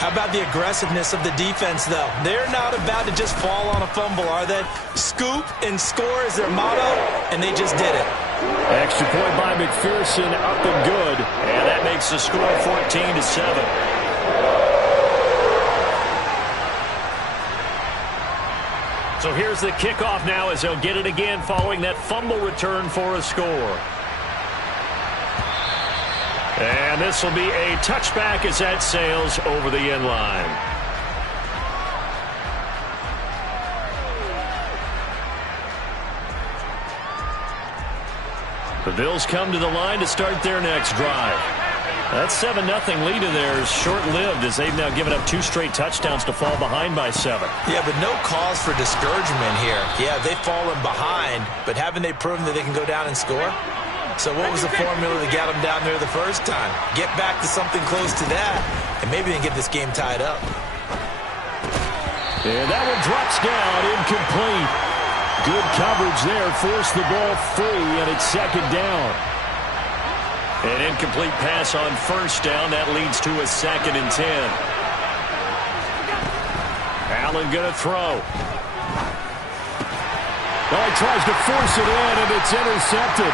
How about the aggressiveness of the defense, though? They're not about to just fall on a fumble, are they? Scoop and score is their motto, and they just did it. Extra point by McPherson, up and good. And that makes the score 14-7. So here's the kickoff now as they'll get it again following that fumble return for a score. And this will be a touchback as that sails over the end line. The Bills come to the line to start their next drive. That 7-0 lead of theirs short-lived as they've now given up 2 straight touchdowns to fall behind by 7. Yeah, but no cause for discouragement here. Yeah, they've fallen behind, but haven't they proven that they can go down and score? So what was the formula that got them down there the first time? Get back to something close to that, and maybe they can get this game tied up. And that one drops down, incomplete. Good coverage there, forced the ball free, and it's second down. An incomplete pass on first down. That leads to a 2nd and 10. Allen going to throw. Well, he tries to force it in, and it's intercepted.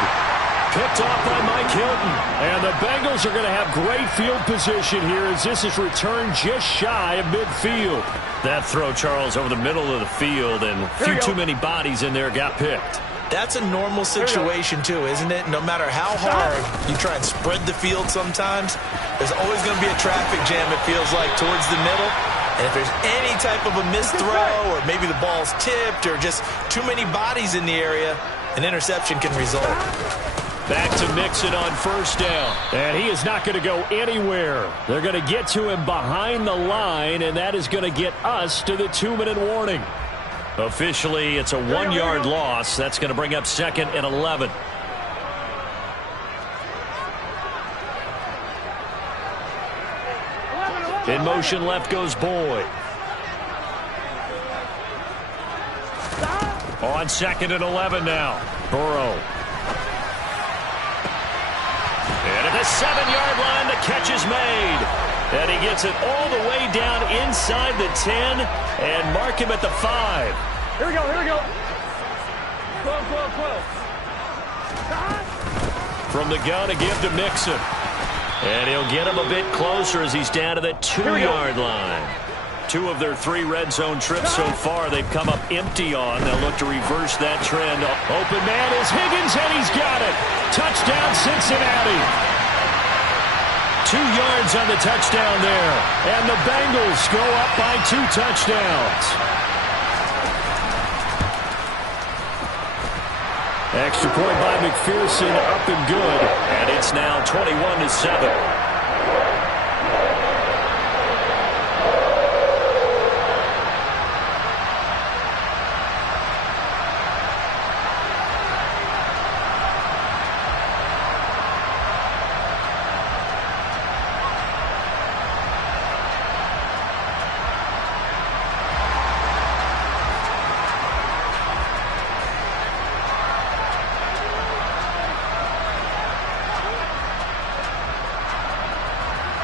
Picked off by Mike Hilton. And the Bengals are going to have great field position here as this is returned just shy of midfield. That throw, Charles, over the middle of the field, and a few too many bodies in there got picked. That's a normal situation, too, isn't it? No matter how hard you try and spread the field sometimes, there's always going to be a traffic jam, it feels like, towards the middle. And if there's any type of a missed throw or maybe the ball's tipped or just too many bodies in the area, an interception can result. Back to Mixon on first down. And he is not going to go anywhere. They're going to get to him behind the line, and that is going to get us to the 2-minute warning. Officially, it's a 1-yard loss. That's going to bring up 2nd and 11. In motion left goes Boyd. On 2nd and 11 now. Burrow. And at the 7-yard line, the catch is made. And he gets it all the way down inside the 10 and mark him at the 5. Here we go, here we go. 12. From the gun to give to Mixon. And he'll get him a bit closer as he's down to the 2-yard line. 2 of their 3 red zone trips so far they've come up empty on. They'll look to reverse that trend. Open man is Higgins, and he's got it. Touchdown, Cincinnati. 2 yards on the touchdown there. And the Bengals go up by 2 touchdowns. Extra point by McPherson, up and good. And it's now 21-7.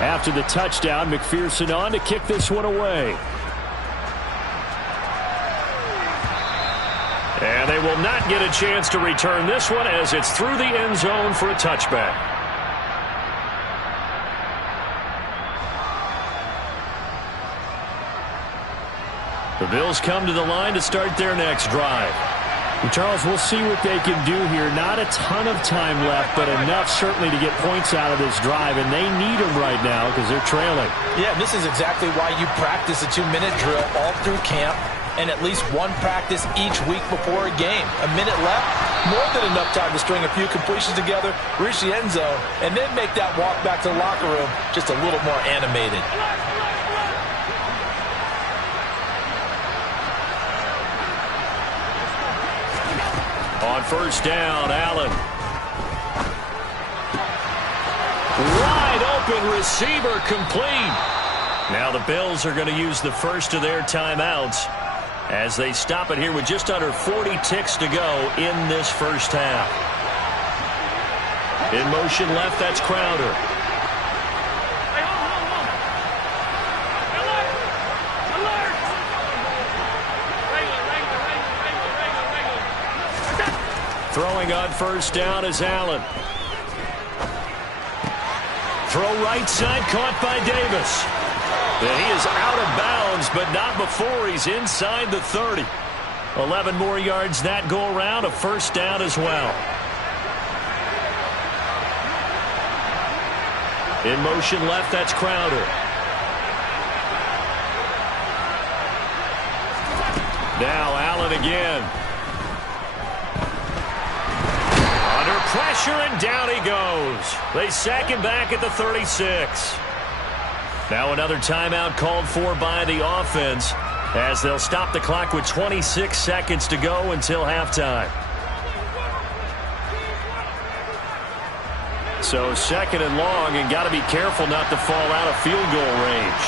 After the touchdown, McPherson on to kick this one away. And they will not get a chance to return this one as it's through the end zone for a touchback. The Bills come to the line to start their next drive. Charles, we'll see what they can do here. Not a ton of time left, but enough certainly to get points out of this drive, and they need them right now because they're trailing. Yeah, this is exactly why you practice a 2-minute drill all through camp and at least one practice each week before a game. A minute left, more than enough time to string a few completions together, reach the end zone, and then make that walk back to the locker room just a little more animated. On first down, Allen. Wide open receiver complete. Now the Bills are going to use the first of their timeouts as they stop it here with just under 40 ticks to go in this first half. In motion left, that's Crowder. Throwing on first down is Allen. Throw right side, caught by Davis. And he is out of bounds, but not before he's inside the 30. 11 more yards that go around, a first down as well. In motion left, that's Crowder. Now Allen again. Under pressure, and down he goes. They sack him back at the 36. Now another timeout called for by the offense as they'll stop the clock with 26 seconds to go until halftime. So second and long, and got to be careful not to fall out of field goal range.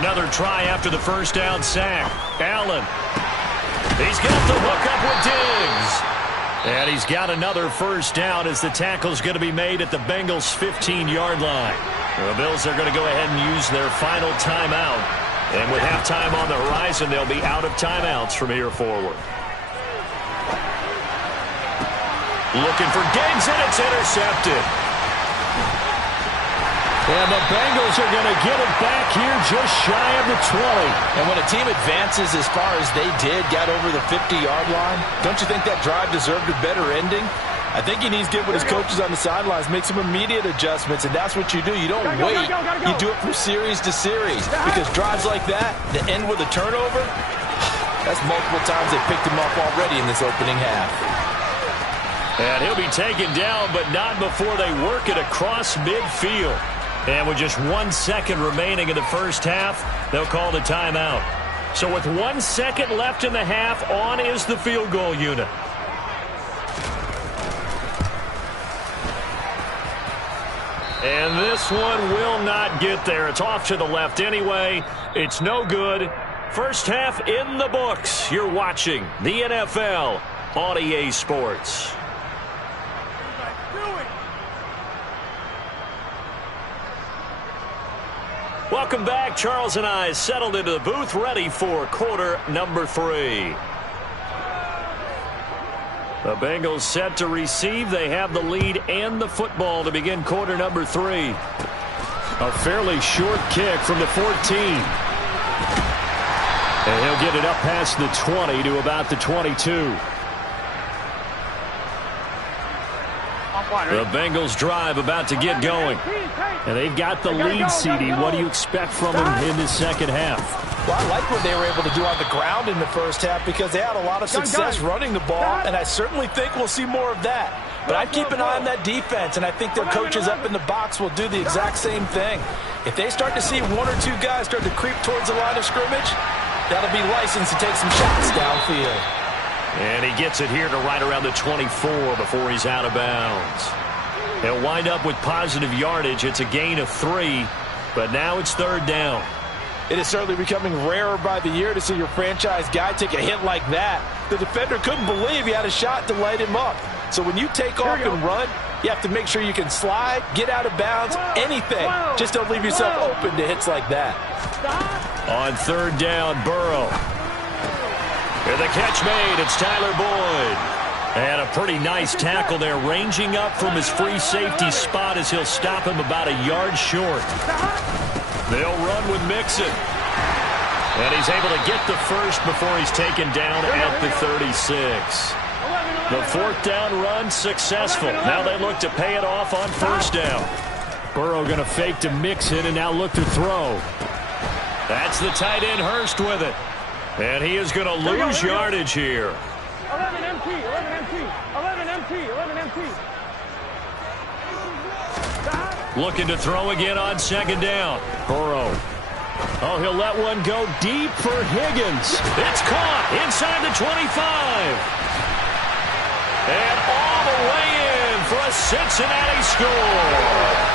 Another try after the first down sack. Allen. He's got the hook up with Diggs. And he's got another first down as the tackle's going to be made at the Bengals' 15-yard line. The Bills are going to go ahead and use their final timeout. And with halftime on the horizon, they'll be out of timeouts from here forward. Looking for Diggs, and it's intercepted. And the Bengals are going to get it back here just shy of the 20. And when a team advances as far as they did, got over the 50-yard line, don't you think that drive deserved a better ending? I think he needs to get with his coaches on the sidelines, make some immediate adjustments, and that's what you do. You don't wait. You do it from series to series, because drives like that end with a turnover, that's multiple times they picked him up already in this opening half. And he'll be taken down, but not before they work it across midfield. And with just 1 second remaining in the first half, they'll call the timeout. So with 1 second left in the half, on is the field goal unit. And this one will not get there. It's off to the left anyway. It's no good. First half in the books. You're watching the NFL on EA Sports. Welcome back. Charles and I settled into the booth, ready for quarter number 3. The Bengals set to receive. They have the lead and the football to begin quarter number 3. A fairly short kick from the 14. And he'll get it up past the 20 to about the 22. The Bengals drive about to get going. And they've got the lead, CD. What do you expect from them in the second half? Well, I like what they were able to do on the ground in the first half because they had a lot of success running the ball, and I certainly think we'll see more of that. But I'd keep an eye on that defense, and I think their coaches up in the box will do the exact same thing. If they start to see 1 or 2 guys start to creep towards the line of scrimmage, that'll be licensed to take some shots downfield. And he gets it here to right around the 24 before he's out of bounds. He'll wind up with positive yardage. It's a gain of 3, but now it's third down. It is certainly becoming rarer by the year to see your franchise guy take a hit like that. The defender couldn't believe he had a shot to light him up. So when you take off and run, you have to make sure you can slide, get out of bounds, anything. Just don't leave yourself open to hits like that. On third down, Burrow. And the catch made. It's Tyler Boyd. And a pretty nice tackle there, ranging up from his free safety spot as he'll stop him about a yard short. They'll run with Mixon. And he's able to get the first before he's taken down at the 36. The fourth down run successful. Now they look to pay it off on first down. Burrow going to fake to Mixon and now look to throw. That's the tight end Hurst with it. And he is going to lose yardage here. 11 MT, 11 MT, 11 MT, 11 MT. Looking to throw again on second down. Burrow. Oh, he'll let one go deep for Higgins. It's caught inside the 25. And all the way in for a Cincinnati score.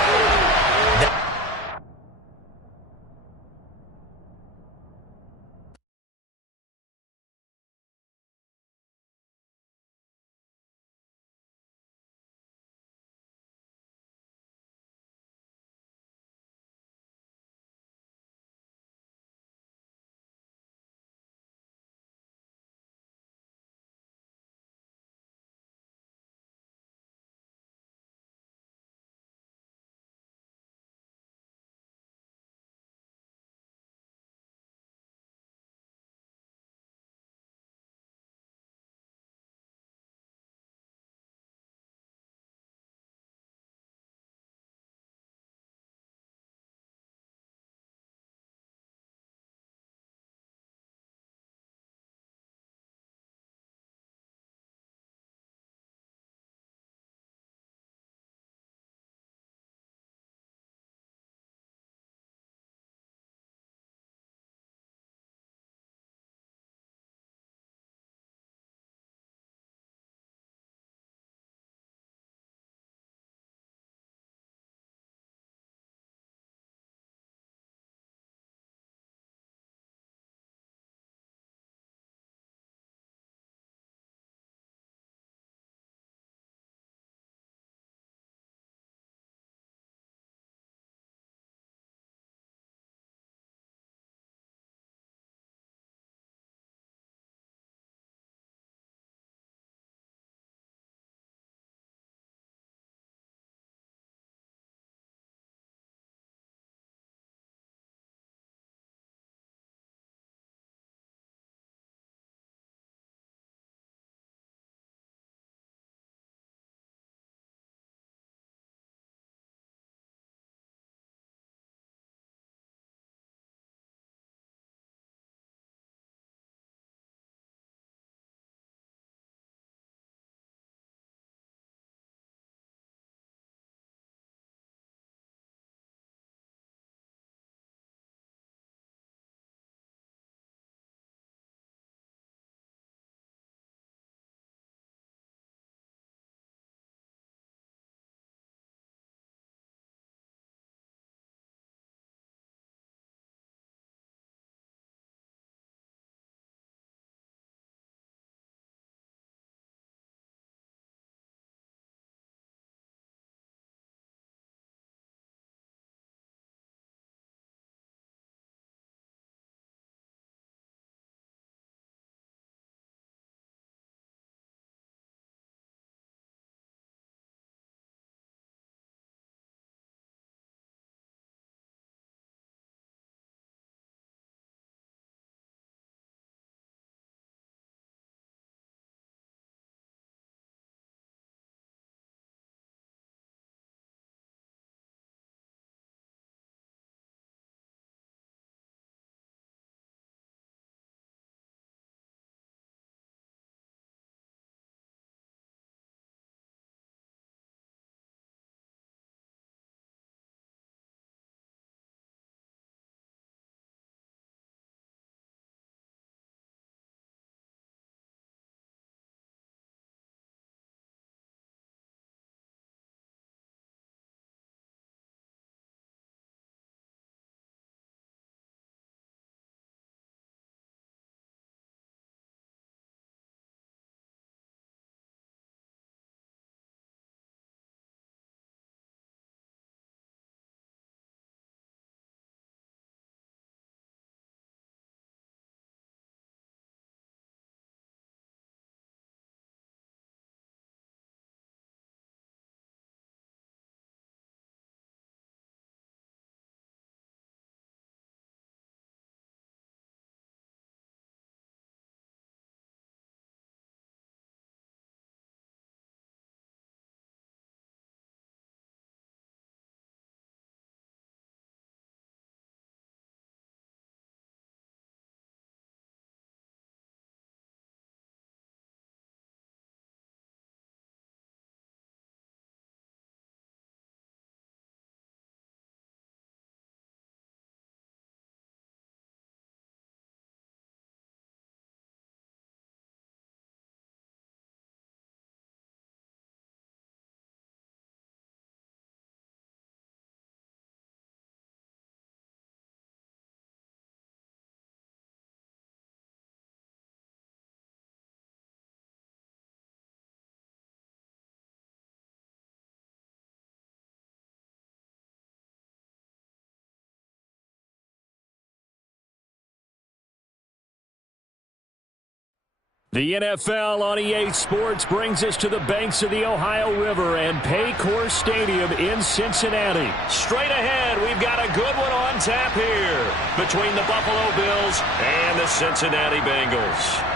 The NFL on EA Sports brings us to the banks of the Ohio River and Paycor Stadium in Cincinnati. Straight ahead, we've got a good one on tap here between the Buffalo Bills and the Cincinnati Bengals.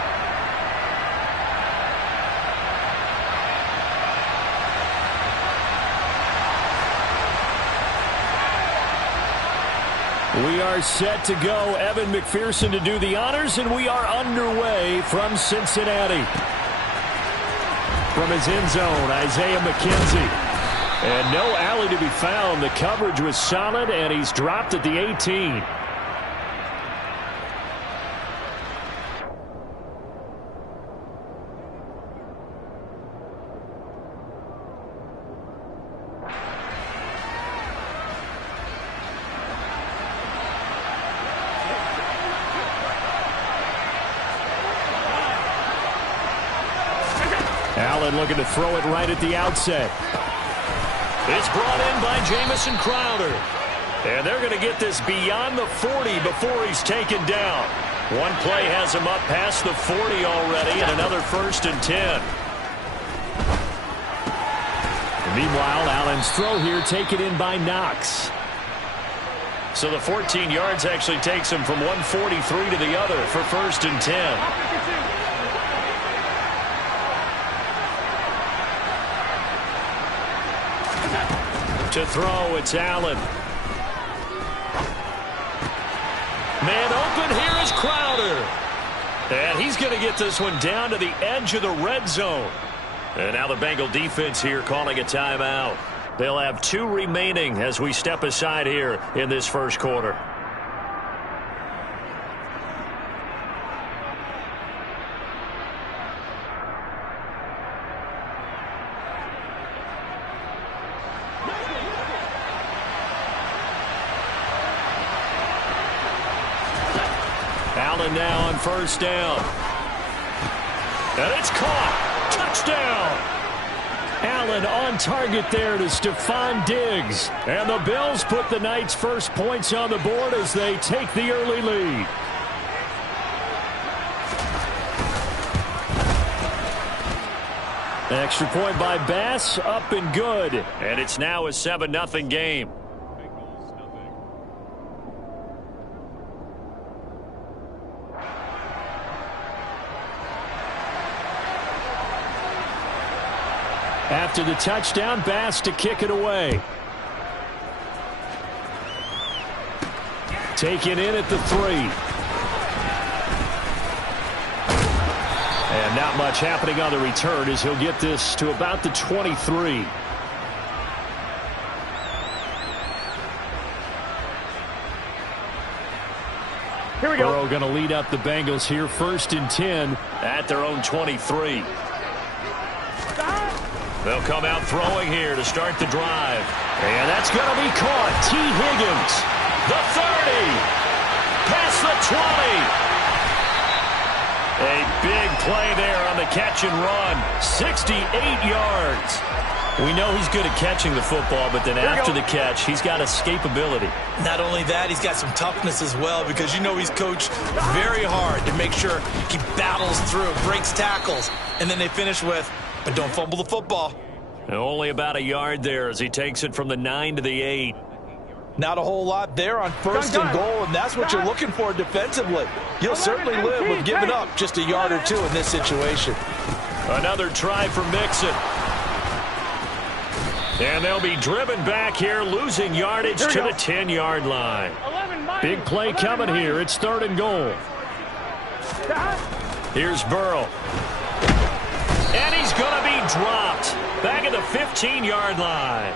We are set to go. Evan McPherson to do the honors, and we are underway from Cincinnati. From his end zone, Isaiah McKenzie. And no alley to be found. The coverage was solid, and he's dropped at the 18. Allen looking to throw it right at the outset. It's brought in by Jamison Crowder. And they're going to get this beyond the 40 before he's taken down. One play has him up past the 40 already, and another 1st and 10. And meanwhile, Allen's throw here taken in by Knox. So the 14 yards actually takes him from 143 to the other for 1st and 10. To throw, it's Allen. Man open, here is Crowder. And he's going to get this one down to the edge of the red zone. And now the Bengal defense here calling a timeout. They'll have 2 remaining as we step aside here in this first quarter. Allen now on 1st down. And it's caught. Touchdown. Allen on target there to Stephon Diggs. And the Bills put the night's first points on the board as they take the early lead. Extra point by Bass, up and good. And it's now a 7-0 game. After the touchdown, Bass to kick it away. Taken in at the 3. And not much happening on the return as he'll get this to about the 23. Here we go. Burrow going to lead up the Bengals here, 1st and 10 at their own 23. They'll come out throwing here to start the drive. And that's going to be caught. T. Higgins. The 30. Past the 20. A big play there on the catch and run. 68 yards. We know he's good at catching the football, but then after the catch, he's got escapability. Not only that, he's got some toughness as well, because you know he's coached very hard to make sure he battles through, breaks tackles, and then they finish with, but don't fumble the football. Only about a yard there as he takes it from the 9 to the 8. Not a whole lot there on 1st and goal, and that's what you're looking for defensively. You'll certainly live with giving up just a yard or 2 in this situation. Another try for Mixon. And they'll be driven back here, losing yardage to the 10-yard line. Big play coming here. It's 3rd and goal. Here's Burrow. And he's going to be dropped back at the 15-yard line.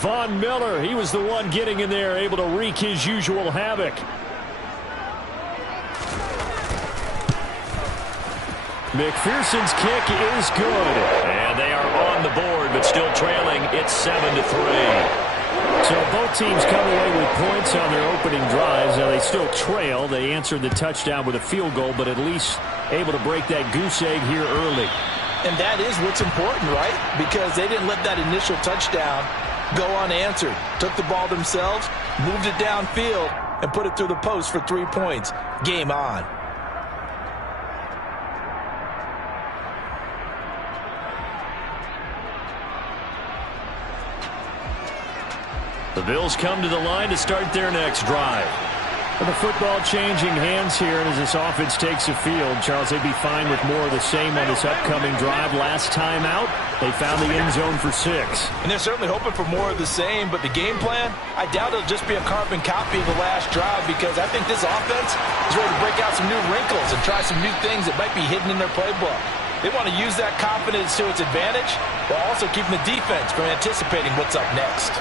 Von Miller, he was the one getting in there, able to wreak his usual havoc. McPherson's kick is good. And they are on the board, but still trailing. It's 7-3. So both teams come away with points on their opening drives. Now they still trail. They answered the touchdown with a field goal, but at least able to break that goose egg here early. And that is what's important, right? Because they didn't let that initial touchdown go unanswered. Took the ball themselves, moved it downfield, and put it through the post for 3 points. Game on. The Bills come to the line to start their next drive. With the football changing hands here, and as this offense takes the field, Charles, they'd be fine with more of the same on this upcoming drive. Last time out, they found the end zone for 6. And they're certainly hoping for more of the same, but the game plan, I doubt it'll just be a carbon copy of the last drive, because I think this offense is ready to break out some new wrinkles and try some new things that might be hidden in their playbook. They want to use that confidence to its advantage, while also keeping the defense from anticipating what's up next.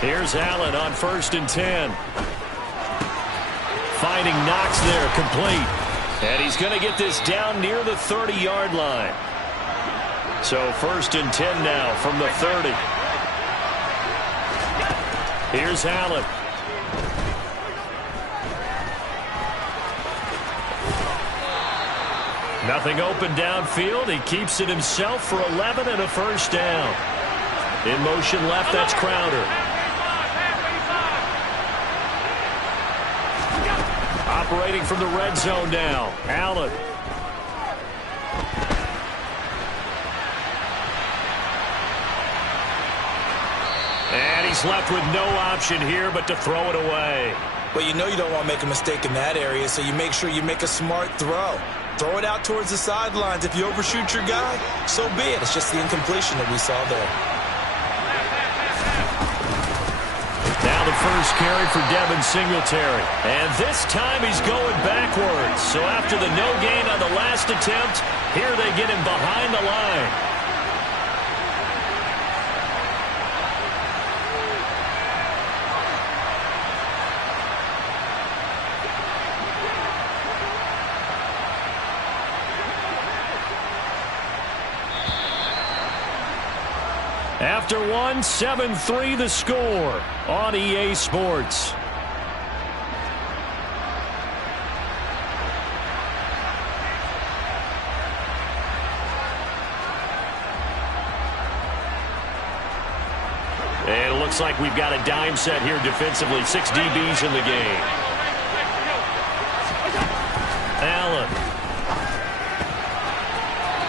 Here's Allen on 1st and 10. Finding Knox there, complete. And he's going to get this down near the 30-yard line. So 1st and 10 now from the 30. Here's Allen. Nothing open downfield. He keeps it himself for 11 and a first down. In motion left, that's Crowder. Operating from the red zone now, Allen. And he's left with no option here but to throw it away. Well, you know you don't want to make a mistake in that area, so you make sure you make a smart throw. Throw it out towards the sidelines. If you overshoot your guy, so be it. It's just the incompletion that we saw there. Now the first carry for Devin Singletary. And this time he's going backwards. So after the no gain on the last attempt, here they get him behind the line. After one, 7-3 the score on EA Sports. And it looks like we've got a dime set here defensively. 6 DBs in the game. Allen.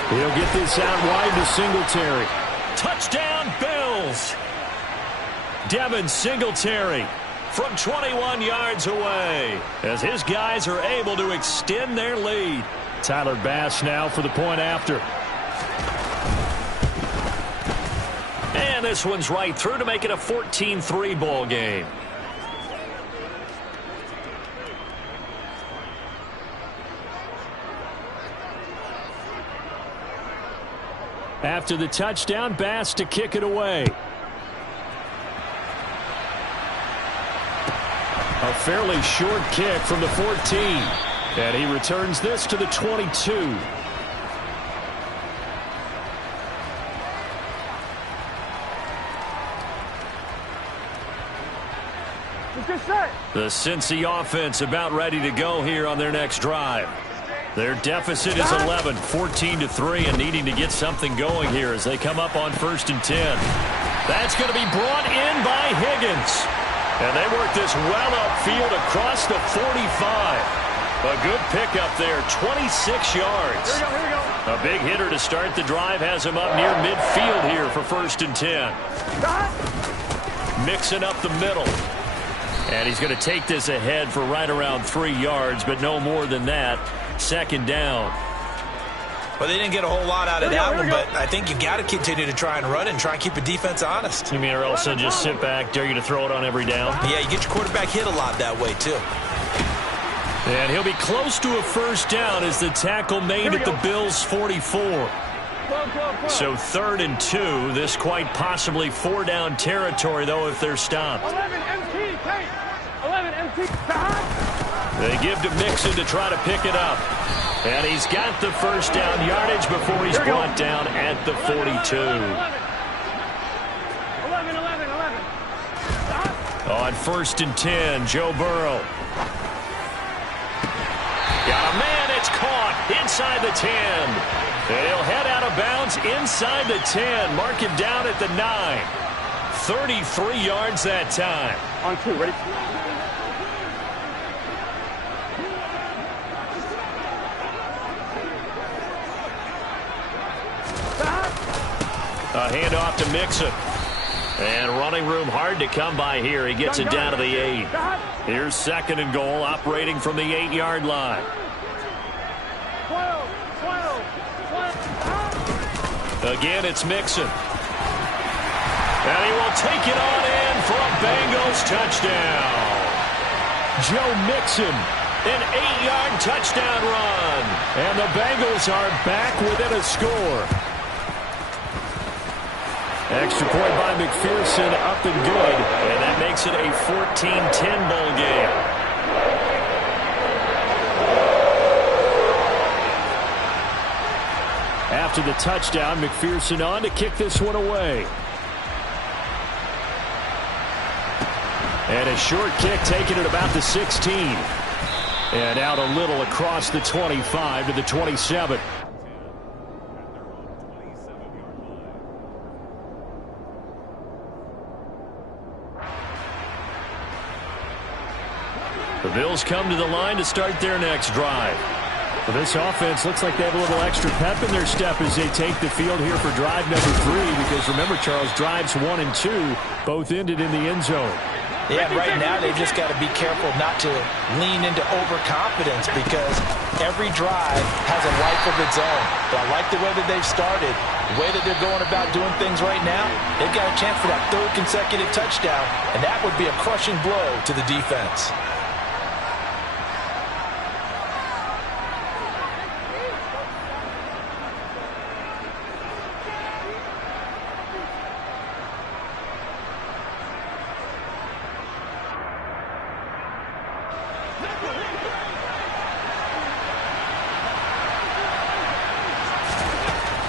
He'll get this out wide to Singletary. Touchdown, Bills! Devin Singletary from 21 yards away as his guys are able to extend their lead. Tyler Bass now for the point after. And this one's right through to make it a 14-3 ball game. After the touchdown, Bass to kick it away. A fairly short kick from the 14. And he returns this to the 22. The Cincy offense about ready to go here on their next drive. Their deficit is 11, 14-3, and needing to get something going here as they come up on 1st and 10. That's going to be brought in by Higgins. And they work this well upfield across the 45. A good pickup there, 26 yards. Here we go. A big hitter to start the drive has him up near midfield here for 1st and 10. Mixing up the middle. And he's going to take this ahead for right around 3 yards, but no more than that. 2nd down. Well, they didn't get a whole lot out of that one, but I think you got to continue to try and run and try and keep the defense honest. You mean or else they'll just sit back, dare you to throw it on every down? Yeah, you get your quarterback hit a lot that way, too. And he'll be close to a first down as the tackle made at the Bills' 44. So 3rd and 2. This quite possibly 4-down territory, though, if they're stopped. 11 MT, Tate. 11 MT. They give to Mixon to try to pick it up. And he's got the first down yardage before he's brought down at the 42. 11. On 1st and 10, Joe Burrow. Got a man, it's caught inside the 10. And he'll head out of bounds inside the 10. Mark him down at the 9. 33 yards that time. On 2, ready? A handoff to Mixon. And running room hard to come by here. He gets it down to the 8. Here's 2nd and goal, operating from the 8-yard line. 12. Again, it's Mixon. And he will take it on in for a Bengals touchdown. Joe Mixon, an 8-yard touchdown run. And the Bengals are back within a score. Extra point by McPherson, up and good. And that makes it a 14-10 ball game. After the touchdown, McPherson on to kick this one away. And a short kick taken at about the 16. And out a little across the 25 to the 27. The Bills come to the line to start their next drive. Well, this offense looks like they have a little extra pep in their step as they take the field here for drive number 3. Because remember, Charles, drives 1 and 2 both ended in the end zone. Yeah, right now they've just got to be careful not to lean into overconfidence because every drive has a life of its own. But I like the way that they've started, the way that they're going about doing things right now. They've got a chance for that 3rd consecutive touchdown, and that would be a crushing blow to the defense.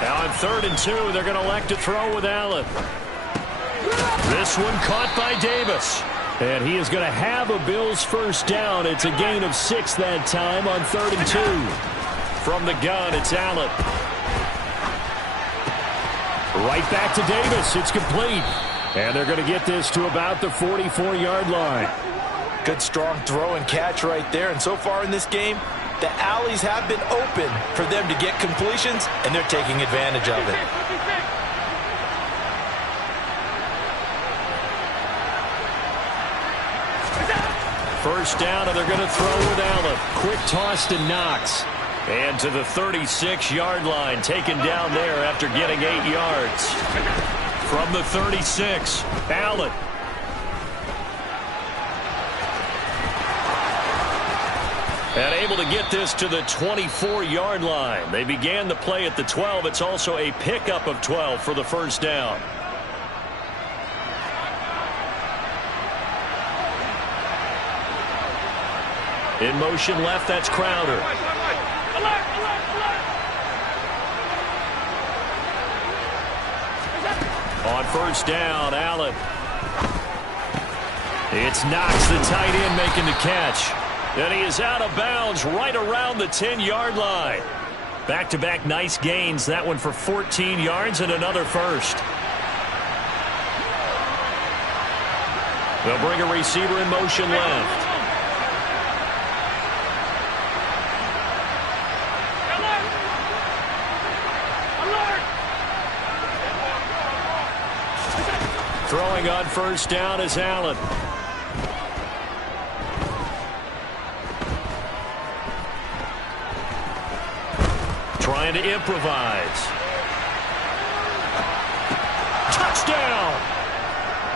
Now on 3rd and 2, they're going to elect to throw with Allen. This one caught by Davis. And he is going to have a Bills first down. It's a gain of 6 that time on 3rd and 2. From the gun, it's Allen. Right back to Davis. It's complete. And they're going to get this to about the 44-yard line. Good strong throw and catch right there. And so far in this game, the alleys have been open for them to get completions, and they're taking advantage of it. First down, and they're going to throw with Allen. Quick toss to Knox. And to the 36-yard line, taken down there after getting 8 yards. From the 36, Allen. And able to get this to the 24-yard line. They began the play at the 12. It's also a pickup of 12 for the first down. In motion left, that's Crowder. On first down, Allen. It's Knox, the tight end, making the catch. And he is out of bounds right around the 10-yard line. Back-to-back nice gains. That one for 14 yards and another first. They'll bring a receiver in motion left. Throwing on first down is Allen. Trying to improvise. Touchdown!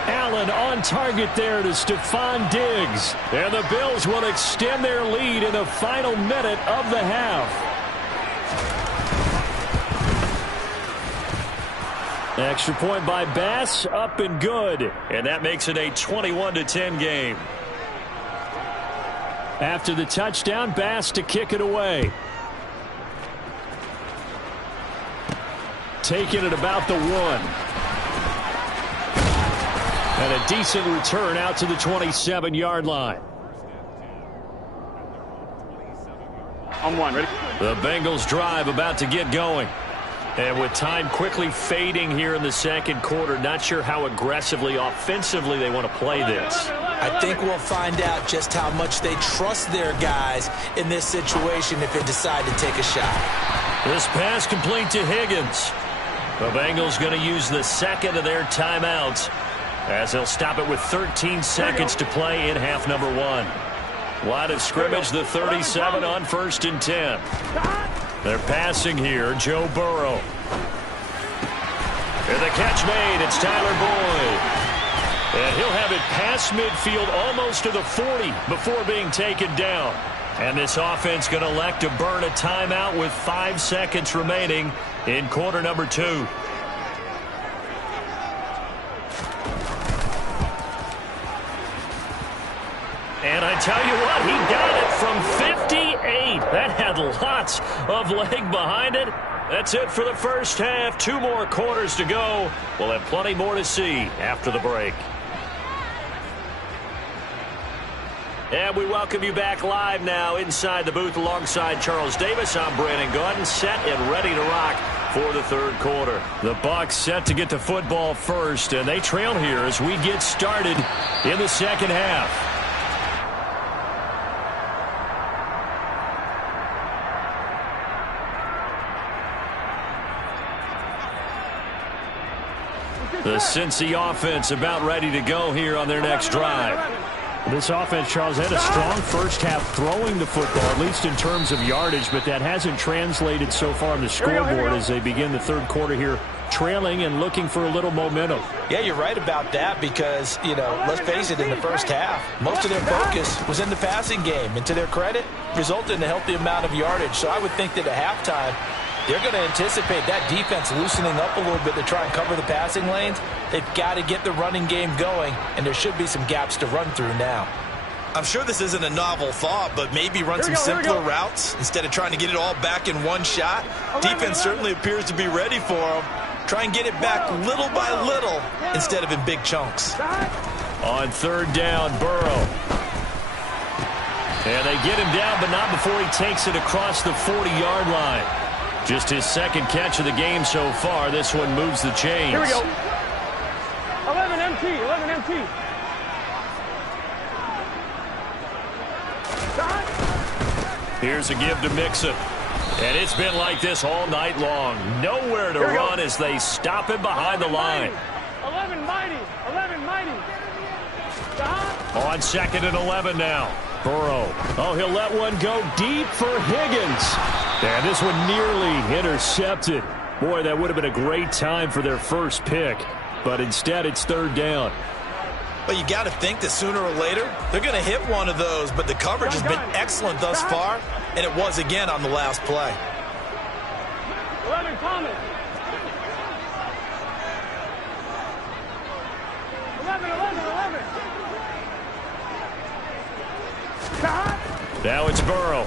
Allen on target there to Stephon Diggs. And the Bills will extend their lead in the final minute of the half. Extra point by Bass, up and good. And that makes it a 21-10 game. After the touchdown, Bass to kick it away. Taking it about the 1. And a decent return out to the 27-yard line. On 1, ready? The Bengals drive about to get going. And with time quickly fading here in the second quarter, not sure how aggressively, offensively they want to play this. I think we'll find out just how much they trust their guys in this situation if they decide to take a shot. This pass complete to Higgins. The Bengals going to use the second of their timeouts as they'll stop it with 13 seconds to play in half number 1. Line of scrimmage, the 37 on 1st and 10. They're passing here, Joe Burrow. And the catch made, it's Tyler Boyd. And he'll have it past midfield almost to the 40 before being taken down. And this offense going to elect to burn a timeout with 5 seconds remaining in quarter number 2. And I tell you what, he got it from 58. That had lots of leg behind it. That's it for the first half. 2 more quarters to go. We'll have plenty more to see after the break. And we welcome you back live now inside the booth alongside Charles Davis. I'm Brandon Gaudin, set and ready to rock for the third quarter. The Bucs set to get the football first, and they trail here as we get started in the second half. The Cincy offense about ready to go here on their next drive. This offense, Charles, had a strong first half throwing the football, at least in terms of yardage, but that hasn't translated so far on the scoreboard as they begin the third quarter here, trailing and looking for a little momentum. Yeah, you're right about that because, let's face it, in the first half, most of their focus was in the passing game. And to their credit, resulted in a healthy amount of yardage. So I would think that at halftime, they're going to anticipate that defense loosening up a little bit to try and cover the passing lanes. They've got to get the running game going, and there should be some gaps to run through now. I'm sure this isn't a novel thought, but maybe run some simpler routes instead of trying to get it all back in one shot. Defense certainly appears to be ready for them. Try and get it back little by little instead of in big chunks. On third down, Burrow. And they get him down, but not before he takes it across the 40-yard line. Just his second catch of the game so far. This one moves the chains. Here we go. 11 MT, 11 MT. Here's a give to Mixon. And it's been like this all night long. Nowhere to run as they stop him behind the line. 11 mighty, 11 mighty. On 2nd and 11 now. Burrow. Oh, he'll let one go deep for Higgins. And this one nearly intercepted. Boy, that would have been a great time for their first pick. But instead, it's third down. Well, you got to think that sooner or later, they're going to hit one of those. But the coverage has been excellent thus far. And it was again on the last play. 11 Thomas. 11, 11, 11. Now it's Burrow.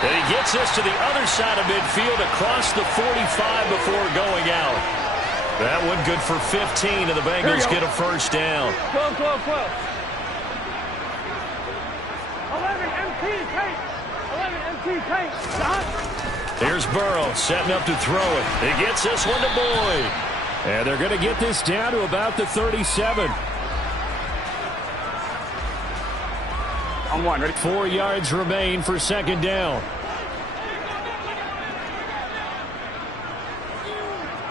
And he gets us to the other side of midfield across the 45 before going out. That one good for 15, and the Bengals get a first down. 12, 12, 12. 11 MT tank. 11 MT tank. Here's Burrow setting up to throw it. He gets this one to Boyd. And they're going to get this down to about the 37. On one, ready? 4 yards remain for second down.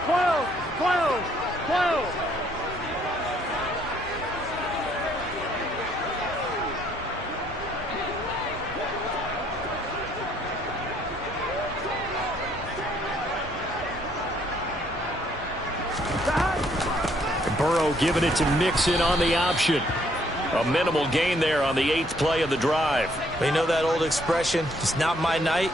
12, 12, 12. Burrow giving it to Mixon on the option. A minimal gain there on the 8th play of the drive. You know that old expression, it's not my night?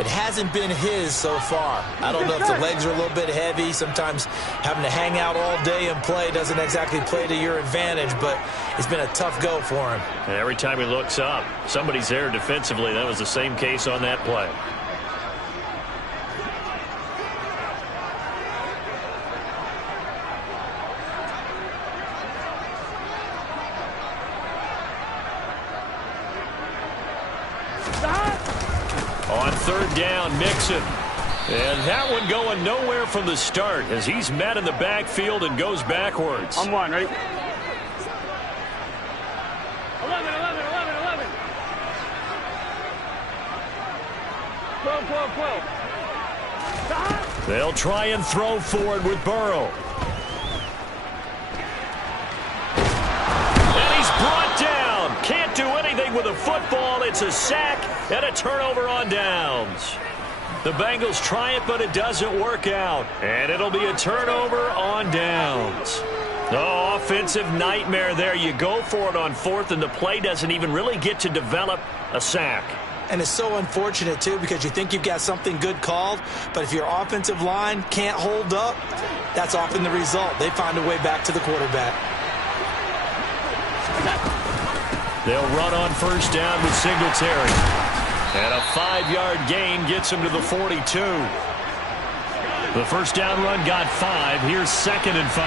It hasn't been his so far. I don't know if the legs are a little bit heavy. Sometimes having to hang out all day and play doesn't exactly play to your advantage, but it's been a tough go for him. And every time he looks up, somebody's there defensively. That was the same case on that play. On third down, Mixon. And that one going nowhere from the start as he's met in the backfield and goes backwards. On one, ready? 11, 11, 11, 11. 12, 12. They'll try and throw for it with Burrow. And he's brought down. Can't do anything with a football. It's a sack and a turnover on downs. The Bengals try it, but it doesn't work out. And it'll be a turnover on downs. Oh, offensive nightmare there. You go for it on fourth, and the play doesn't even really get to develop a sack. And it's so unfortunate, too, because you think you've got something good called, but if your offensive line can't hold up, that's often the result. They find a way back to the quarterback. They'll run on first down with Singletary. And a 5-yard gain gets him to the 42. The first down run got 5. Here's 2nd and 5.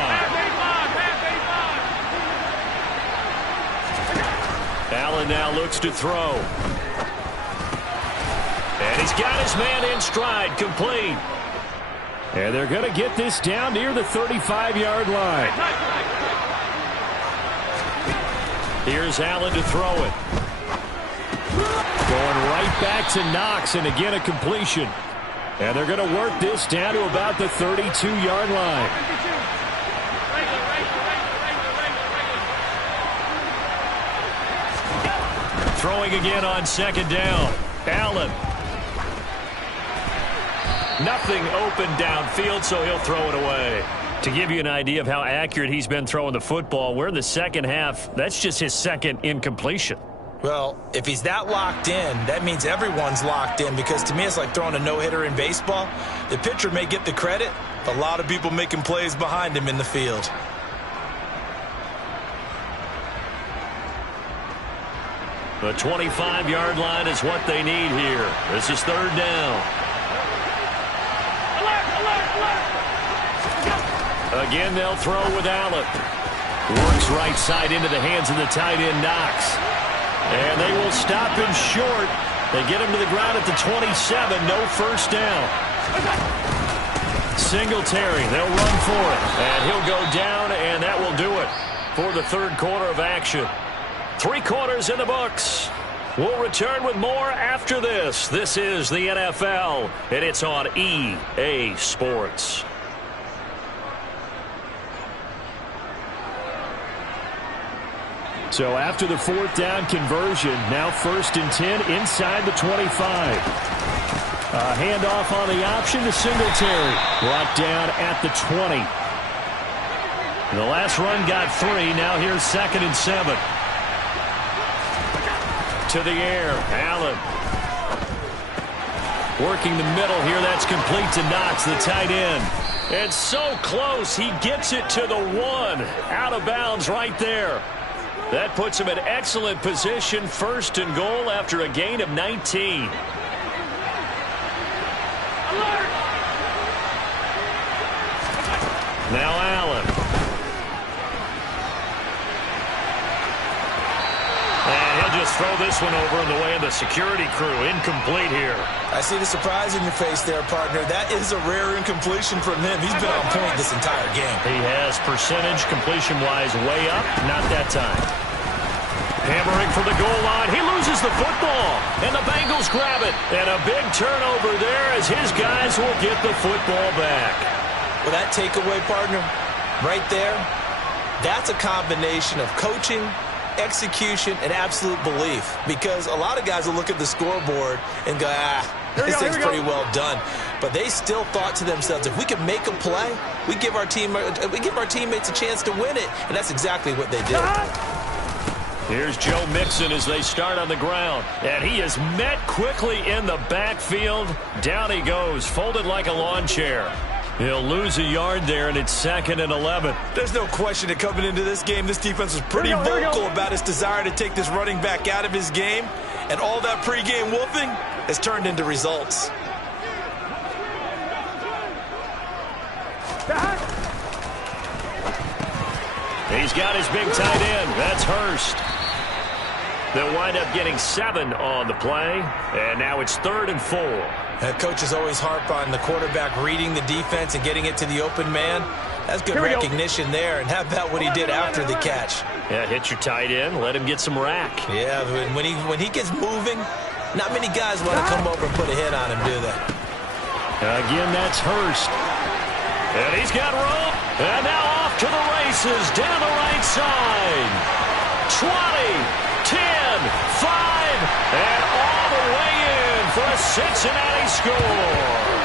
Allen now looks to throw. And he's got his man in stride, complete. And they're going to get this down near the 35-yard line. Here's Allen to throw it. Going right back to Knox, and again a completion. And they're going to work this down to about the 32-yard line. Throwing again on 2nd down. Allen. Nothing open downfield, so he'll throw it away. To give you an idea of how accurate he's been throwing the football, we're in the second half. That's just his 2nd incompletion. Well, if he's that locked in, that means everyone's locked in, because to me it's like throwing a no-hitter in baseball. The pitcher may get the credit, but a lot of people making plays behind him in the field. The 25-yard line is what they need here. This is 3rd down. Again, they'll throw with Allen. Works right side into the hands of the tight end, Knox. And they will stop him short. They get him to the ground at the 27. No first down. Singletary, they'll run for it. And he'll go down, and that will do it for the 3rd quarter of action. 3 quarters in the books. We'll return with more after this. This is the NFL, and it's on EA Sports. So after the 4th down conversion, now 1st and 10 inside the 25. A handoff on the option to Singletary. Brought down at the 20. The last run got 3. Now here's 2nd and 7. To the air, Allen. Working the middle here, that's complete to Knox, the tight end. And so close, he gets it to the 1. Out of bounds right there. That puts him in excellent position, 1st and goal after a gain of 19. Now Allen. And he'll just throw this one over in the way of the security crew. Incomplete here. I see the surprise in your face there, partner. That is a rare incompletion from him. He's been on point this entire game. He has percentage completion-wise way up. Not that time. Hammering for the goal line. He loses the football. And the Bengals grab it. And a big turnover there as his guys will get the football back. Well, that takeaway, partner, right there, that's a combination of coaching, execution, and absolute belief. Because a lot of guys will look at the scoreboard and go, this thing's pretty well done. But they still thought to themselves, if we can make a play, we give our teammates a chance to win it. And that's exactly what they did. Here's Joe Mixon as they start on the ground. And he is met quickly in the backfield. Down he goes, folded like a lawn chair. He'll lose a yard there, and it's 2nd and 11. There's no question that coming into this game, this defense was pretty vocal about its desire to take this running back out of his game. And all that pregame wolfing has turned into results. He's got his big tight end. That's Hurst. They'll wind up getting 7 on the play, and now it's 3rd and 4. That coach is always harp on the quarterback reading the defense and getting it to the open man. That's good recognition there. And how about what he did after the catch? Yeah, hit your tight end, let him get some rack. Yeah, when he gets moving, Not many guys want to come over and put a hit on him, do they? Again, that's Hurst. And he's got room. And now off to the races down the right side. 20, 10, 5, and all the way in for a Cincinnati score.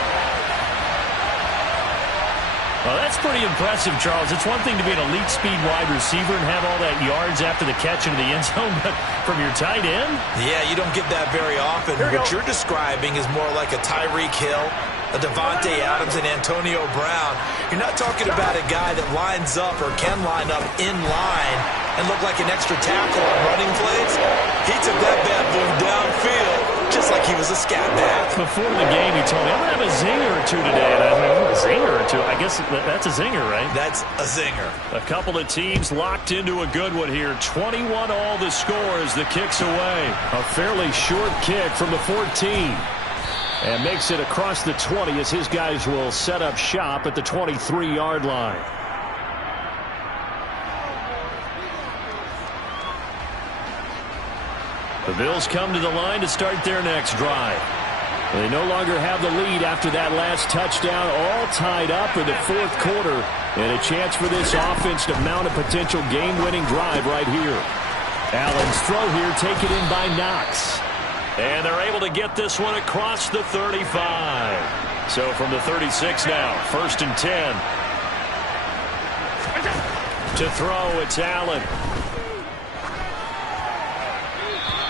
Well, that's pretty impressive, Charles. It's one thing to be an elite speed wide receiver and have all that yards after the catch into the end zone, but from your tight end? Yeah, you don't get that very often. What you're describing is more like a Tyreek Hill, a Devontae Adams, and Antonio Brown. You're not talking about a guy that lines up or can line up in line and look like an extra tackle on running plays. He took that bad boy downfield just like he was a scat back. Before the game, he told me, I'm going to have a zinger or two today. And I was like, a zinger or two? I guess that's a zinger, right? That's a zinger. A couple of teams locked into a good one here. 21 all the score as the kick's away. A fairly short kick from the 14. And makes it across the 20 as his guys will set up shop at the 23-yard line. The Bills come to the line to start their next drive. They no longer have the lead after that last touchdown, all tied up in the fourth quarter, and a chance for this offense to mount a potential game-winning drive right here. Allen's throw here taken in by Knox. And they're able to get this one across the 35. So from the 36 now, 1st and 10. To throw, it's Allen.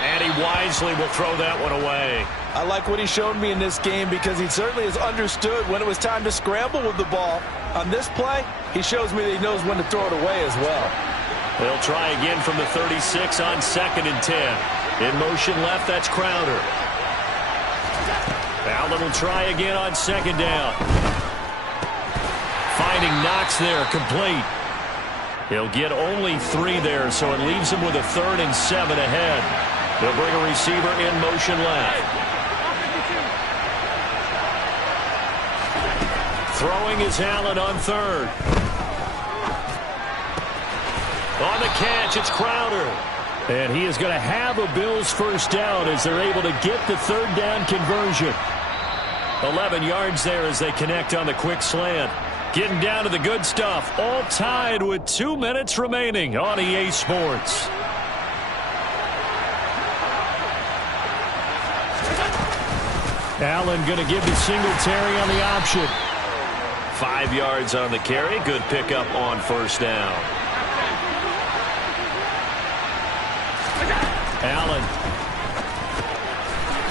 And he wisely will throw that one away. I like what he showed me in this game because he certainly has understood when it was time to scramble with the ball. On this play, he shows me that he knows when to throw it away as well. They'll try again from the 36 on 2nd and 10. In motion left, that's Crowder. Allen will try again on 2nd down. Finding Knox there, complete. He'll get only 3 there, so it leaves him with a 3rd and 7 ahead. They'll bring a receiver in motion left. Throwing is Allen on 3rd. On the catch, it's Crowder. And he is going to have a Bills first down as they're able to get the 3rd down conversion. 11 yards there as they connect on the quick slant. Getting down to the good stuff. All tied with 2 minutes remaining on EA Sports. Allen going to give to Singletary on the option. 5 yards on the carry. Good pickup on 1st down. Allen.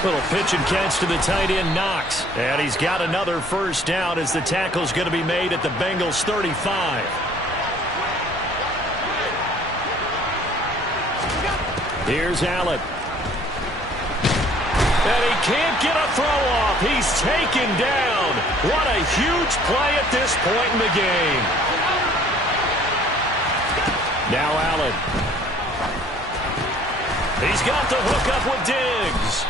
Little pitch and catch to the tight end, Knox. And he's got another 1st down as the tackle's going to be made at the Bengals 35. Here's Allen. And he can't get a throw off. He's taken down. What a huge play at this point in the game. Now Allen. He's got the hook up with Diggs.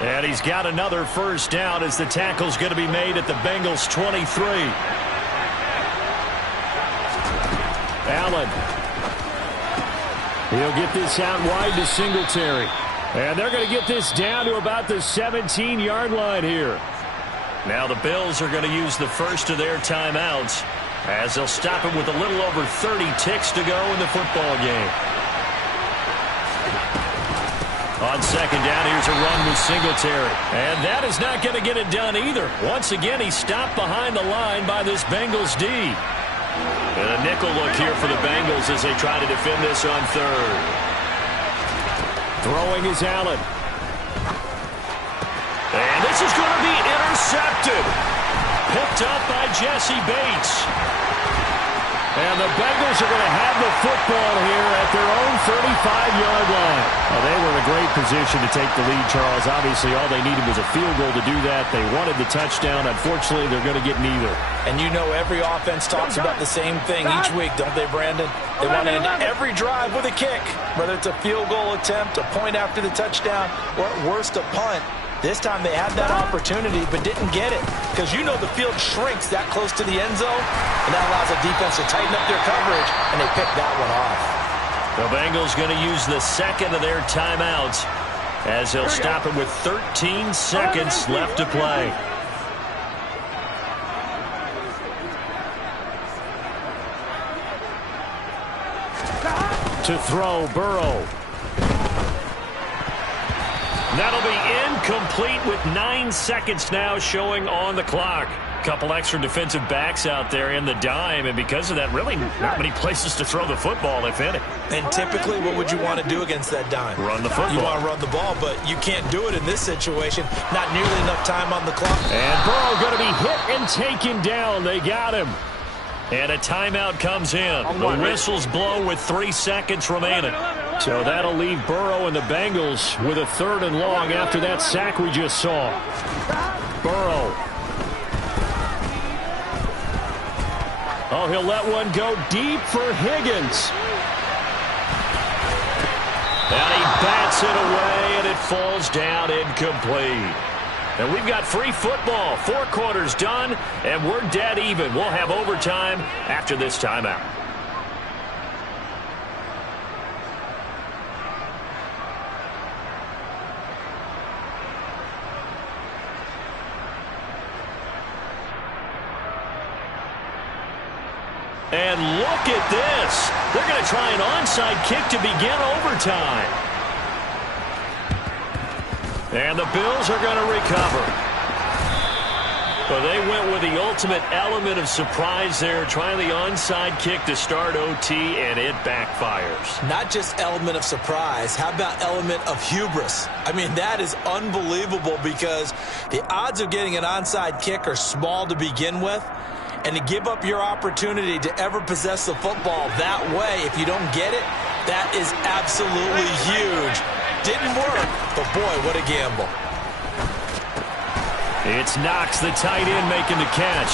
And he's got another 1st down as the tackle's going to be made at the Bengals 23. Allen. He'll get this out wide to Singletary. And they're going to get this down to about the 17-yard line here. Now the Bills are going to use the first of their timeouts as they'll stop it with a little over 30 ticks to go in the football game. On 2nd down, here's a run with Singletary. And that is not going to get it done either. Once again, he's stopped behind the line by this Bengals D. And a nickel look here for the Bengals as they try to defend this on 3rd. Throwing is Allen. And this is going to be intercepted. Picked up by Jesse Bates. And the Bengals are going to have the football here at their own 35-yard line. Well, they were in a great position to take the lead, Charles. Obviously, all they needed was a field goal to do that. They wanted the touchdown. Unfortunately, they're going to get neither. And you know every offense talks about the same thing each week, don't they, Brandon? They want to end every drive with a kick, whether it's a field goal attempt, a point after the touchdown, or at worst, a punt. This time they had that opportunity but didn't get it because you know the field shrinks that close to the end zone, and that allows the defense to tighten up their coverage, and they picked that one off. The Bengals going to use the 2nd of their timeouts as he'll stop it with 13 seconds left to play. To throw, Burrow. That'll be incomplete with 9 seconds now showing on the clock. Couple extra defensive backs out there in the dime, and because of that, really not many places to throw the football, if any. And typically, what would you want to do against that dime? Run the football. You want to run the ball, but you can't do it in this situation. Not nearly enough time on the clock. And Burrow going to be hit and taken down. They got him. And a timeout comes in. The whistles blow with 3 seconds remaining. So that'll leave Burrow and the Bengals with a 3rd and long after that sack we just saw. Burrow. Oh, he'll let one go deep for Higgins. And he bats it away, and it falls down incomplete. And we've got free football. 4 quarters done, and we're dead even. We'll have overtime after this timeout. And look at this. They're going to try an onside kick to begin overtime. And the Bills are going to recover. But they went with the ultimate element of surprise there, trying the onside kick to start OT, and it backfires. Not just element of surprise. How about element of hubris? I mean, that is unbelievable because the odds of getting an onside kick are small to begin with. And to give up your opportunity to ever possess the football that way, if you don't get it, that is absolutely huge. Didn't work, but boy, what a gamble. It's Knox, the tight end, making the catch.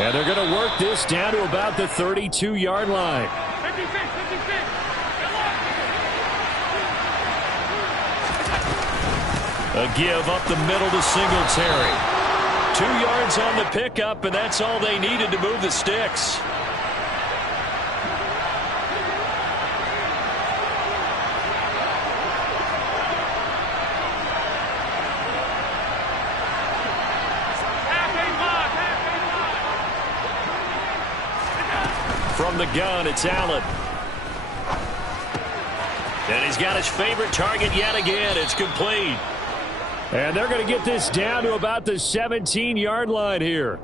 And they're going to work this down to about the 32-yard line. 56, 56. A give up the middle to Singletary. 2 yards on the pickup, and that's all they needed to move the sticks. From the gun, it's Allen. And he's got his favorite target yet again. It's complete. And they're going to get this down to about the 17-yard line here.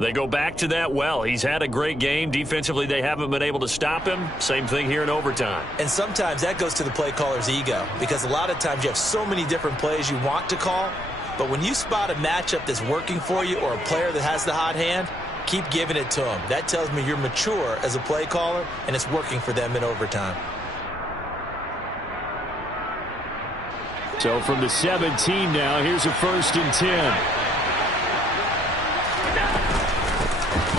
They go back to that well. He's had a great game. Defensively, they haven't been able to stop him. Same thing here in overtime. And sometimes that goes to the play caller's ego because a lot of times you have so many different plays you want to call. But when you spot a matchup that's working for you or a player that has the hot hand, keep giving it to him. That tells me you're mature as a play caller, and it's working for them in overtime. So from the 17 now, here's a 1st and 10.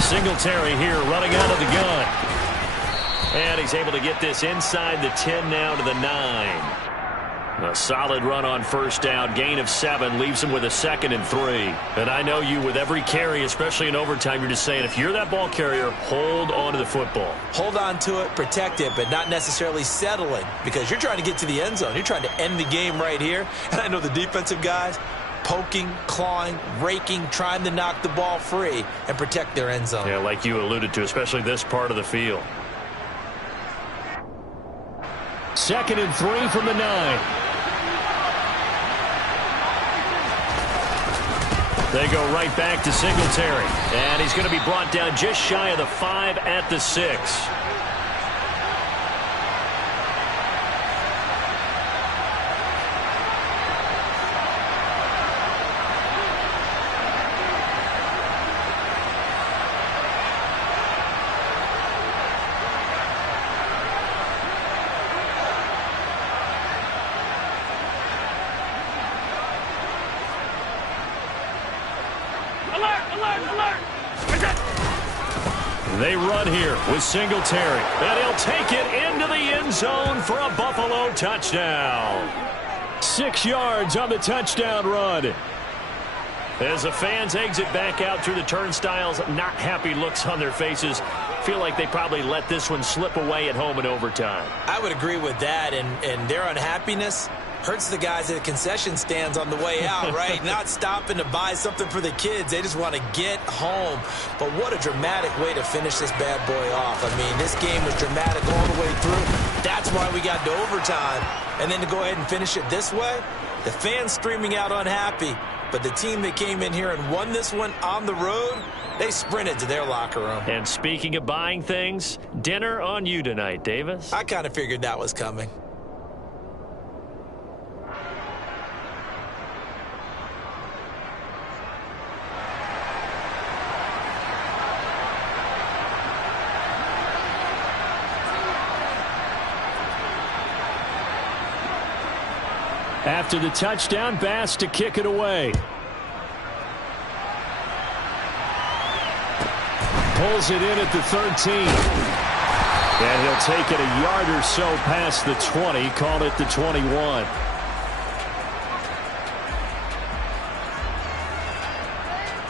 Singletary here running out of the gun. And he's able to get this inside the 10 now to the 9. A solid run on 1st down, gain of 7, leaves him with a 2nd and 3. And I know you, with every carry, especially in overtime, you're just saying, if you're that ball carrier, hold on to the football. Hold on to it, protect it, but not necessarily settling because you're trying to get to the end zone. You're trying to end the game right here. And I know the defensive guys poking, clawing, raking, trying to knock the ball free and protect their end zone. Yeah, like you alluded to, especially this part of the field. 2nd and 3 from the 9. They go right back to Singletary. And he's going to be brought down just shy of the 5 at the 6. They run here with Singletary, and he'll take it into the end zone for a Buffalo touchdown. 6 yards on the touchdown run. As the fans exit back out through the turnstiles, not happy looks on their faces. Feel like they probably let this one slip away at home in overtime. I would agree with that, and their unhappiness Hurts the guys at the concession stands on the way out, right? Not stopping to buy something for the kids. They just want to get home. But what a dramatic way to finish this bad boy off. I mean, this game was dramatic all the way through. That's why we got to overtime. And then to go ahead and finish it this way, the fans streaming out unhappy. But the team that came in here and won this one on the road, they sprinted to their locker room. And speaking of buying things, dinner on you tonight, Davis. I kind of figured that was coming. After the touchdown, Bass to kick it away. Pulls it in at the 13. And he'll take it a yard or so past the 20. Call it the 21.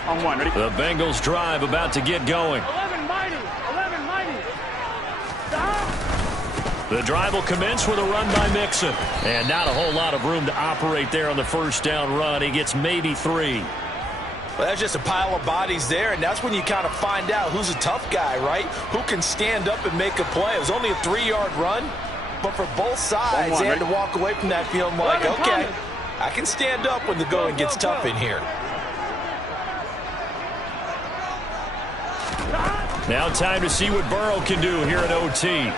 On one, ready? The Bengals drive about to get going. 11 mighty. 11 mighty. Stop. The drive will commence with a run by Mixon. And not a whole lot of room to operate there on the first down run. He gets maybe 3. Well, that's just a pile of bodies there, and that's when you kind of find out who's a tough guy, right? Who can stand up and make a play. It was only a 3-yard run, but for both sides, they had to walk away from that feeling like, okay, I can stand up when the going gets tough in here. Now time to see what Burrow can do here at OT.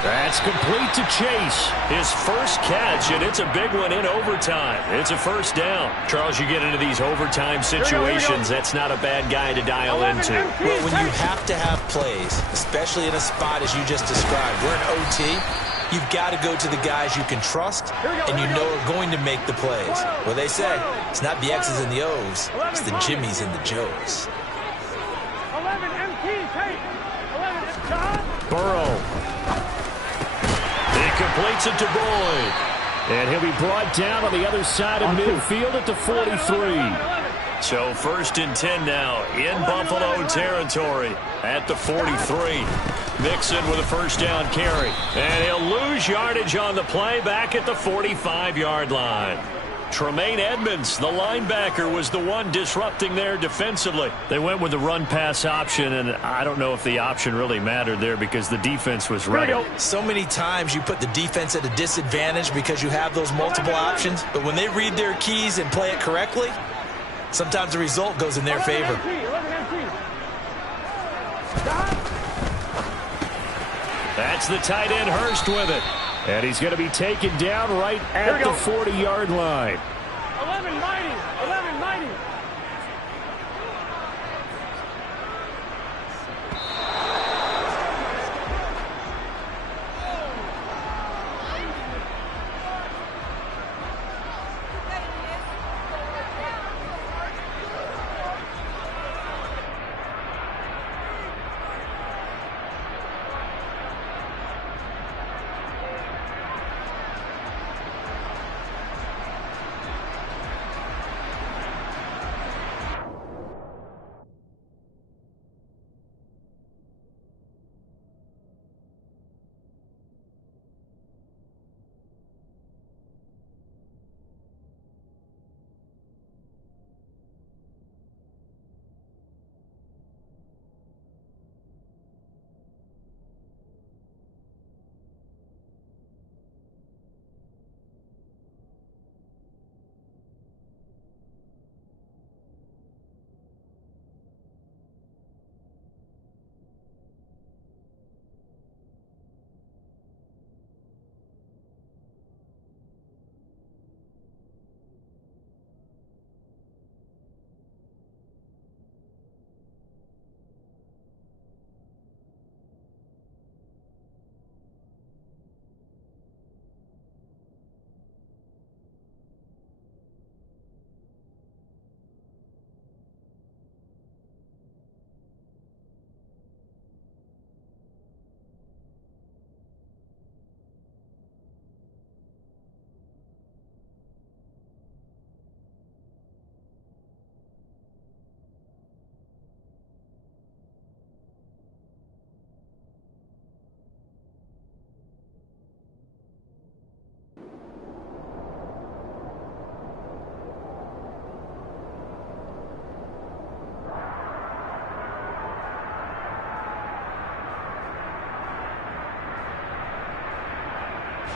That's complete to Chase. His first catch, and it's a big one in overtime. It's a first down. Charles, you get into these overtime situations, that's not a bad guy to dial into. Well, when you have to have plays, especially in a spot as you just described, we're in OT, you've got to go to the guys you can trust and you know are going to make the plays. Well, they say it's not the X's and the O's, it's the Jimmys and the Joes. 11 MT, take. 11 Burrow. He completes it to Boyd. And he'll be brought down on the other side of midfield at the 43. So 1st and 10 now in Buffalo territory at the 43. Mixon with a first down carry. And he'll lose yardage on the play back at the 45-yard line. Tremaine Edmonds, the linebacker, was the one disrupting there defensively. They went with the run-pass option, and I don't know if the option really mattered there because the defense was ready. So many times you put the defense at a disadvantage because you have those multiple options, but when they read their keys and play it correctly, sometimes the result goes in their favor. 11 MT. That's the tight end Hurst with it. And he's going to be taken down right at the 40-yard line. 11 mighty. 11 mighty.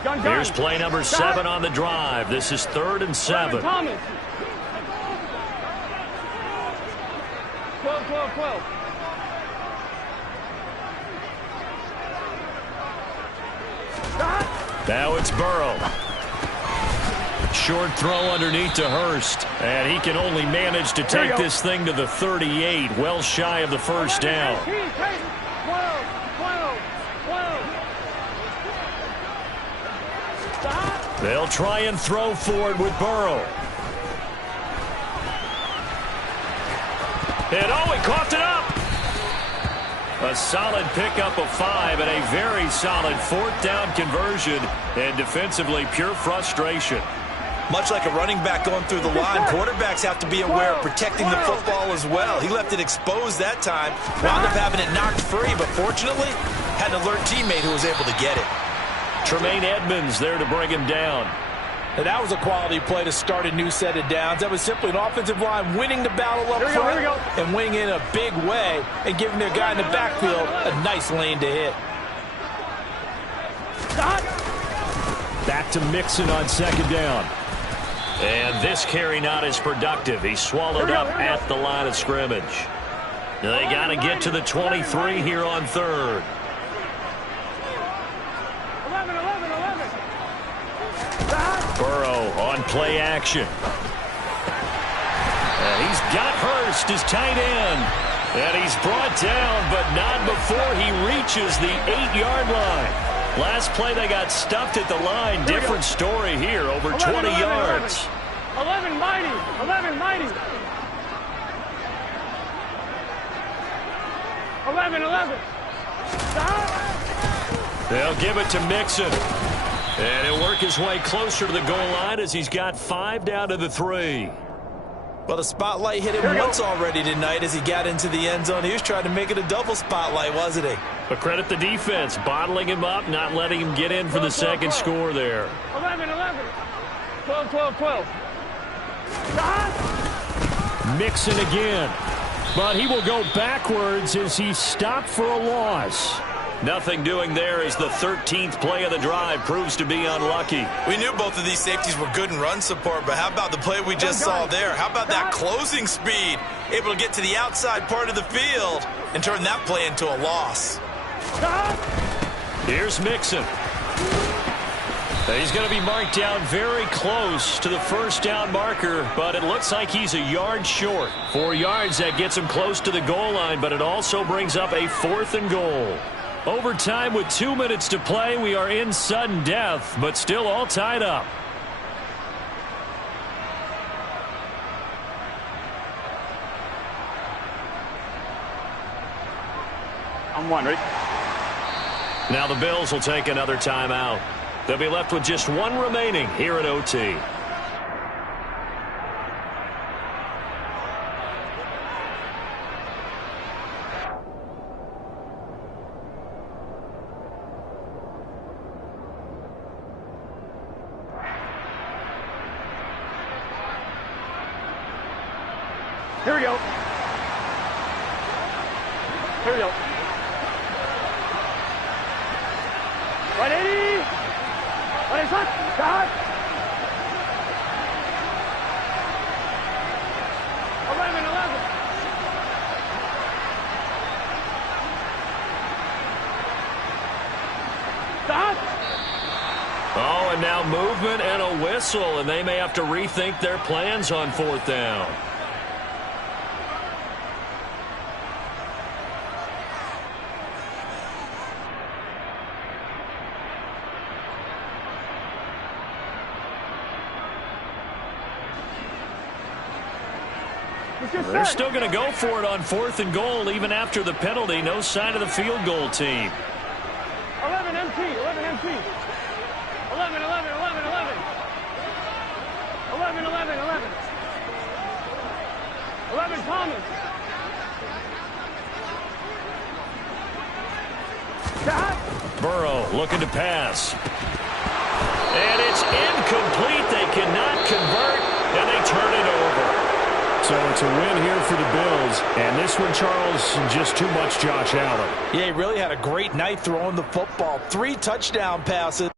Here's play number 7 on the drive. This is 3rd and 7. 12, 12, 12. Now it's Burrow. Short throw underneath to Hurst. And he can only manage to take this thing to the 38, well shy of the first down. 12, 12, 12. They'll try and throw forward with Burrow. And he coughed it up. A solid pickup of 5 and a very solid 4th down conversion. And defensively, pure frustration. Much like a running back going through the line, quarterbacks have to be aware of protecting the football as well. He left it exposed that time, wound up having it knocked free, but fortunately had an alert teammate who was able to get it. Tremaine Edmonds there to bring him down. And that was a quality play to start a new set of downs. That was simply an offensive line winning the battle up front and winning in a big way and giving their guy in the backfield a nice lane to hit. Back to Mixon on 2nd down. And this carry not as productive. He swallowed up at the line of scrimmage. They got to get to the 23 here on 3rd. 11, 11, 11. Burrow on play action. And he's got Hurst, his tight end. And he's brought down, but not before he reaches the 8-yard line. Last play, they got stuffed at the line. Different story here, over 20 yards. 11 mighty. 11 mighty. 11, 11. They'll give it to Mixon. And he'll work his way closer to the goal line as he's got 5 down to the 3. Well, the spotlight hit him once already tonight as he got into the end zone. He was trying to make it a double spotlight, wasn't he? But credit the defense, bottling him up, not letting him get in for the second score there. 11, 11. 12, 12, 12. Mixon again. But he will go backwards as he's stopped for a loss. Nothing doing there as the 13th play of the drive proves to be unlucky. We knew both of these safeties were good in run support, but how about the play we just saw there? How about that closing speed? Able to get to the outside part of the field and turn that play into a loss. Here's Mixon. He's going to be marked down very close to the first down marker, but it looks like he's a yard short. 4 yards, that gets him close to the goal line, but it also brings up a 4th and goal. Overtime with 2 minutes to play. We are in sudden death, but still all tied up. I'm one, right? Now the Bills will take another timeout. They'll be left with just 1 remaining here at OT. Here we go. Here we go. Ready? Ready, shot. Shot. 11, 11. Shot. Oh, and now movement and a whistle, and they may have to rethink their plans on 4th down. They're still going to go for it on 4th and goal even after the penalty. No sign of the field goal team. 11 MT, 11 MT. 11, 11, 11, 11. 11, 11, 11. 11 Thomas. Shot. Burrow looking to pass. And it's incomplete. They cannot convert, and they turn it over. So it's a win here for the Bills. And this one, Charles, just too much Josh Allen. Yeah, he really had a great night throwing the football. 3 touchdown passes.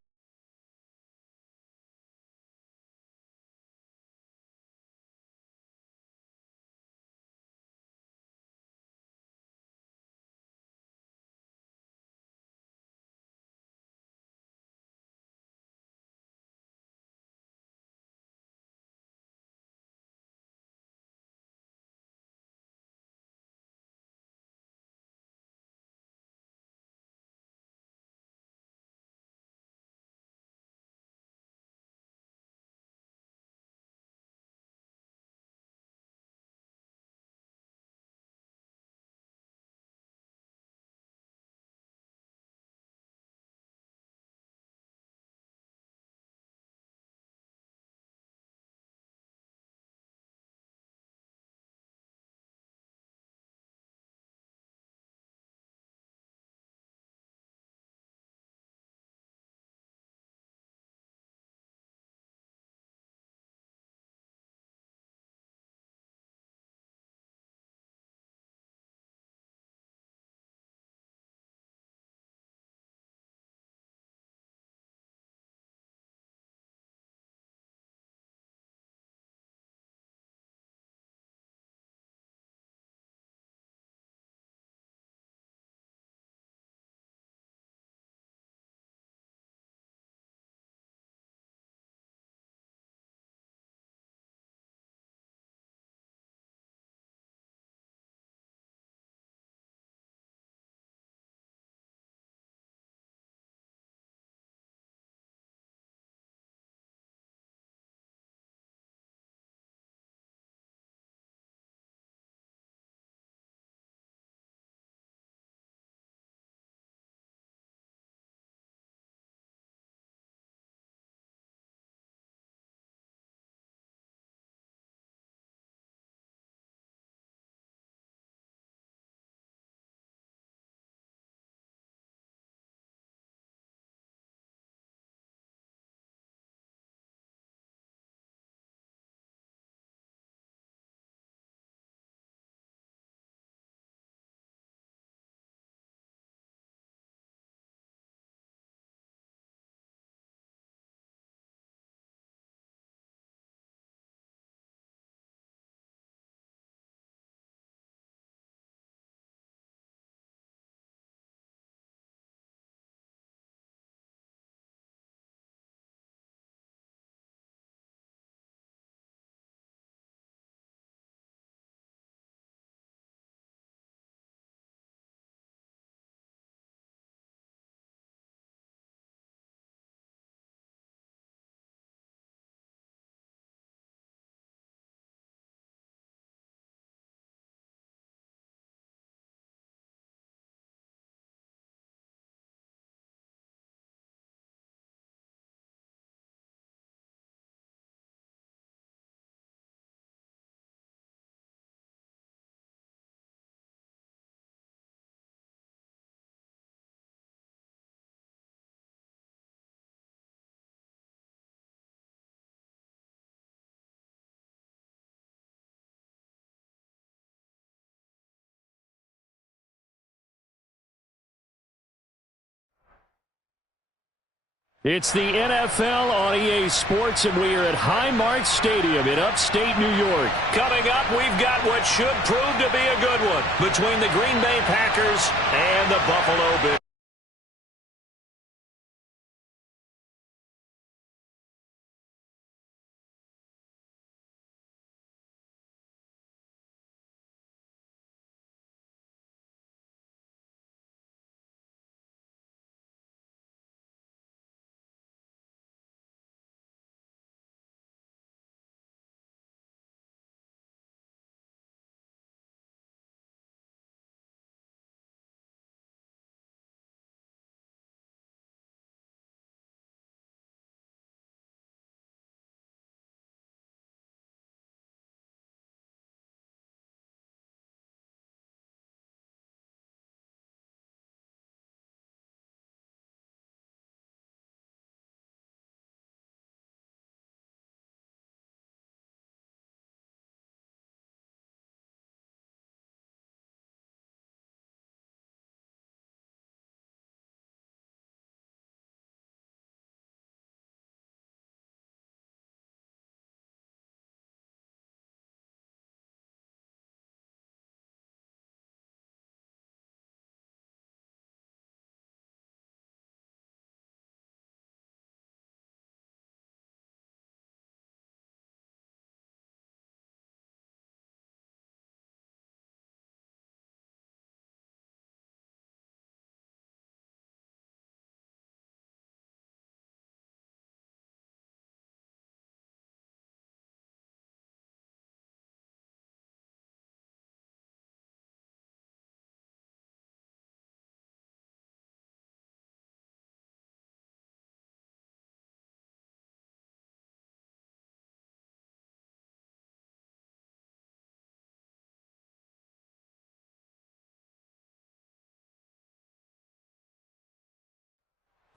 It's the NFL on EA Sports, and we are at Highmark Stadium in upstate New York. Coming up, we've got what should prove to be a good one between the Green Bay Packers and the Buffalo Bills.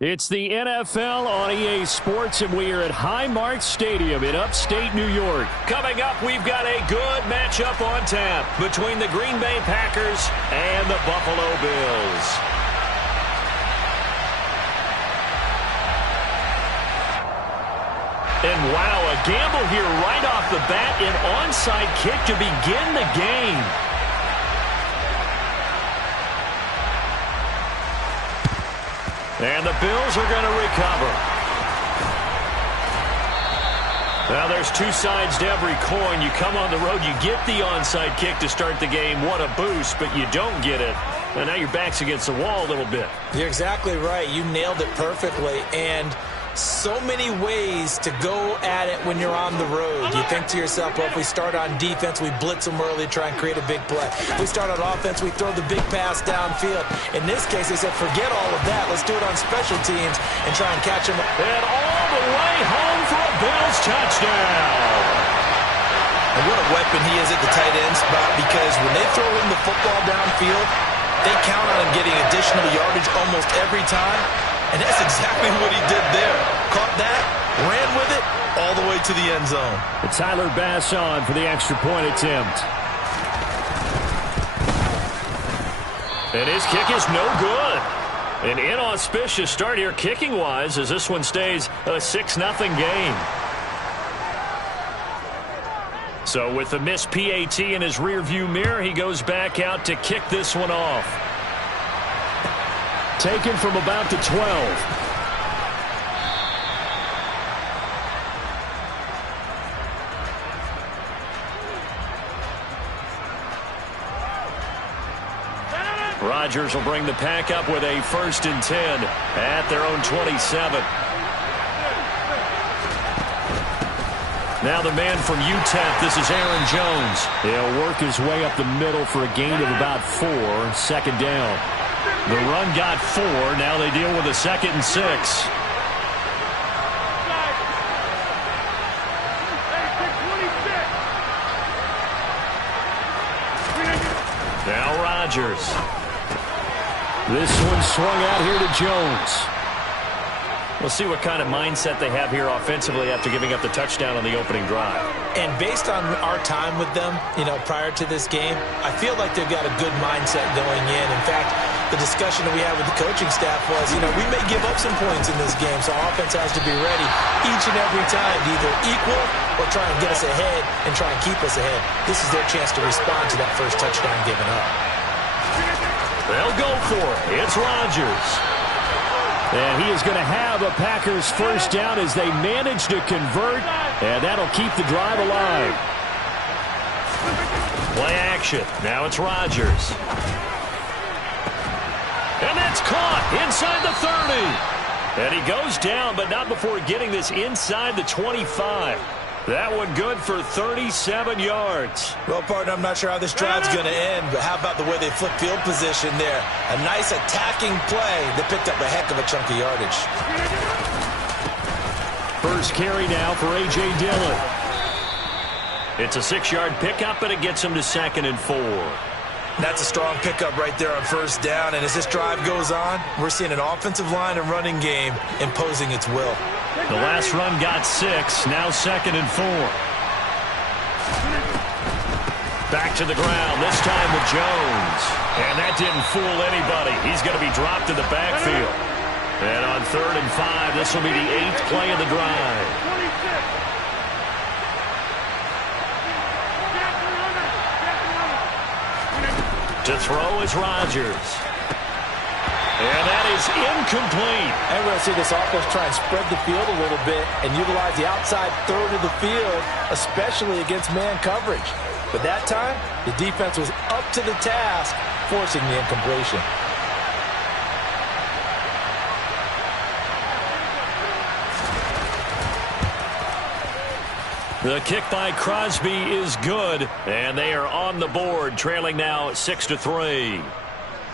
It's the NFL on EA Sports, and we are at Highmark Stadium in upstate New York. Coming up, we've got a good matchup on tap between the Green Bay Packers and the Buffalo Bills. And wow, a gamble here right off the bat, an onside kick to begin the game. And the Bills are going to recover. Now, there's two sides to every coin. You come on the road, you get the onside kick to start the game. What a boost, but you don't get it. And now your back's against the wall a little bit. You're exactly right. You nailed it perfectly. And so many ways to go at it when you're on the road. You think to yourself, well, if we start on defense, we blitz them early, try and create a big play. If we start on offense, we throw the big pass downfield. In this case, they said, forget all of that. Let's do it on special teams and try and catch them. And all the way home for a Bills touchdown. And what a weapon he is at the tight end spot, because when they throw him the football downfield, they count on him getting additional yardage almost every time. And that's exactly what he did there. Caught that, ran with it, all the way to the end zone. And Tyler Bass on for the extra point attempt. And his kick is no good. An inauspicious start here kicking-wise as this one stays a 6-0 game. So with the missed PAT in his rearview mirror, he goes back out to kick this one off. Taken from about the 12. Rodgers will bring the pack up with a 1st and 10 at their own 27. Now the man from UTEP, this is Aaron Jones. He'll work his way up the middle for a gain of about 4, 2nd down. The run got 4. Now they deal with a 2nd and 6. Now Rodgers. This one swung out here to Jones. We'll see what kind of mindset they have here offensively after giving up the touchdown on the opening drive. And based on our time with them, prior to this game, I feel like they've got a good mindset going in. In fact, the discussion that we had with the coaching staff was, we may give up some points in this game, so offense has to be ready each and every time to either equal or try and get us ahead and try and keep us ahead. This is their chance to respond to that first touchdown given up. They'll go for it. It's Rodgers. And he is going to have a Packers first down as they manage to convert, and that'll keep the drive alive. Play action. Now it's Rodgers. And that's caught inside the 30. And he goes down, but not before getting this inside the 25. That one good for 37 yards. Well, partner, I'm not sure how this drive's going to end, but how about the way they flip field position there? A nice attacking play that picked up a heck of a chunk of yardage. First carry now for A.J. Dillon. It's a 6-yard pickup, and it gets him to 2nd and 4. That's a strong pickup right there on first down, and as this drive goes on, we're seeing an offensive line and running game imposing its will. The last run got 6, now 2nd and 4. Back to the ground, this time with Jones. And that didn't fool anybody. He's going to be dropped in the backfield. And on 3rd and 5, this will be the 8th play of the drive. To throw is Rodgers. And that is incomplete. And we're going to see this offense try and spread the field a little bit and utilize the outside third of the field, especially against man coverage. But that time, the defense was up to the task, forcing the incompletion. The kick by Crosby is good, and they are on the board, trailing now 6-3.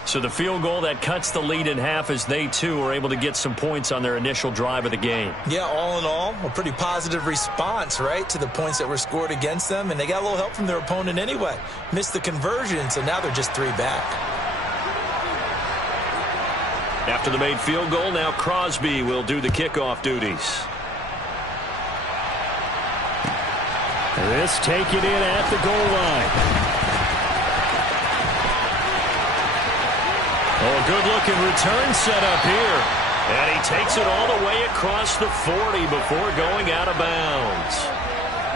So the field goal that cuts the lead in half as they, too, are able to get some points on their initial drive of the game. Yeah, all in all, a pretty positive response, right, to the points that were scored against them. And they got a little help from their opponent anyway. Missed the conversion, so now they're just 3 back. After the made field goal, now Crosby will do the kickoff duties. This taken in at the goal line. Oh, a good-looking return set up here. And he takes it all the way across the 40 before going out of bounds.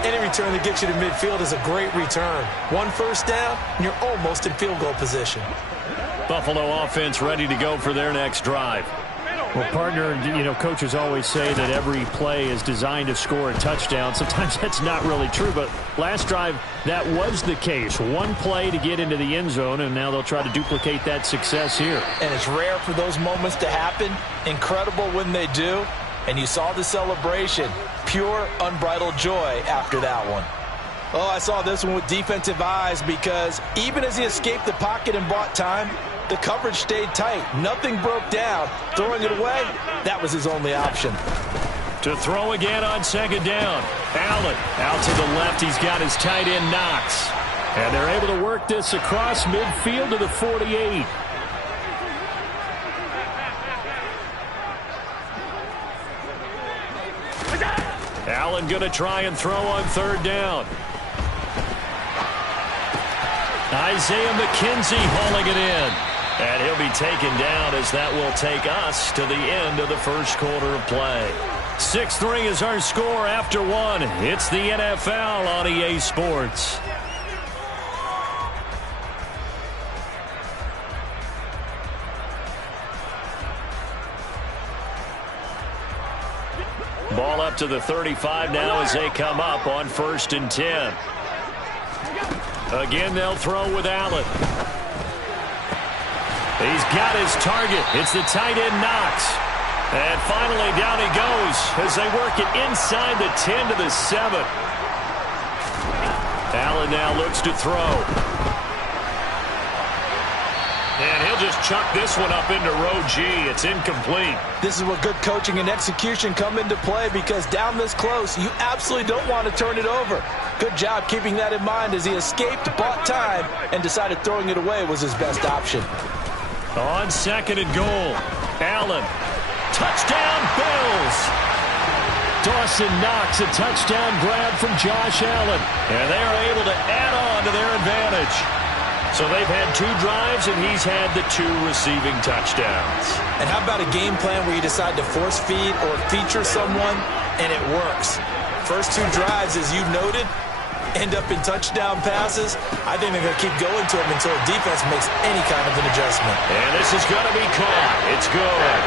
Any return that gets you to midfield is a great return. 1 first down, and you're almost in field goal position. Buffalo offense ready to go for their next drive. Well, partner, coaches always say that every play is designed to score a touchdown. Sometimes that's not really true, but last drive, that was the case. 1 play to get into the end zone, and now they'll try to duplicate that success here. And it's rare for those moments to happen. Incredible when they do. And you saw the celebration. Pure, unbridled joy after that one. Oh, I saw this one with defensive eyes because even as he escaped the pocket and bought time, the coverage stayed tight. Nothing broke down. Throwing it away, that was his only option. To throw again on 2nd down. Allen out to the left. He's got his tight end Knox. And they're able to work this across midfield to the 48. Allen going to try and throw on 3rd down. Isaiah McKenzie hauling it in. And he'll be taken down as that will take us to the end of the first quarter of play. 6-3 is our score after 1. It's the NFL on EA Sports. Ball up to the 35 now as they come up on 1st and 10. Again, they'll throw with Allen. He's got his target. It's the tight end Knox. And finally down he goes as they work it inside the 10 to the 7. Allen now looks to throw. And he'll just chuck this one up into row G. It's incomplete. This is where good coaching and execution come into play because down this close, you absolutely don't want to turn it over. Good job keeping that in mind as he escaped, bought time, and decided throwing it away was his best option. On 2nd and goal, Allen. Touchdown, Bills. Dawson Knox, a touchdown grab from Josh Allen. And they are able to add on to their advantage. So they've had 2 drives, and he's had the 2 receiving touchdowns. And how about a game plan where you decide to force feed or feature someone, and it works? First 2 drives, as you noted, end up in touchdown passes. I think they're going to keep going to him until the defense makes any kind of an adjustment. And this is going to be caught. It's good.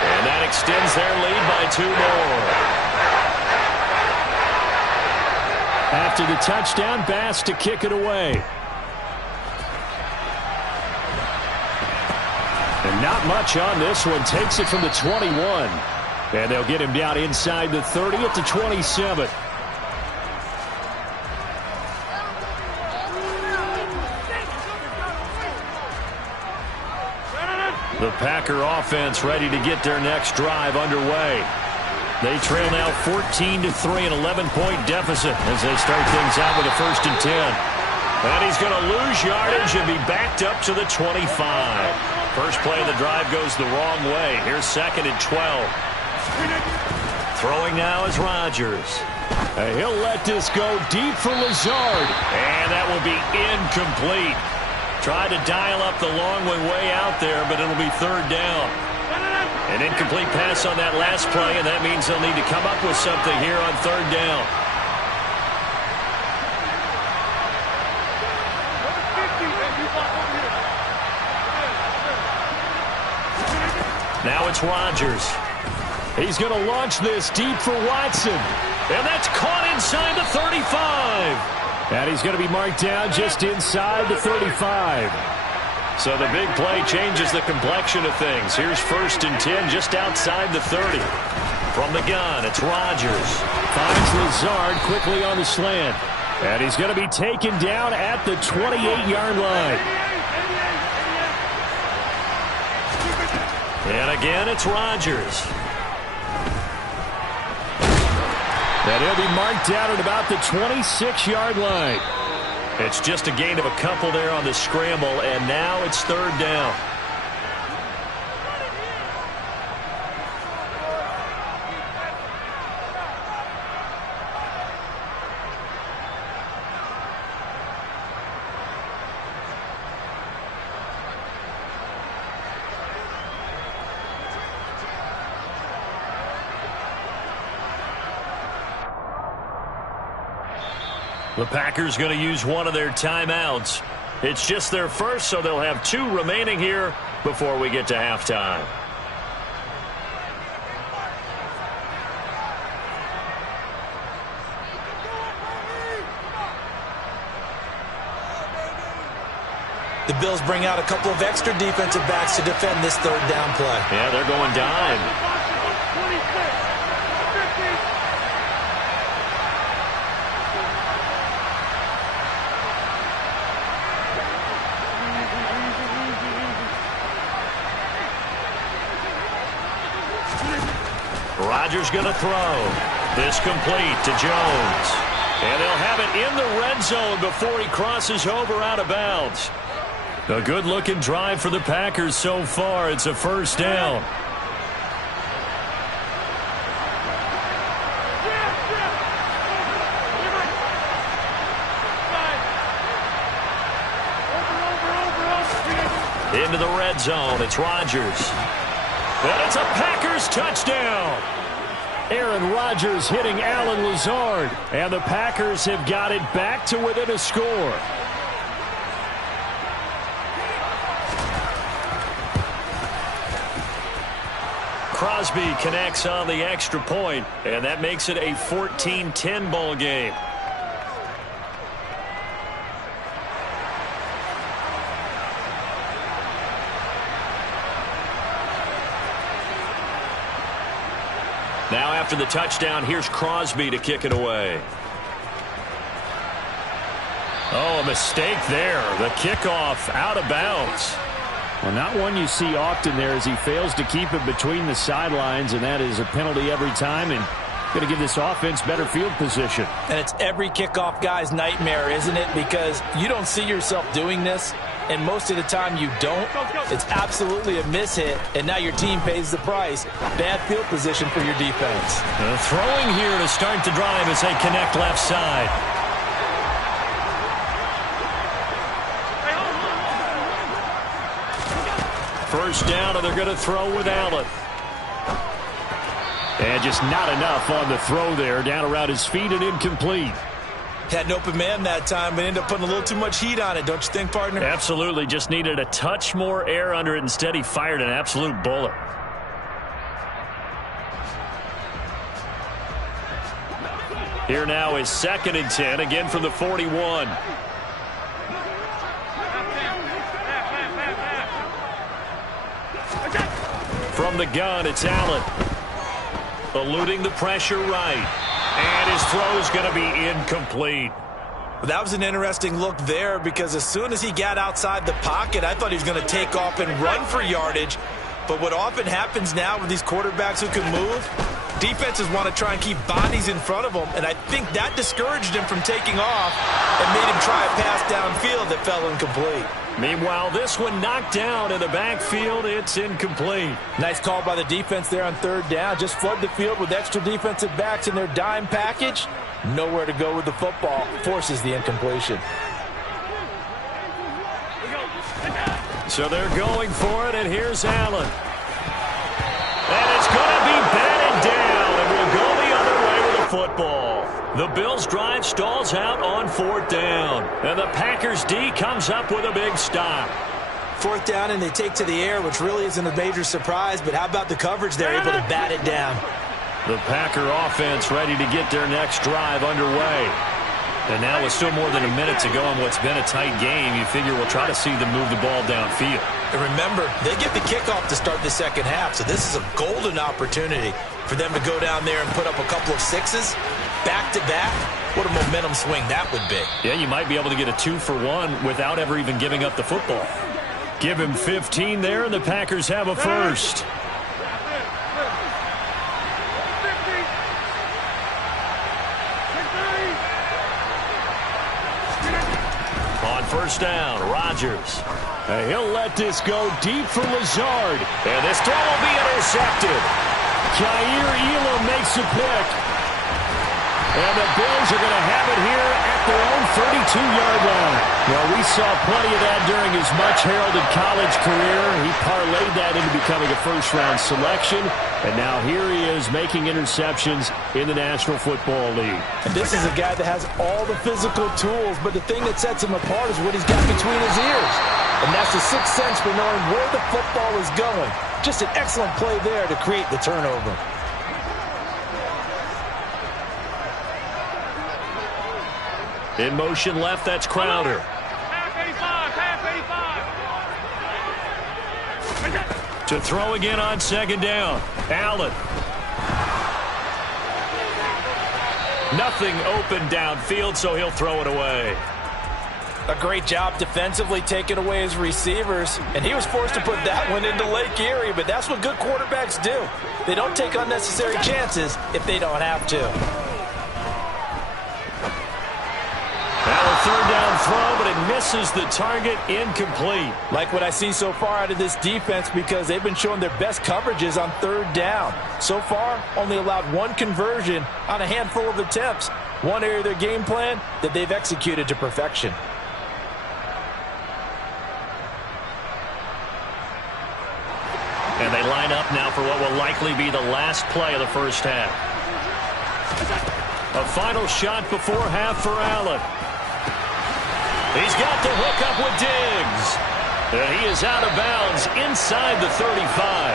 And that extends their lead by 2 more. After the touchdown, Bass to kick it away. And not much on this one. Takes it from the 21. And they'll get him down inside the 30 at the 27. The Packer offense ready to get their next drive underway. They trail now 14-3, an 11-point deficit as they start things out with a 1st and 10. And he's going to lose yardage and be backed up to the 25. First play of the drive goes the wrong way. Here's 2nd and 12. Throwing now is Rodgers. He'll let this go deep for Lazard. And that will be incomplete. Tried to dial up the long way out there, but it'll be 3rd down. An incomplete pass on that last play, and that means they'll need to come up with something here on 3rd down. Now it's Rodgers. He's going to launch this deep for Watson. And that's caught inside the 35. And he's going to be marked down just inside the 35. So the big play changes the complexion of things. Here's 1st and 10 just outside the 30. From the gun, it's Rodgers. Finds Lazard quickly on the slant. And he's going to be taken down at the 28-yard line. And again, it's Rodgers. And he'll be marked down at about the 26-yard line. It's just a gain of a couple there on the scramble, and now it's 3rd down. The Packers going to use one of their timeouts. It's just their first, so they'll have 2 remaining here before we get to halftime. The Bills bring out a couple of extra defensive backs to defend this 3rd down play. Yeah, they're going dime. Rodgers going to throw. This complete to Jones. And they'll have it in the red zone before he crosses over out of bounds. A good-looking drive for the Packers so far. It's a 1st down. Into the red zone. It's Rodgers. And it's a Packers touchdown. Aaron Rodgers hitting Allen Lazard. And the Packers have got it back to within a score. Crosby connects on the extra point, and that makes it a 14-10 ball game. Now after the touchdown, here's Crosby to kick it away. Oh, a mistake there. The kickoff out of bounds. Well, not one you see often there as he fails to keep it between the sidelines, and that is a penalty every time and going to give this offense better field position. And it's every kickoff guy's nightmare, isn't it? Because you don't see yourself doing this, and most of the time you don't. It's absolutely a mishit, and now your team pays the price. Bad field position for your defense. Throwing here to start the drive as they connect left side. First down, and they're going to throw with Allen. And just not enough on the throw there. Down around his feet and incomplete. Had an open man that time, but ended up putting a little too much heat on it, don't you think, partner? Absolutely. Just needed a touch more air under it. Instead, he fired an absolute bullet. Here now is 2nd and 10, again from the 41. From the gun, it's Allen. Eluding the pressure right. And his throw is going to be incomplete. Well, that was an interesting look there because as soon as he got outside the pocket, I thought he was going to take off and run for yardage. But what often happens now with these quarterbacks who can move, defenses want to try and keep bodies in front of them, and I think that discouraged him from taking off and made him try a pass downfield that fell incomplete. Meanwhile, this one knocked down in the backfield. It's incomplete. Nice call by the defense there on 3rd down. Just flood the field with extra defensive backs in their dime package. Nowhere to go with the football. Forces the incompletion. So they're going for it, and here's Allen. And it's going to be batted down, and we'll go the other way with the football. The Bills' drive stalls out on 4th down, and the Packers' D comes up with a big stop. 4th down, and they take to the air, which really isn't a major surprise, but how about the coverage? They're able to bat it down. The Packer offense ready to get their next drive underway. And now with still more than a minute to go in what's been a tight game, you figure we'll try to see them move the ball downfield. And remember, they get the kickoff to start the 2nd half, so this is a golden opportunity for them to go down there and put up a couple of sixes back-to-back. What a momentum swing that would be. Yeah, you might be able to get a 2-for-1 without ever even giving up the football. Give him 15 there, and the Packers have a first. First down, Rodgers. He'll let this go deep for Lazard. And this throw will be intercepted. Jair Elam makes a pick. And the Bills are going to have it here at their own 32-yard line. Well, we saw plenty of that during his much-heralded college career. He parlayed that into becoming a first-round selection. And now here he is making interceptions in the National Football League. And this is a guy that has all the physical tools, but the thing that sets him apart is what he's got between his ears. And that's the sixth sense for knowing where the football is going. Just an excellent play there to create the turnover. In motion left, that's Crowder. To throw again on 2nd down. Allen. Nothing open downfield, so he'll throw it away. A great job defensively taking away his receivers, and he was forced to put that one into Lake Erie, but that's what good quarterbacks do. They don't take unnecessary chances if they don't have to. Now a 3rd down throw, but it misses the target, incomplete. Like what I see so far out of this defense because they've been showing their best coverages on 3rd down. So far, only allowed one conversion on a handful of attempts. One area of their game plan that they've executed to perfection. And they line up now for what will likely be the last play of the first half. A final shot before half for Allen. He's got the hook up with Diggs. And he is out of bounds inside the 35.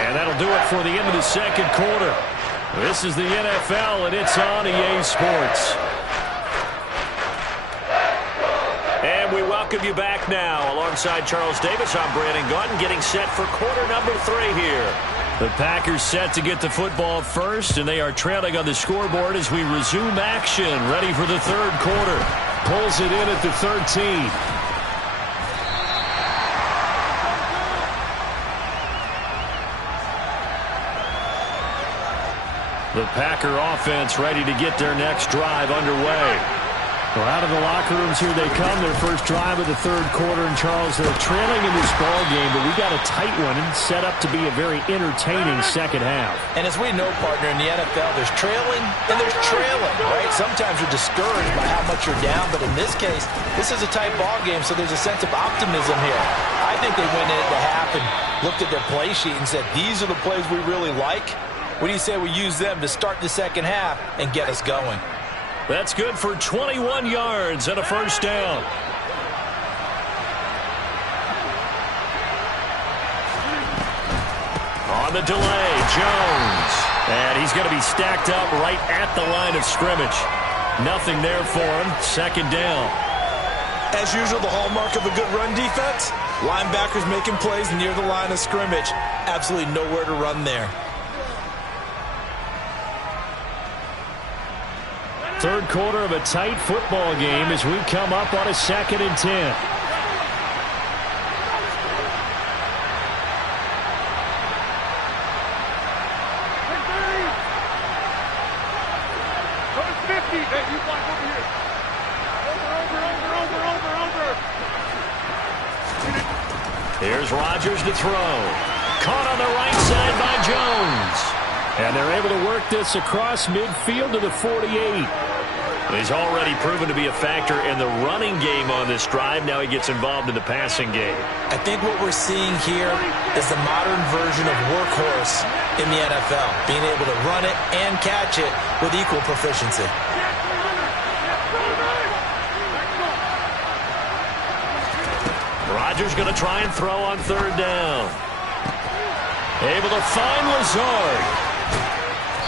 And that'll do it for the end of the 2nd quarter. This is the NFL, and it's on EA Sports. And we welcome you back now. Alongside Charles Davis, I'm Brandon Gaudin, getting set for quarter number 3 here. The Packers set to get the football first, and they are trailing on the scoreboard as we resume action, ready for the 3rd quarter. Pulls it in at the 13. The Packer offense ready to get their next drive underway. Well, out of the locker rooms here they come. Their first drive of the third quarter. And, Charles, they're trailing in this ball game, but we got a tight one and set up to be a very entertaining second half. And as we know, partner, in the NFL, there's trailing and there's trailing, right? Sometimes you're discouraged by how much you're down, but in this case, this is a tight ball game, so there's a sense of optimism here. I think they went into the half and looked at their play sheet and said, these are the plays we really like. What do you say we use them to start the second half and get us going? That's good for 21 yards and a first down. On the delay, Jones. And he's going to be stacked up right at the line of scrimmage. Nothing there for him. Second down. As usual, the hallmark of a good run defense, linebackers making plays near the line of scrimmage. Absolutely nowhere to run there. Third quarter of a tight football game as we come up on a 2nd and 10. Here's Rodgers to throw. Caught on the right side by Jones. And they're able to work this across midfield to the 48. He's already proven to be a factor in the running game on this drive. Now he gets involved in the passing game. I think what we're seeing here is the modern version of workhorse in the NFL, being able to run it and catch it with equal proficiency. Rodgers going to try and throw on third down. Able to find Lazard.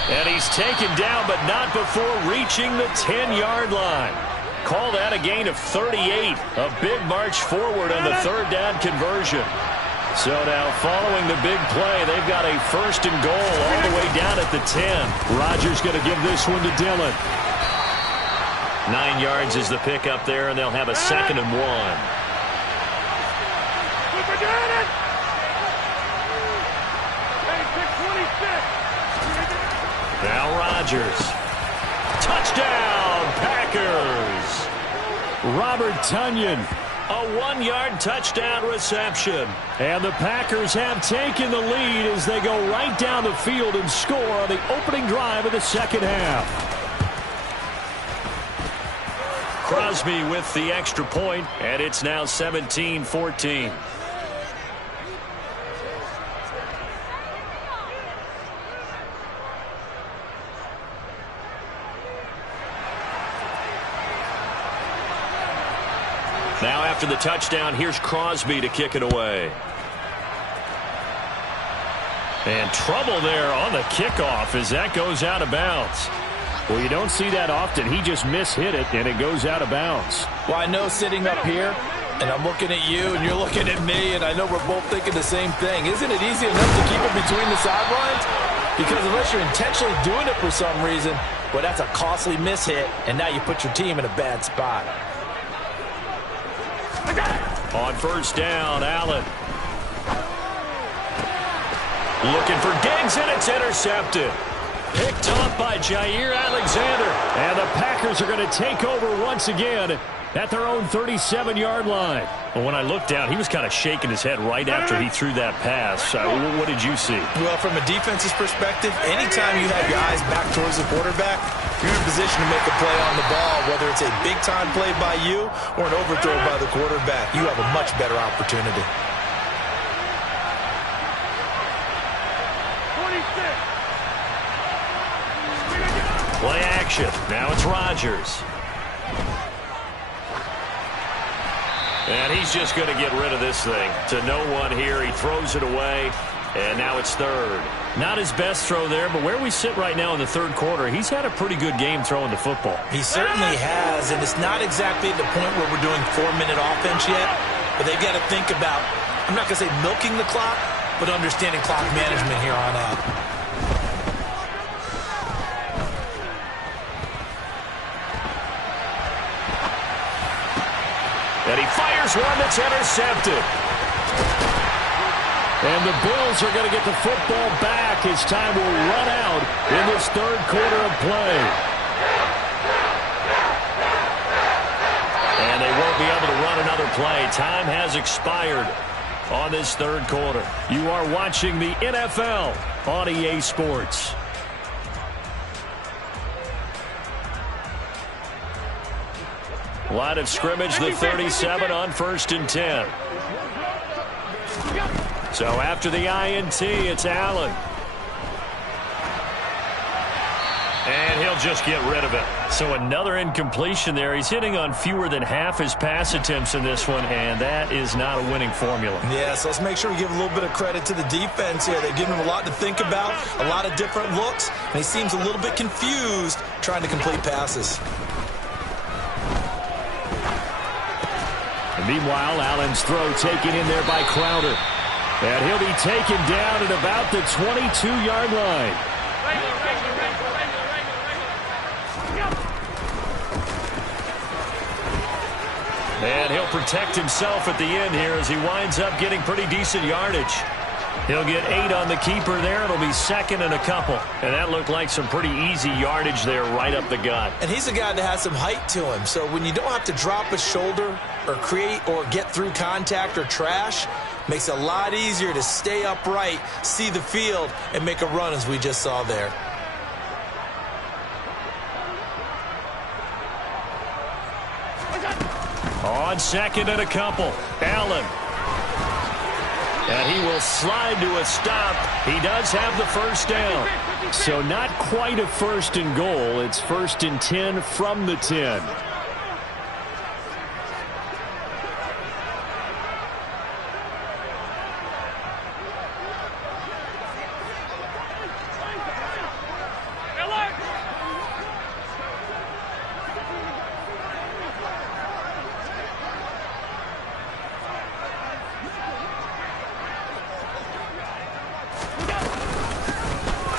And he's taken down, but not before reaching the 10-yard line. Call that a gain of 38. A big march forward on the third down conversion. So now following the big play, they've got a first and goal all the way down at the 10. Rodgers going to give this one to Dillon. 9 yards is the pick up there, and they'll have a 2nd and 1. Now Rodgers. Touchdown, Packers. Robert Tonyan. A 1-yard touchdown reception. And the Packers have taken the lead as they go right down the field and score on the opening drive of the second half. Crosby with the extra point, and it's now 17-14. Now after the touchdown, here's Crosby to kick it away. And trouble there on the kickoff as that goes out of bounds. Well, you don't see that often. He just mishit it, and it goes out of bounds. Well, I know sitting up here, and I'm looking at you, and you're looking at me, and I know we're both thinking the same thing. Isn't it easy enough to keep it between the sidelines? Because unless you're intentionally doing it for some reason, well, that's a costly mishit, and now you put your team in a bad spot. On first down, Allen. Looking for Diggs, and it's intercepted. Picked off by Jair Alexander. And the Packers are going to take over once again at their own 37-yard line. Well, when I looked down, he was kind of shaking his head right after he threw that pass. What did you see? Well, from a defense's perspective, anytime you have your eyes back towards the quarterback, you're in a position to make a play on the ball, whether it's a big-time play by you or an overthrow by the quarterback. You have a much better opportunity. 26. Play action. Now it's Rodgers. And he's just going to get rid of this thing. To no one here. He throws it away. And now it's third. Not his best throw there, but where we sit right now in the third quarter, he's had a pretty good game throwing the football. He certainly has, and it's not exactly at the point where we're doing 4-minute offense yet, but they've got to think about, I'm not going to say milking the clock, but understanding clock management here on out. And he fires one that's intercepted. And the Bills are going to get the football back as time will run out in this third quarter of play. And they won't be able to run another play. Time has expired on this third quarter. You are watching the NFL on EA Sports. Line of scrimmage, the 37 on 1st and 10. So after the INT, it's Allen. And he'll just get rid of it. So another incompletion there. He's hitting on fewer than half his pass attempts in this one, and that is not a winning formula. Yeah, so let's make sure we give a little bit of credit to the defense here. They've given him a lot to think about, a lot of different looks, and he seems a little bit confused trying to complete passes. And meanwhile, Allen's throw taken in there by Crowder. And he'll be taken down at about the 22-yard line. And he'll protect himself at the end here as he winds up getting pretty decent yardage. He'll get 8 on the keeper there. It'll be 2nd and a couple. And that looked like some pretty easy yardage there right up the gut. And he's a guy that has some height to him. So when you don't have to drop a shoulder or create or get through contact or trash, makes it a lot easier to stay upright, see the field, and make a run as we just saw there. On 2nd and a couple, Allen. And he will slide to a stop. He does have the first down. So not quite a 1st and goal. It's 1st and 10 from the 10.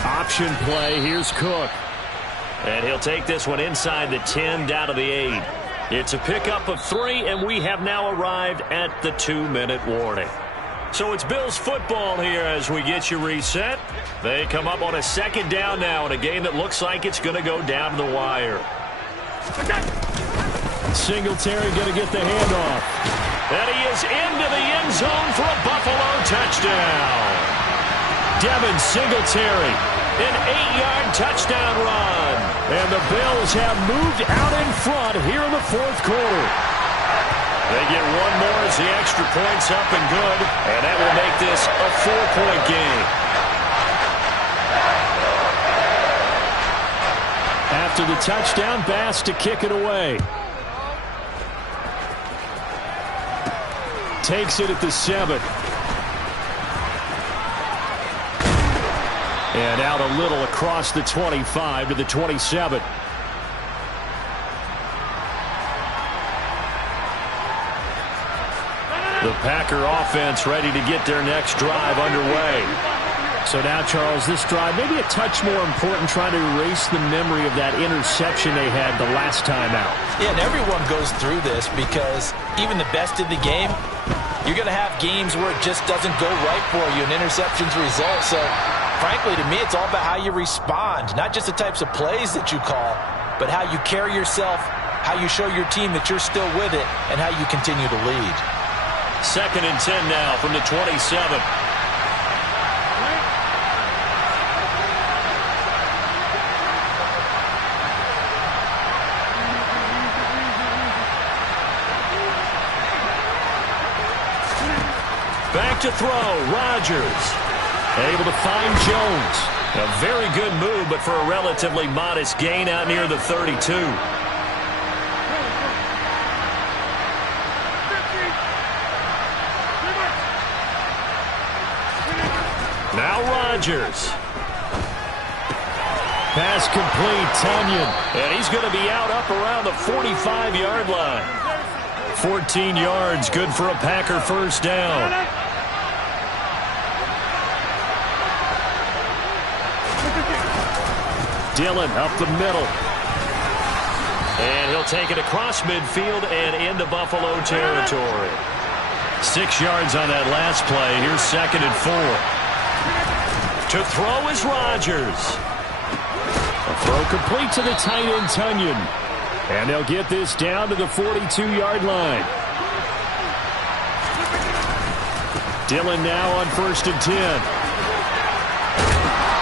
Option play. Here's Cook. And he'll take this one inside the 10 down to the 8. It's a pickup of 3, and we have now arrived at the 2-minute warning. So it's Bills football here as we get you reset. They come up on a 2nd down now in a game that looks like it's going to go down to the wire. Singletary going to get the handoff. And he is into the end zone for a Buffalo touchdown. Devin Singletary, an 8-yard touchdown run. And the Bills have moved out in front here in the 4th quarter. They get one more as the extra point's up and good. And that will make this a 4-point game. After the touchdown, Bass to kick it away. Takes it at the 7. And out a little across the 25 to the 27. The Packer offense ready to get their next drive underway. So now, Charles, this drive maybe a touch more important, trying to erase the memory of that interception they had the last time out. Yeah, and everyone goes through this because even the best in the game, you're going to have games where it just doesn't go right for you, and interceptions result. So frankly, to me, it's all about how you respond, not just the types of plays that you call, but how you carry yourself, how you show your team that you're still with it, and how you continue to lead. 2nd and 10 now from the 27. Back to throw, Rodgers. Able to find Jones. A very good move, but for a relatively modest gain out near the 32. Now Rodgers. Pass complete, Tonyan. And he's going to be out up around the 45-yard line. 14 yards, good for a Packer first down. Dillon up the middle. And he'll take it across midfield and into Buffalo territory. 6 yards on that last play. Here's 2nd and 4. To throw is Rodgers. A throw complete to the tight end, Tonyan. And they'll get this down to the 42-yard line. Dillon now on 1st and 10.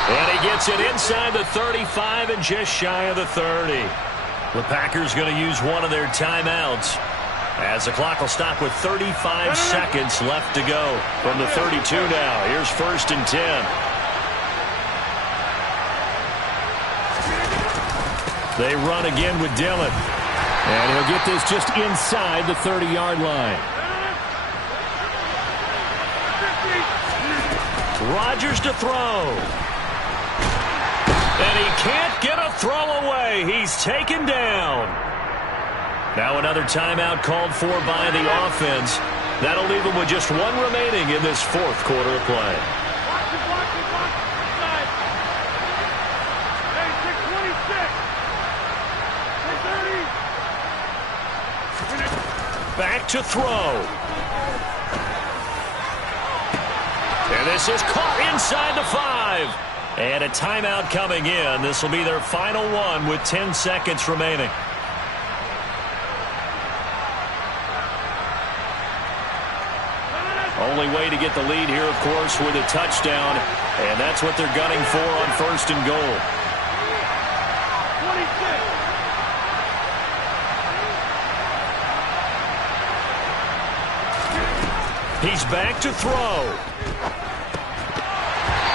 And he gets it inside the 35 and just shy of the 30. The Packers going to use one of their timeouts as the clock will stop with 35 seconds left to go from the 32 now. Here's 1st and 10. They run again with Dillon. And he'll get this just inside the 30-yard line. Rodgers to throw. And he can't get a throw away. He's taken down. Now another timeout called for by the offense. That'll leave him with just one remaining in this fourth quarter of play. Back to throw. And this is caught inside the 5. And a timeout coming in. This will be their final one with 10 seconds remaining. Only way to get the lead here, of course, with a touchdown. And that's what they're gunning for on 1st and goal. 26. He's back to throw.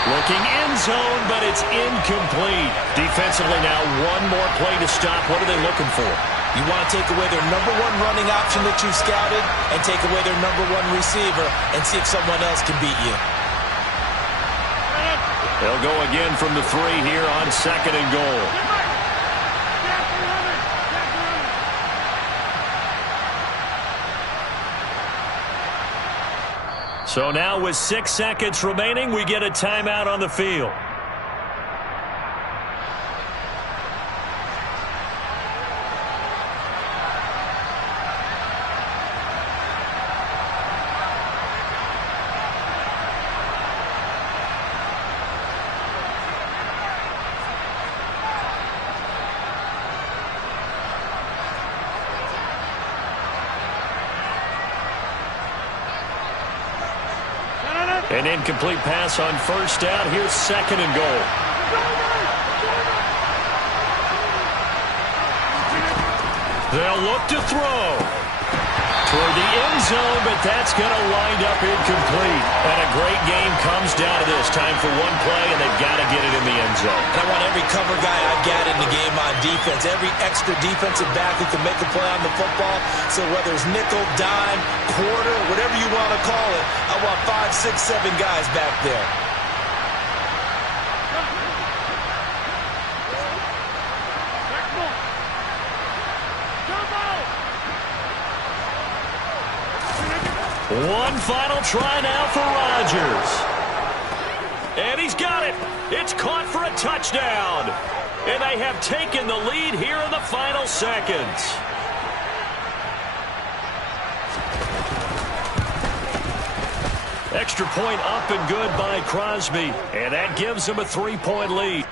Looking end zone, but it's incomplete. Defensively now, one more play to stop. What are they looking for? You want to take away their number one running option that you scouted and take away their number one receiver and see if someone else can beat you. They'll go again from the 3 here on 2nd and goal. So now with 6 seconds remaining, we get a timeout on the field. An incomplete pass on 1st down. Here's 2nd and goal. They'll look to throw toward the end zone, but that's going to wind up incomplete. And a great game comes down to this. Time for one play, and they've got to get it in the end zone. And I want every cover guy I've got in the game on defense, every extra defensive back who can make a play on the football. So whether it's nickel, dime, quarter, whatever you want to call it, I want 5, 6, 7 guys back there. One final try now for Rodgers. And he's got it. It's caught for a touchdown. And they have taken the lead here in the final seconds. Extra point up and good by Crosby. And that gives them a 3-point lead.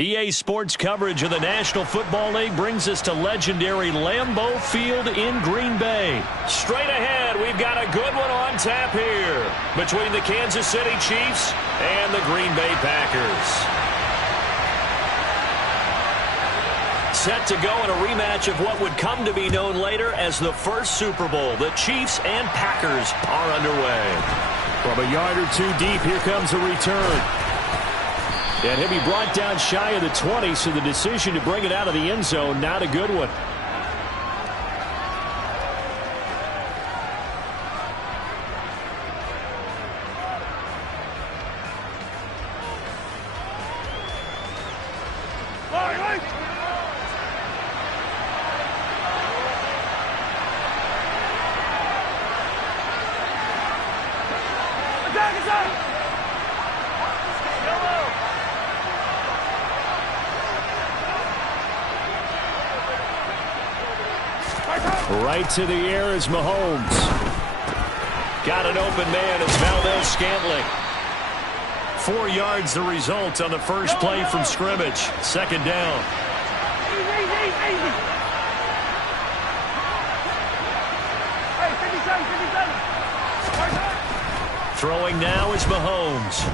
EA Sports coverage of the National Football League brings us to legendary Lambeau Field in Green Bay. Straight ahead, we've got a good one on tap here between the Kansas City Chiefs and the Green Bay Packers. Set to go in a rematch of what would come to be known later as the first Super Bowl. The Chiefs and Packers are underway. From a yard or two deep, here comes a return. And he'll be brought down shy of the 20, so the decision to bring it out of the end zone, not a good one. Right to the air is Mahomes. Got an open man. It's Valdes-Scantling. 4 yards the result on the first play from scrimmage. Second down. Throwing now is Mahomes.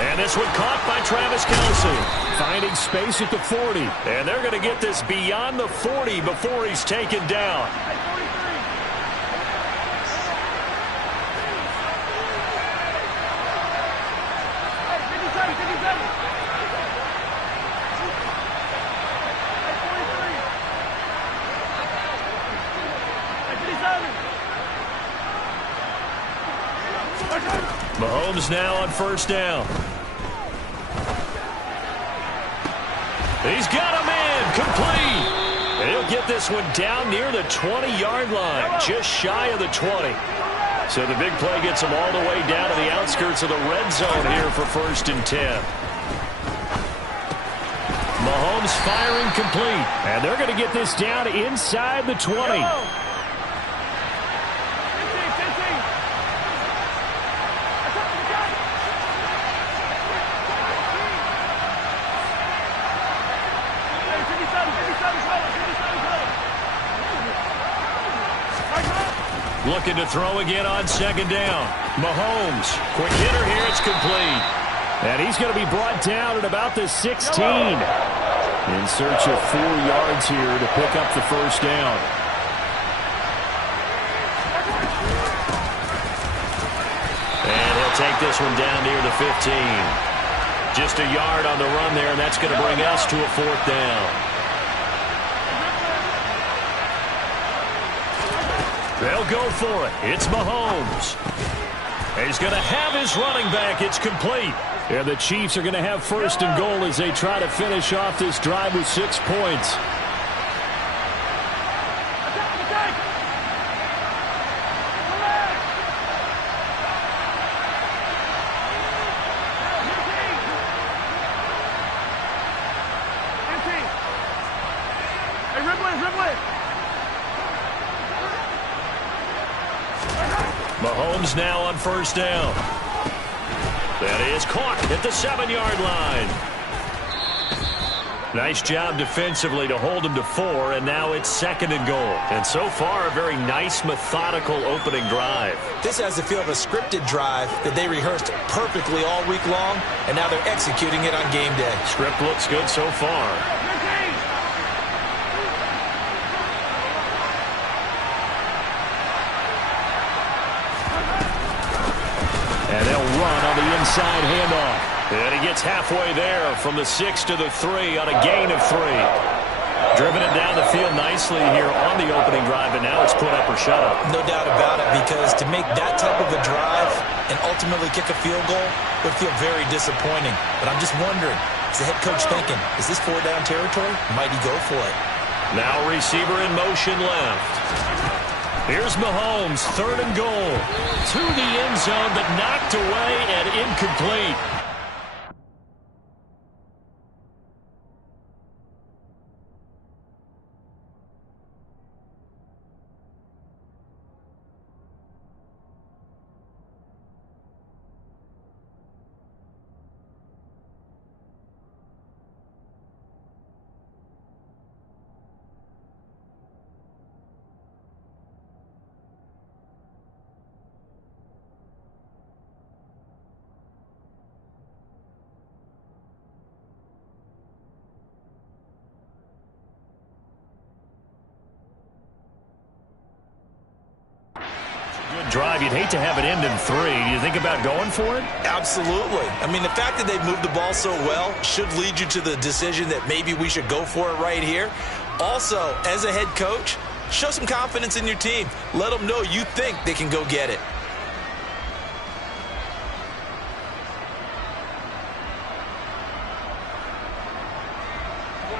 And this one caught by Travis Kelce. Finding space at the 40. And they're going to get this beyond the 40 before he's taken down. Mahomes now on first down. He's got a man complete. And he'll get this one down near the 20-yard line, just shy of the 20. So the big play gets him all the way down to the outskirts of the red zone here for 1st and 10. Mahomes firing complete. And they're going to get this down inside the 20. Looking to throw again on second down. Mahomes, quick hitter here, it's complete. And he's going to be brought down at about the 16. In search of 4 yards here to pick up the first down. And he'll take this one down near the 15. Just a yard on the run there, and that's going to bring us to a 4th down. They'll go for it. It's Mahomes. He's going to have his running back. It's complete. And the Chiefs are going to have 1st and goal as they try to finish off this drive with 6 points. Mahomes now on first down. That is caught at the 7-yard line. Nice job defensively to hold him to 4, and now it's 2nd and goal. And so far, a very nice, methodical opening drive. This has the feel of a scripted drive that they rehearsed perfectly all week long, and now they're executing it on game day. Script looks good so far. And they'll run on the inside handoff. And he gets halfway there from the 6 to the 3 on a gain of 3. Driven it down the field nicely here on the opening drive, and now it's put up or shut up. No doubt about it, because to make that type of a drive and ultimately kick a field goal would feel very disappointing. But I'm just wondering, is the head coach thinking, is this 4-down territory? Might he go for it? Now receiver in motion left. Here's Mahomes, 3rd and goal. To the end zone, but knocked away and incomplete. Good drive. You'd hate to have it end in 3. Do you think about going for it? Absolutely. I mean, the fact that they've moved the ball so well should lead you to the decision that maybe we should go for it right here. Also, as a head coach, show some confidence in your team. Let them know you think they can go get it.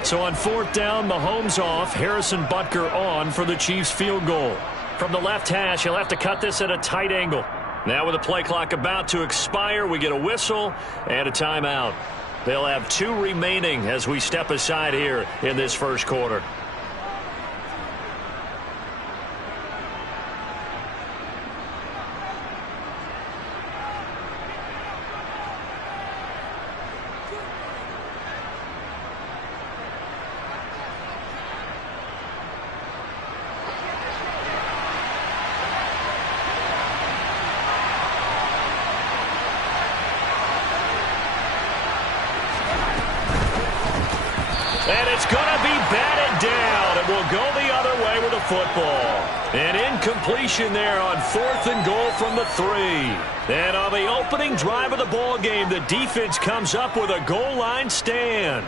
So on 4th down, Mahomes off, Harrison Butker on for the Chiefs field goal. From the left hash, he'll have to cut this at a tight angle. Now with the play clock about to expire, we get a whistle and a timeout. They'll have 2 remaining as we step aside here in this first quarter. And it's going to be batted down. It will go the other way with the football. An incompletion there on 4th and goal from the 3. And on the opening drive of the ball game, the defense comes up with a goal line stand.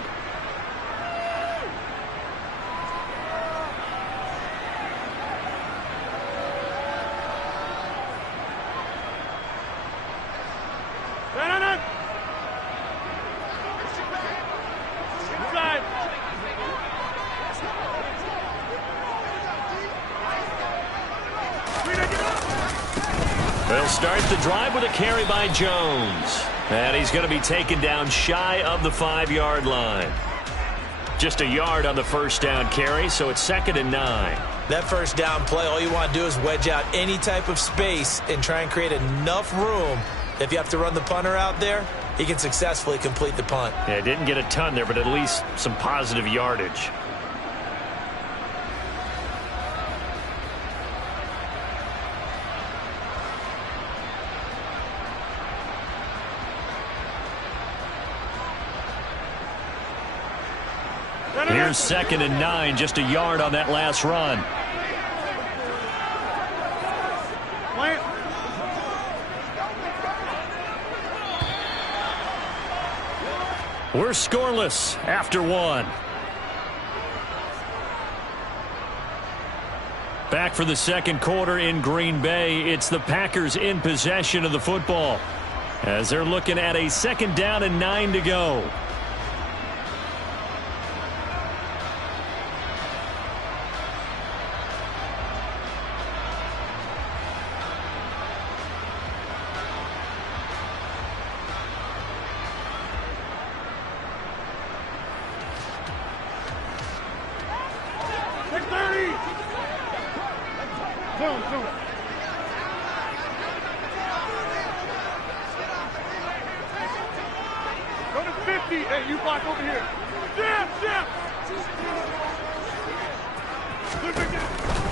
They'll start the drive with a carry by Jones. And he's going to be taken down shy of the 5-yard line. Just a yard on the first down carry, so it's 2nd and 9. That first down play, all you want to do is wedge out any type of space and try and create enough room. If you have to run the punter out there, he can successfully complete the punt. Yeah, didn't get a ton there, but at least some positive yardage. Here's 2nd and 9, just a yard on that last run. We're scoreless after 1. Back for the second quarter in Green Bay. It's the Packers in possession of the football as they're looking at a 2nd down and 9 to go.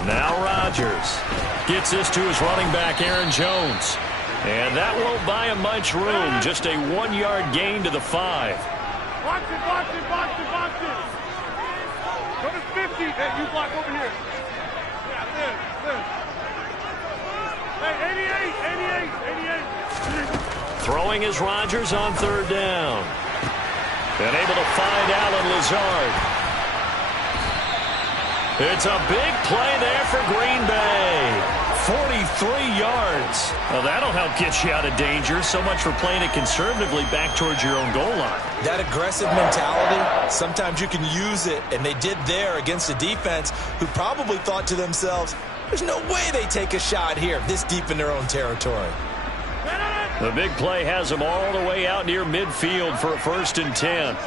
Now Rodgers gets this to his running back, Aaron Jones. And that won't buy him much room. Just a 1-yard gain to the 5. Box it, box it, box it, box it. Go to 50. Hey, you block over here. Yeah, this. Hey, 88. Throwing is Rodgers on 3rd down. And able to find Allen Lazard. It's a big play there for Green Bay. 43 yards. Well, that'll help get you out of danger. So much for playing it conservatively back towards your own goal line. That aggressive mentality, sometimes you can use it, and they did there against a defense who probably thought to themselves, there's no way they take a shot here this deep in their own territory. The big play has them all the way out near midfield for a 1st and 10.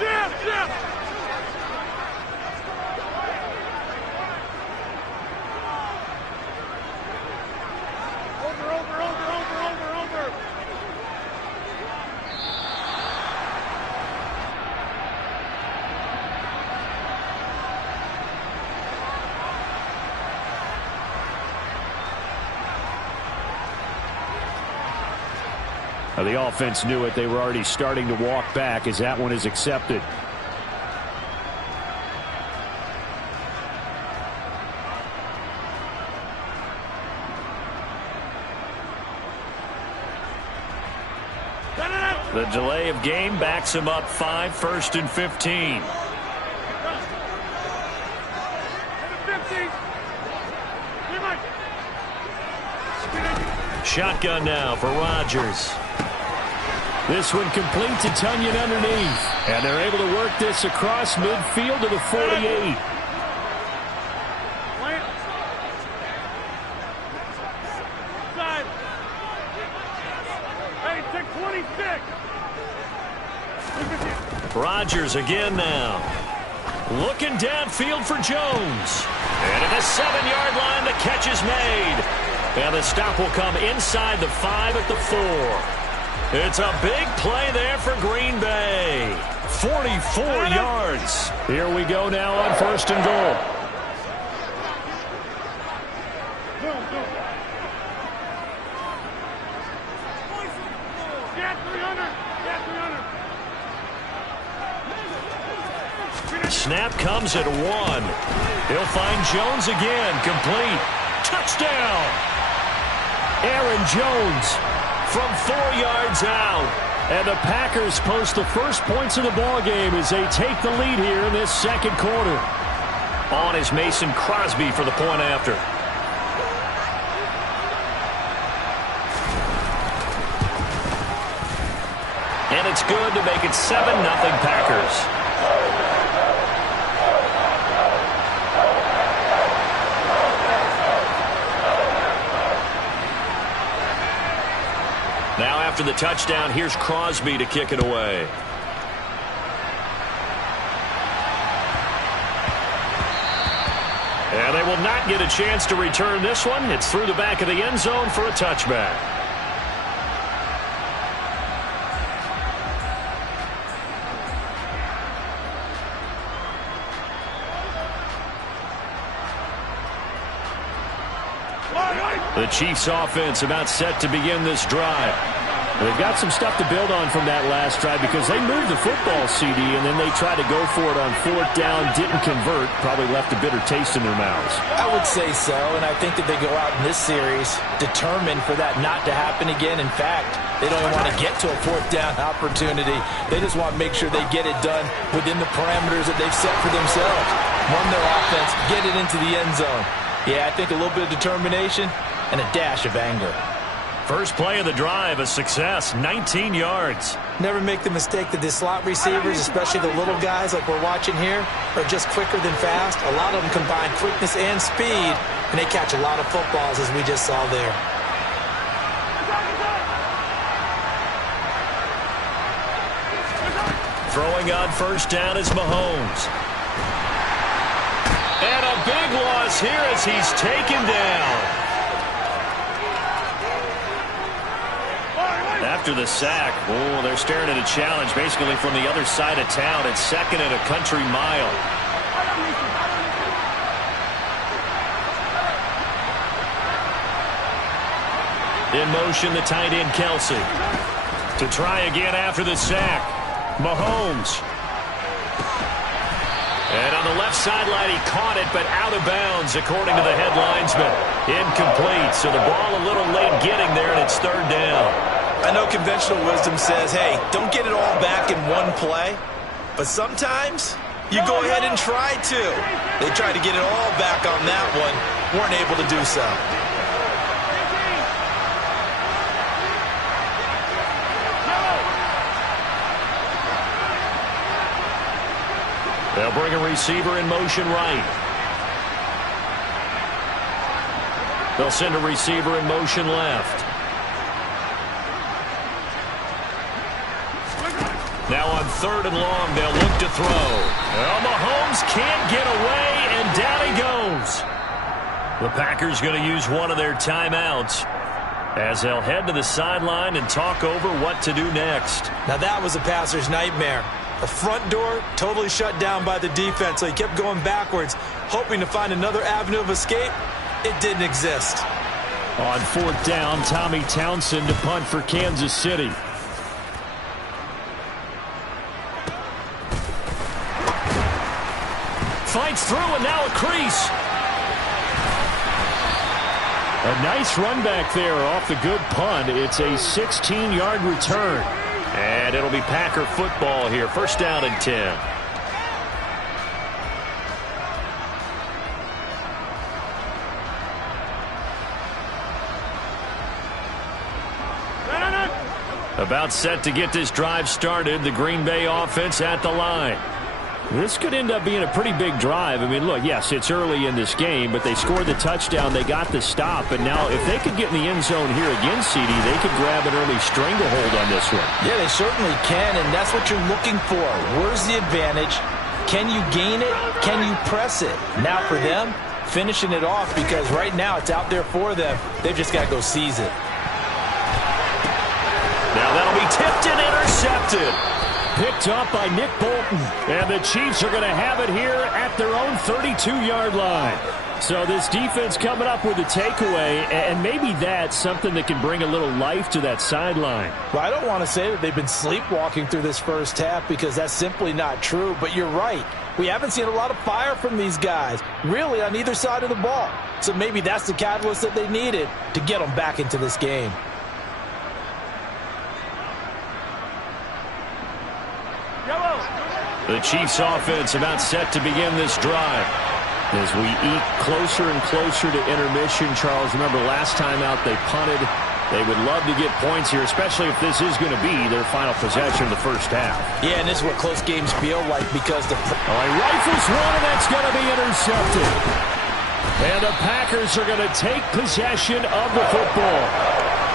The offense knew it. They were already starting to walk back as that one is accepted. The delay of game backs him up 5, 1st and 15. Shotgun now for Rodgers. This one complete to Tonyan underneath. And they're able to work this across midfield to the 48. Rodgers again now. Looking downfield for Jones. And at the 7-yard line, the catch is made. And the stop will come inside the 5 at the 4. It's a big play there for Green Bay. 44 yards. Here we go now on 1st and goal. Snap comes at 1. He'll find Jones again. Complete. Touchdown. Aaron Jones from 4 yards out. And the Packers post the first points of the ballgame as they take the lead here in this second quarter. On is Mason Crosby for the point after. And it's good to make it 7-0 Packers. Now after the touchdown, here's Crosby to kick it away. And they will not get a chance to return this one. It's through the back of the end zone for a touchback. The Chiefs offense about set to begin this drive. They've got some stuff to build on from that last drive because they moved the football, CD, and then they tried to go for it on 4th down, didn't convert, probably left a bitter taste in their mouths. I would say so, and I think that they go out in this series determined for that not to happen again. In fact, they don't even want to get to a 4th down opportunity. They just want to make sure they get it done within the parameters that they've set for themselves. Run their offense, get it into the end zone. Yeah, I think a little bit of determination and a dash of anger. First play of the drive, a success, 19 yards. Never make the mistake that the slot receivers, especially the little guys like we're watching here, are just quicker than fast. A lot of them combine quickness and speed, and they catch a lot of footballs, as we just saw there. Throwing on 1st down is Mahomes. And a big loss here as he's taken down. After the sack, they're staring at a challenge basically from the other side of town. It's 2nd and a country mile. In motion, the tight end Kelsey. To try again after the sack. Mahomes. And on the left sideline, he caught it, but out of bounds, according to the head linesman. Incomplete, so the ball a little late getting there, and it's 3rd down. I know conventional wisdom says, hey, don't get it all back in one play. But sometimes you go ahead and try to. They tried to get it all back on that one. Weren't able to do so. They'll bring a receiver in motion right. They'll send a receiver in motion left. Now on 3rd and long, they'll look to throw. Well, Mahomes can't get away, and down he goes. The Packers going to use one of their timeouts as they'll head to the sideline and talk over what to do next. Now that was a passer's nightmare. The front door totally shut down by the defense, so he kept going backwards, hoping to find another avenue of escape. It didn't exist. On 4th down, Tommy Townsend to punt for Kansas City. Fights through, and now a crease. A nice run back there off the good punt. It's a 16-yard return. And it'll be Packer football here. First down and 10. About set to get this drive started. The Green Bay offense at the line. This could end up being a pretty big drive. I mean, look, yes, it's early in this game, but they scored the touchdown. They got the stop. And now if they could get in the end zone here again, CD, they could grab an early stranglehold on this one. Yeah, they certainly can, and that's what you're looking for. Where's the advantage? Can you gain it? Can you press it? Now for them, finishing it off, because right now it's out there for them. They've just got to go seize it. Now that'll be tipped and intercepted. Picked up by Nick Bolton. And the Chiefs are going to have it here at their own 32-yard line. So this defense coming up with a takeaway, and maybe that's something that can bring a little life to that sideline. Well, I don't want to say that they've been sleepwalking through this first half, because that's simply not true. But you're right. We haven't seen a lot of fire from these guys, really, on either side of the ball. So maybe that's the catalyst that they needed to get them back into this game. The Chiefs offense about set to begin this drive. As we eat closer and closer to intermission, Charles, remember last time out they punted. They would love to get points here, especially if this is going to be their final possession of the first half. Yeah, and this is what close games feel like, because the... rifles one, and that's going to be intercepted. And the Packers are going to take possession of the football.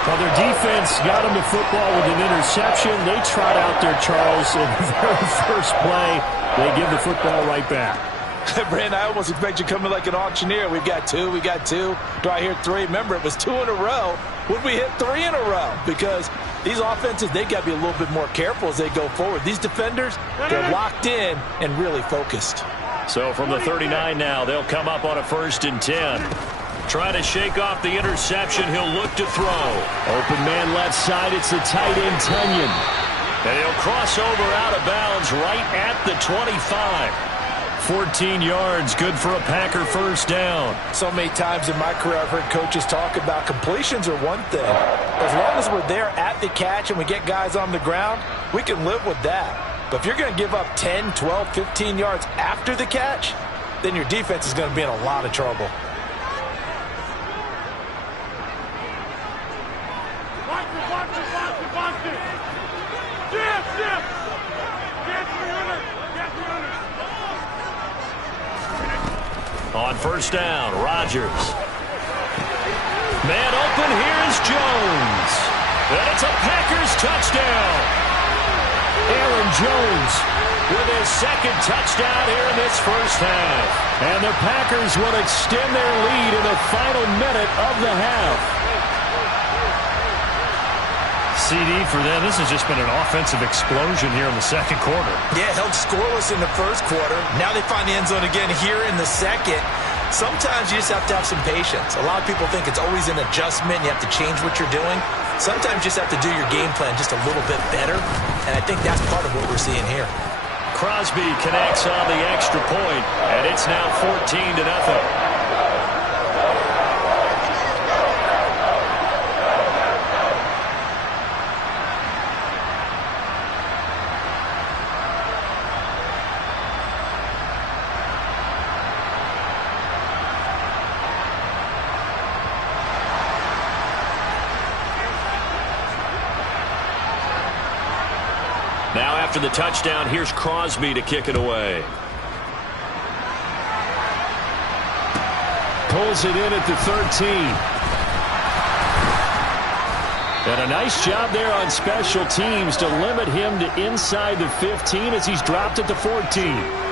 Well, their defense got them the football with an interception. They trot out there, Charles, in the very first play. They give the football right back. Brandon, I almost expect you coming like an auctioneer. We've got two. Do I hear three? Remember, it was 2 in a row. Would we hit 3 in a row? Because these offenses, they got to be a little bit more careful as they go forward. These defenders, they're locked in and really focused. So from the 39 now, they'll come up on a 1st and 10. Trying to shake off the interception. He'll look to throw. Open man left side. It's the tight end, Tunyon. And he'll cross over out of bounds right at the 25. 14 yards, good for a Packer first down. So many times in my career I've heard coaches talk about completions are one thing. As long as we're there at the catch and we get guys on the ground, we can live with that. But if you're going to give up 10, 12, 15 yards after the catch, then your defense is going to be in a lot of trouble. On first down, Rodgers. Man open, here's Jones. And it's a Packers touchdown. Aaron Jones with his 2nd touchdown here in this first half. And the Packers will extend their lead in the final minute of the half. CD, for them, this has just been an offensive explosion here in the 2nd quarter. Yeah, held scoreless in the 1st quarter. Now they find the end zone again here in the 2nd. Sometimes you just have to have some patience. A lot of people think it's always an adjustment. You have to change what you're doing. Sometimes you just have to do your game plan just a little bit better. And I think that's part of what we're seeing here. Crosby connects on the extra point, and it's now 14-0. Now after the touchdown, here's Crosby to kick it away. Pulls it in at the 13. And a nice job there on special teams to limit him to inside the 15 as he's dropped at the 14.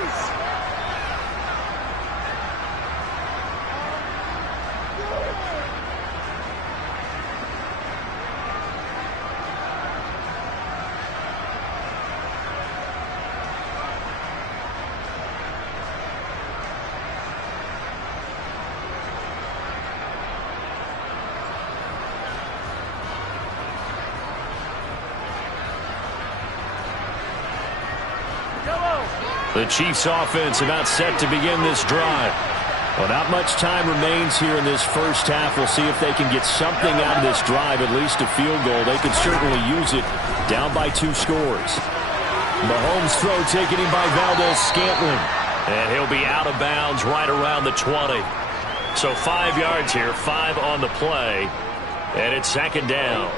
The Chiefs offense about set to begin this drive. Well, not much time remains here in this first half. We'll see if they can get something out of this drive, at least a field goal. They could certainly use it down by 2 scores. Mahomes' throw taken in by Valdes-Scantling. And he'll be out of bounds right around the 20. So 5 yards here, 5 on the play. And it's second down.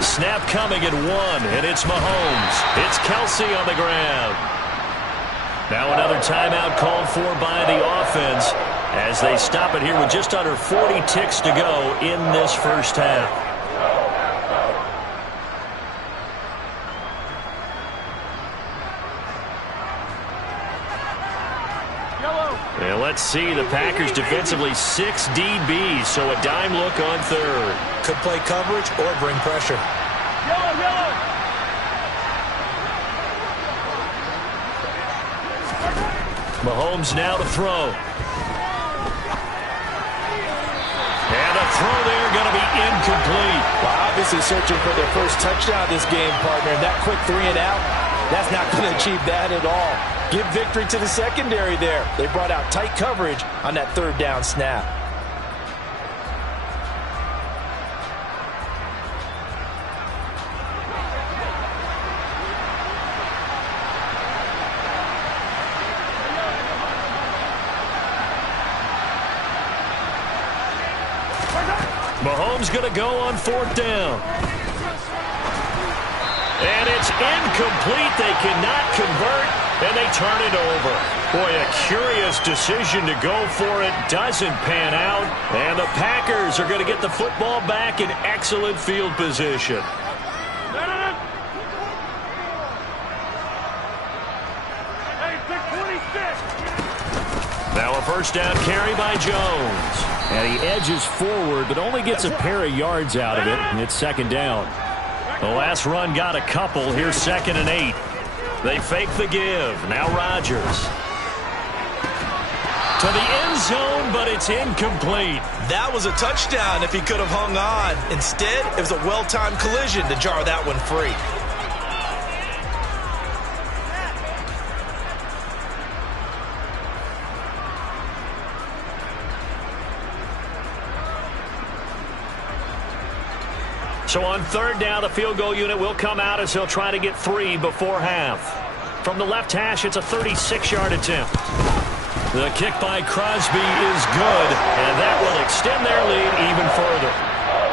Snap coming at 1, and it's Mahomes. It's Kelsey on the ground. Now another timeout called for by the offense as they stop it here with just under 40 ticks to go in this first half. And let's see, the Packers defensively 6 DBs, so a dime look on third. Could play coverage or bring pressure. Mahomes now to throw. And a throw there going to be incomplete. Well, obviously searching for their first touchdown this game, partner. And that quick 3 and out, that's not going to achieve that at all. Give victory to the secondary there. They brought out tight coverage on that 3rd down snap. Mahomes going to go on 4th down. And it's incomplete. They cannot convert, and they turn it over. Boy, a curious decision to go for it. Doesn't pan out. And the Packers are going to get the football back in excellent field position. Now a first down carry by Jones. And he edges forward, but only gets a pair of yards out of it, and it's second down. The last run got a couple. Here's 2nd and 8. They fake the give. Now Rodgers. To the end zone, but it's incomplete. That was a touchdown if he could have hung on. Instead, it was a well-timed collision to jar that one free. So on 3rd down, the field goal unit will come out as he'll try to get 3 before half. From the left hash, it's a 36-yard attempt. The kick by Crosby is good, and that will extend their lead even further.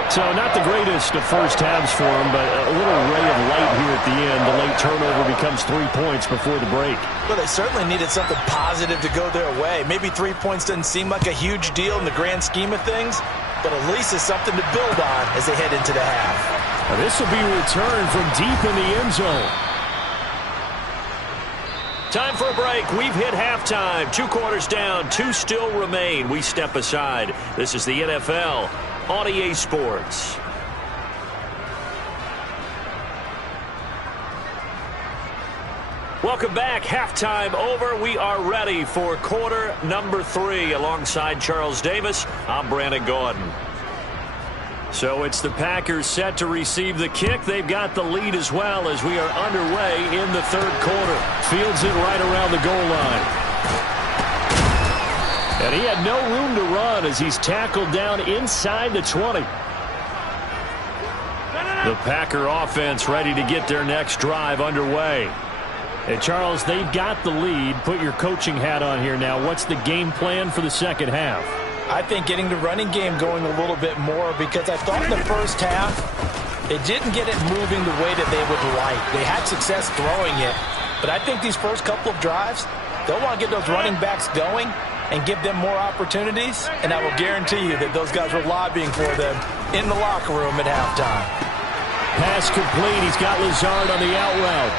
So not the greatest of first halves for him, but a little ray of light here at the end. The late turnover becomes 3 points before the break. Well, they certainly needed something positive to go their way. Maybe 3 points doesn't seem like a huge deal in the grand scheme of things, but at least it's something to build on as they head into the half. Now this will be a return from deep in the end zone. Time for a break. We've hit halftime. 2 quarters down. 2 still remain. We step aside. This is the NFL on EA Sports. Welcome back. Halftime over. We are ready for quarter number 3. Alongside Charles Davis, I'm Brandon Gaudin. So it's the Packers set to receive the kick. They've got the lead as well as we are underway in the 3rd quarter. Fields it right around the goal line. And he had no room to run as he's tackled down inside the 20. The Packer offense ready to get their next drive underway. And Charles, they've got the lead. Put your coaching hat on here now. What's the game plan for the second half? I think getting the running game going a little bit more, because I thought in the first half it didn't get it moving the way that they would like. They had success throwing it, but I think these first couple of drives, they'll want to get those running backs going and give them more opportunities, and I will guarantee you that those guys were lobbying for them in the locker room at halftime. Pass complete. He's got Lazard on the out route.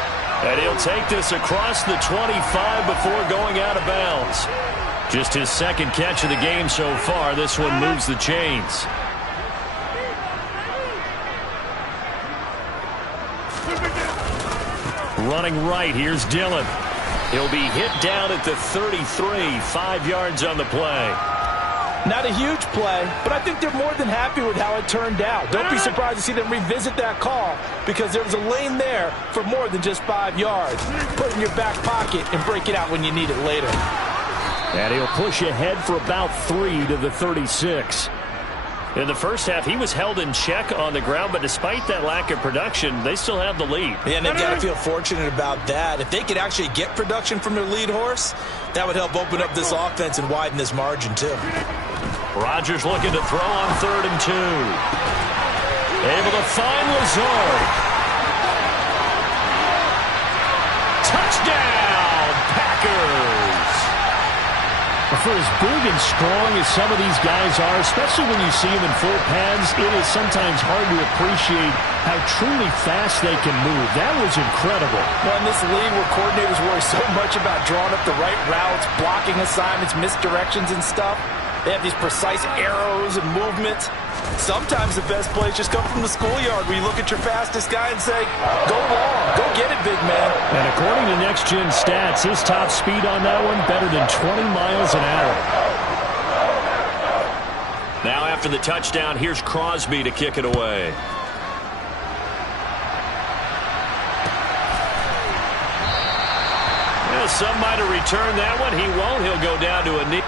And he'll take this across the 25 before going out of bounds. Just his second catch of the game so far. This one moves the chains. Running right, here's Dillon. He'll be hit down at the 33, 5 yards on the play. Not a huge play, but I think they're more than happy with how it turned out. Don't be surprised to see them revisit that call because there was a lane there for more than just 5 yards. Put it in your back pocket and break it out when you need it later. And he'll push ahead for about 3 to the 36. In the first half, he was held in check on the ground, but despite that lack of production, they still have the lead. Yeah, and they've got to feel fortunate about that. If they could actually get production from their lead horse, that would help open up this offense and widen this margin, too. Rodgers looking to throw on 3rd and 2. Able to find Lazard. Touchdown, Packers! For as big and strong as some of these guys are, especially when you see them in full pads, it is sometimes hard to appreciate how truly fast they can move. That was incredible. Well, in this league where coordinators worry so much about drawing up the right routes, blocking assignments, misdirections and stuff, they have these precise arrows and movements. Sometimes the best plays just come from the schoolyard where you look at your fastest guy and say, go long, go get it, big man. And according to Next Gen Stats, his top speed on that one, better than 20 miles an hour. Now after the touchdown, here's Crosby to kick it away. Well, some might have returned that one. He won't. He'll go down to a knee.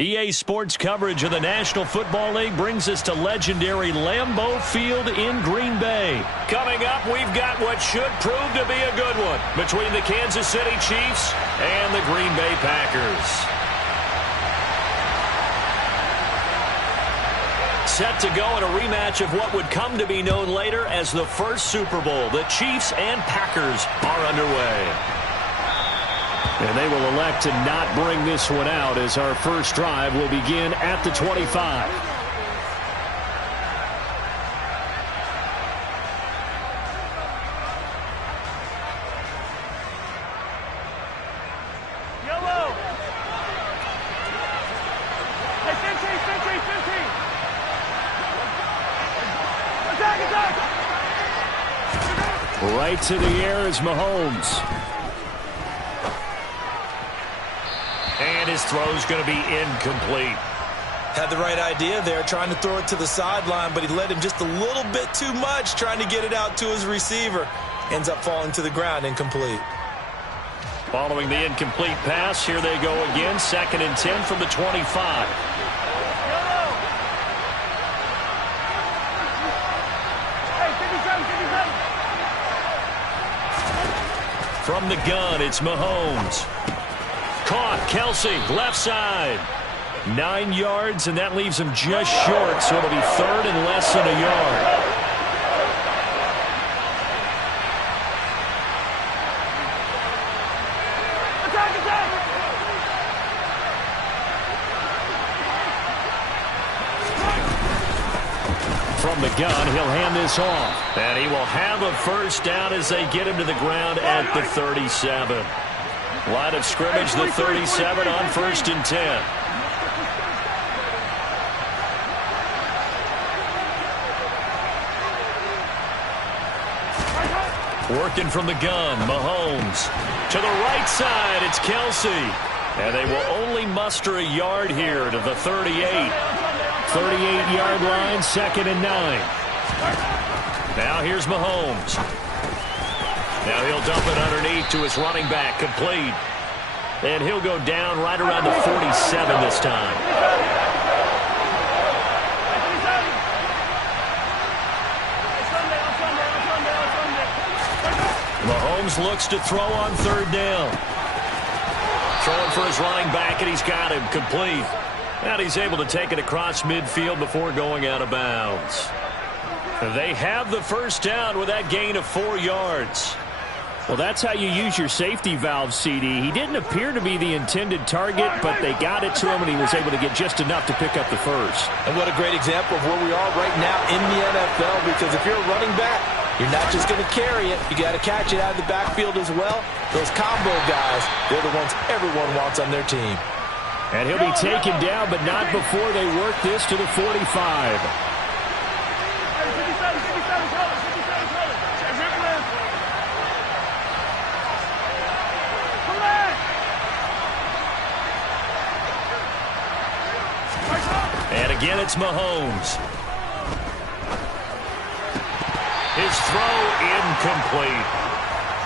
EA Sports coverage of the National Football League brings us to legendary Lambeau Field in Green Bay. Coming up, we've got what should prove to be a good one between the Kansas City Chiefs and the Green Bay Packers. Set to go in a rematch of what would come to be known later as the first Super Bowl. The Chiefs and Packers are underway. And they will elect to not bring this one out as our first drive will begin at the 25. Yellow. Hey, 15. Attack. Right to the air is Mahomes. And his throw's going to be incomplete. Had the right idea there, trying to throw it to the sideline, but he led him just a little bit too much, trying to get it out to his receiver. Ends up falling to the ground, incomplete. Following the incomplete pass, here they go again. 2nd and 10 from the 25. From the gun, it's Mahomes. Caught, Kelce, left side. 9 yards, and that leaves him just short, so it'll be 3rd and less than a yard. From the gun, he'll hand this off. And he will have a first down as they get him to the ground at the 37. Line of scrimmage, the 37 on 1st and 10. Working from the gun, Mahomes. To the right side, it's Kelce. And they will only muster a yard here to the 38. 38-yard line, 2nd and 9. Now here's Mahomes. Now he'll dump it underneath to his running back, complete. And he'll go down right around the 47 this time. Mahomes looks to throw on 3rd down. Throwing for his running back, and he's got him, complete. And he's able to take it across midfield before going out of bounds. They have the first down with that gain of 4 yards. Well, that's how you use your safety valve, CD. He didn't appear to be the intended target, but they got it to him, and he was able to get just enough to pick up the first. And what a great example of where we are right now in the NFL, because if you're a running back, you're not just going to carry it. You got to catch it out of the backfield as well. Those combo guys, they're the ones everyone wants on their team. And he'll be taken down, but not before they work this to the 45. And again, it's Mahomes. His throw incomplete.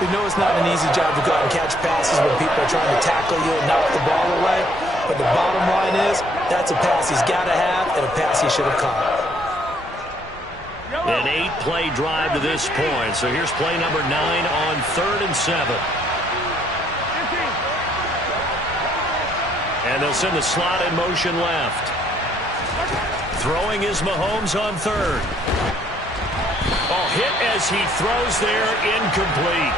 We know it's not an easy job to go out and catch passes when people are trying to tackle you and knock the ball away. But the bottom line is, that's a pass he's got to have and a pass he should have caught. An 8-play drive to this point. So here's play number 9 on 3rd and 7. And they'll send the slot in motion left. Throwing is Mahomes on 3rd. Oh, hit as he throws there, incomplete.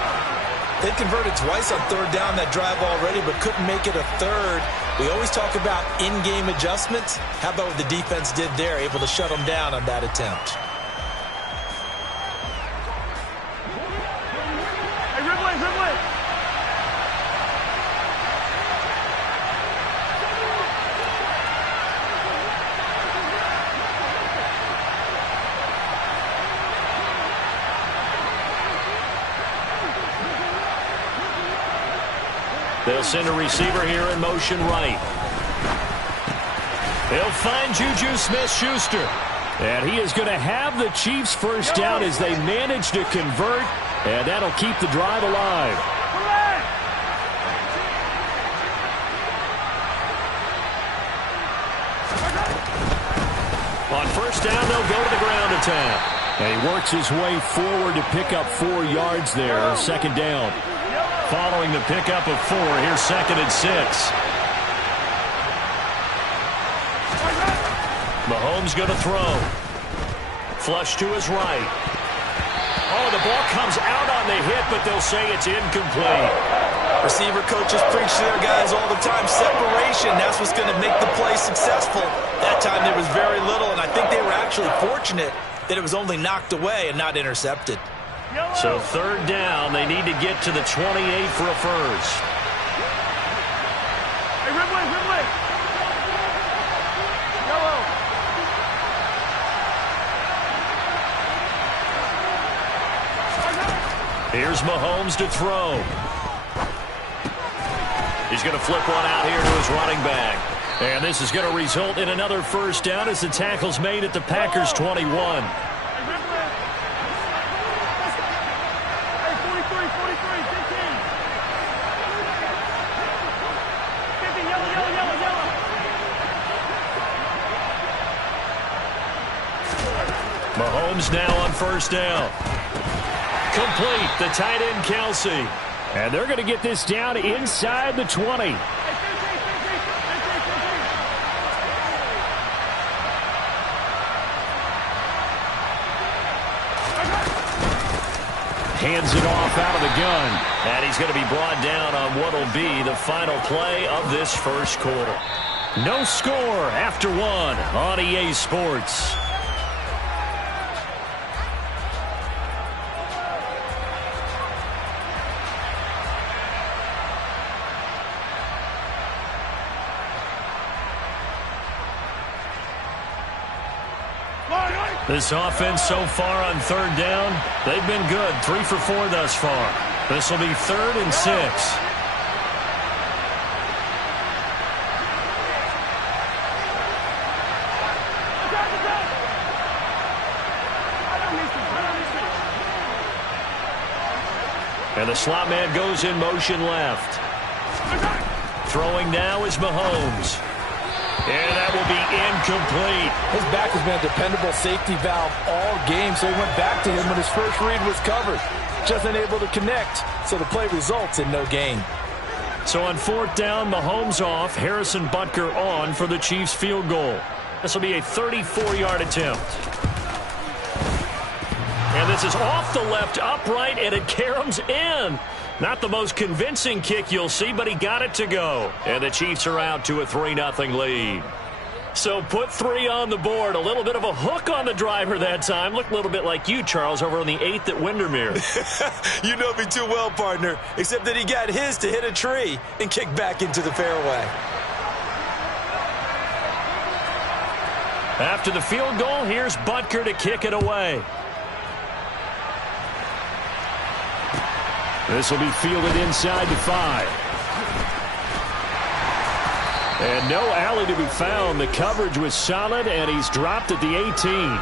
They converted twice on 3rd down that drive already, but couldn't make it a 3rd. We always talk about in-game adjustments. How about what the defense did there, able to shut them down on that attempt? Hey, Ridley. They'll send a receiver here in motion right. They'll find Juju Smith-Schuster. And he is going to have the Chiefs first down as they manage to convert. And that'll keep the drive alive. On first down, they'll go to the ground attack. And he works his way forward to pick up 4 yards there. Second down. Following the pickup of 4, here's 2nd and 6. Mahomes going to throw. Flush to his right. Oh, the ball comes out on the hit, but they'll say it's incomplete. Receiver coaches preach to their guys all the time. Separation, that's what's going to make the play successful. That time there was very little, and I think they were actually fortunate that it was only knocked away and not intercepted. So 3rd down, they need to get to the 28 for a first. Hey, Ridley, Ridley. Yellow. Here's Mahomes to throw. He's going to flip one out here to his running back. And this is going to result in another first down as the tackle's made at the Packers' 21. Mahomes now on first down. Complete, the tight end Kelsey. And they're going to get this down inside the 20. Hands it off out of the gun. And he's going to be brought down on what will be the final play of this first quarter. No score after 1 on EA Sports. This offense so far on 3rd down, they've been good. 3 for 4 thus far. This will be 3rd and 6. And the slot man goes in motion left. Throwing now is Mahomes. And that will be incomplete. His back has been a dependable safety valve all game, so he went back to him when his first read was covered. Just unable to connect, so the play results in no gain. So on 4th down, Mahomes off, Harrison Butker on for the Chiefs field goal. This will be a 34-yard attempt. And this is off the left upright, and it caroms in. Not the most convincing kick you'll see, but he got it to go. And the Chiefs are out to a 3-0 lead. So put 3 on the board. A little bit of a hook on the driver that time. Looked a little bit like you, Charles, over on the 8th at Windermere. You know me too well, partner, except that he got his to hit a tree and kick back into the fairway. After the field goal, here's Butker to kick it away. This will be fielded inside the 5. And no alley to be found. The coverage was solid, and he's dropped at the 18.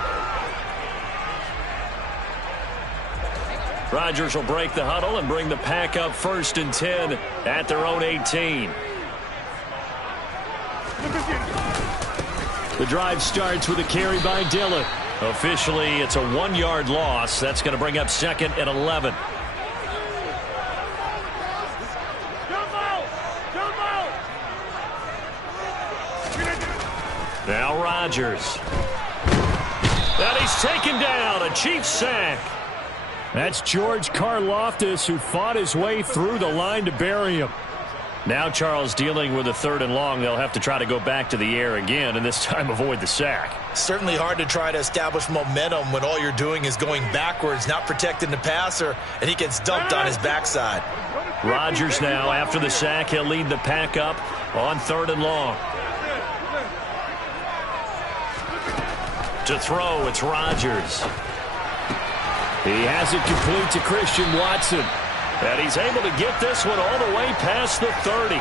Rodgers will break the huddle and bring the pack up 1st and 10 at their own 18. The drive starts with a carry by Dillon. Officially, it's a 1-yard loss. That's going to bring up 2nd and 11. Now Rodgers. And he's taken down. A Chiefs sack. That's George Karlaftis, who fought his way through the line to bury him. Now Charles dealing with a 3rd and long. They'll have to try to go back to the air again, and this time avoid the sack. Certainly hard to try to establish momentum when all you're doing is going backwards, not protecting the passer, and he gets dumped on his backside. Rodgers now, after the sack, he'll lead the pack up on 3rd and long. To throw, it's Rodgers. He has it complete to Christian Watson. And he's able to get this one all the way past the 30.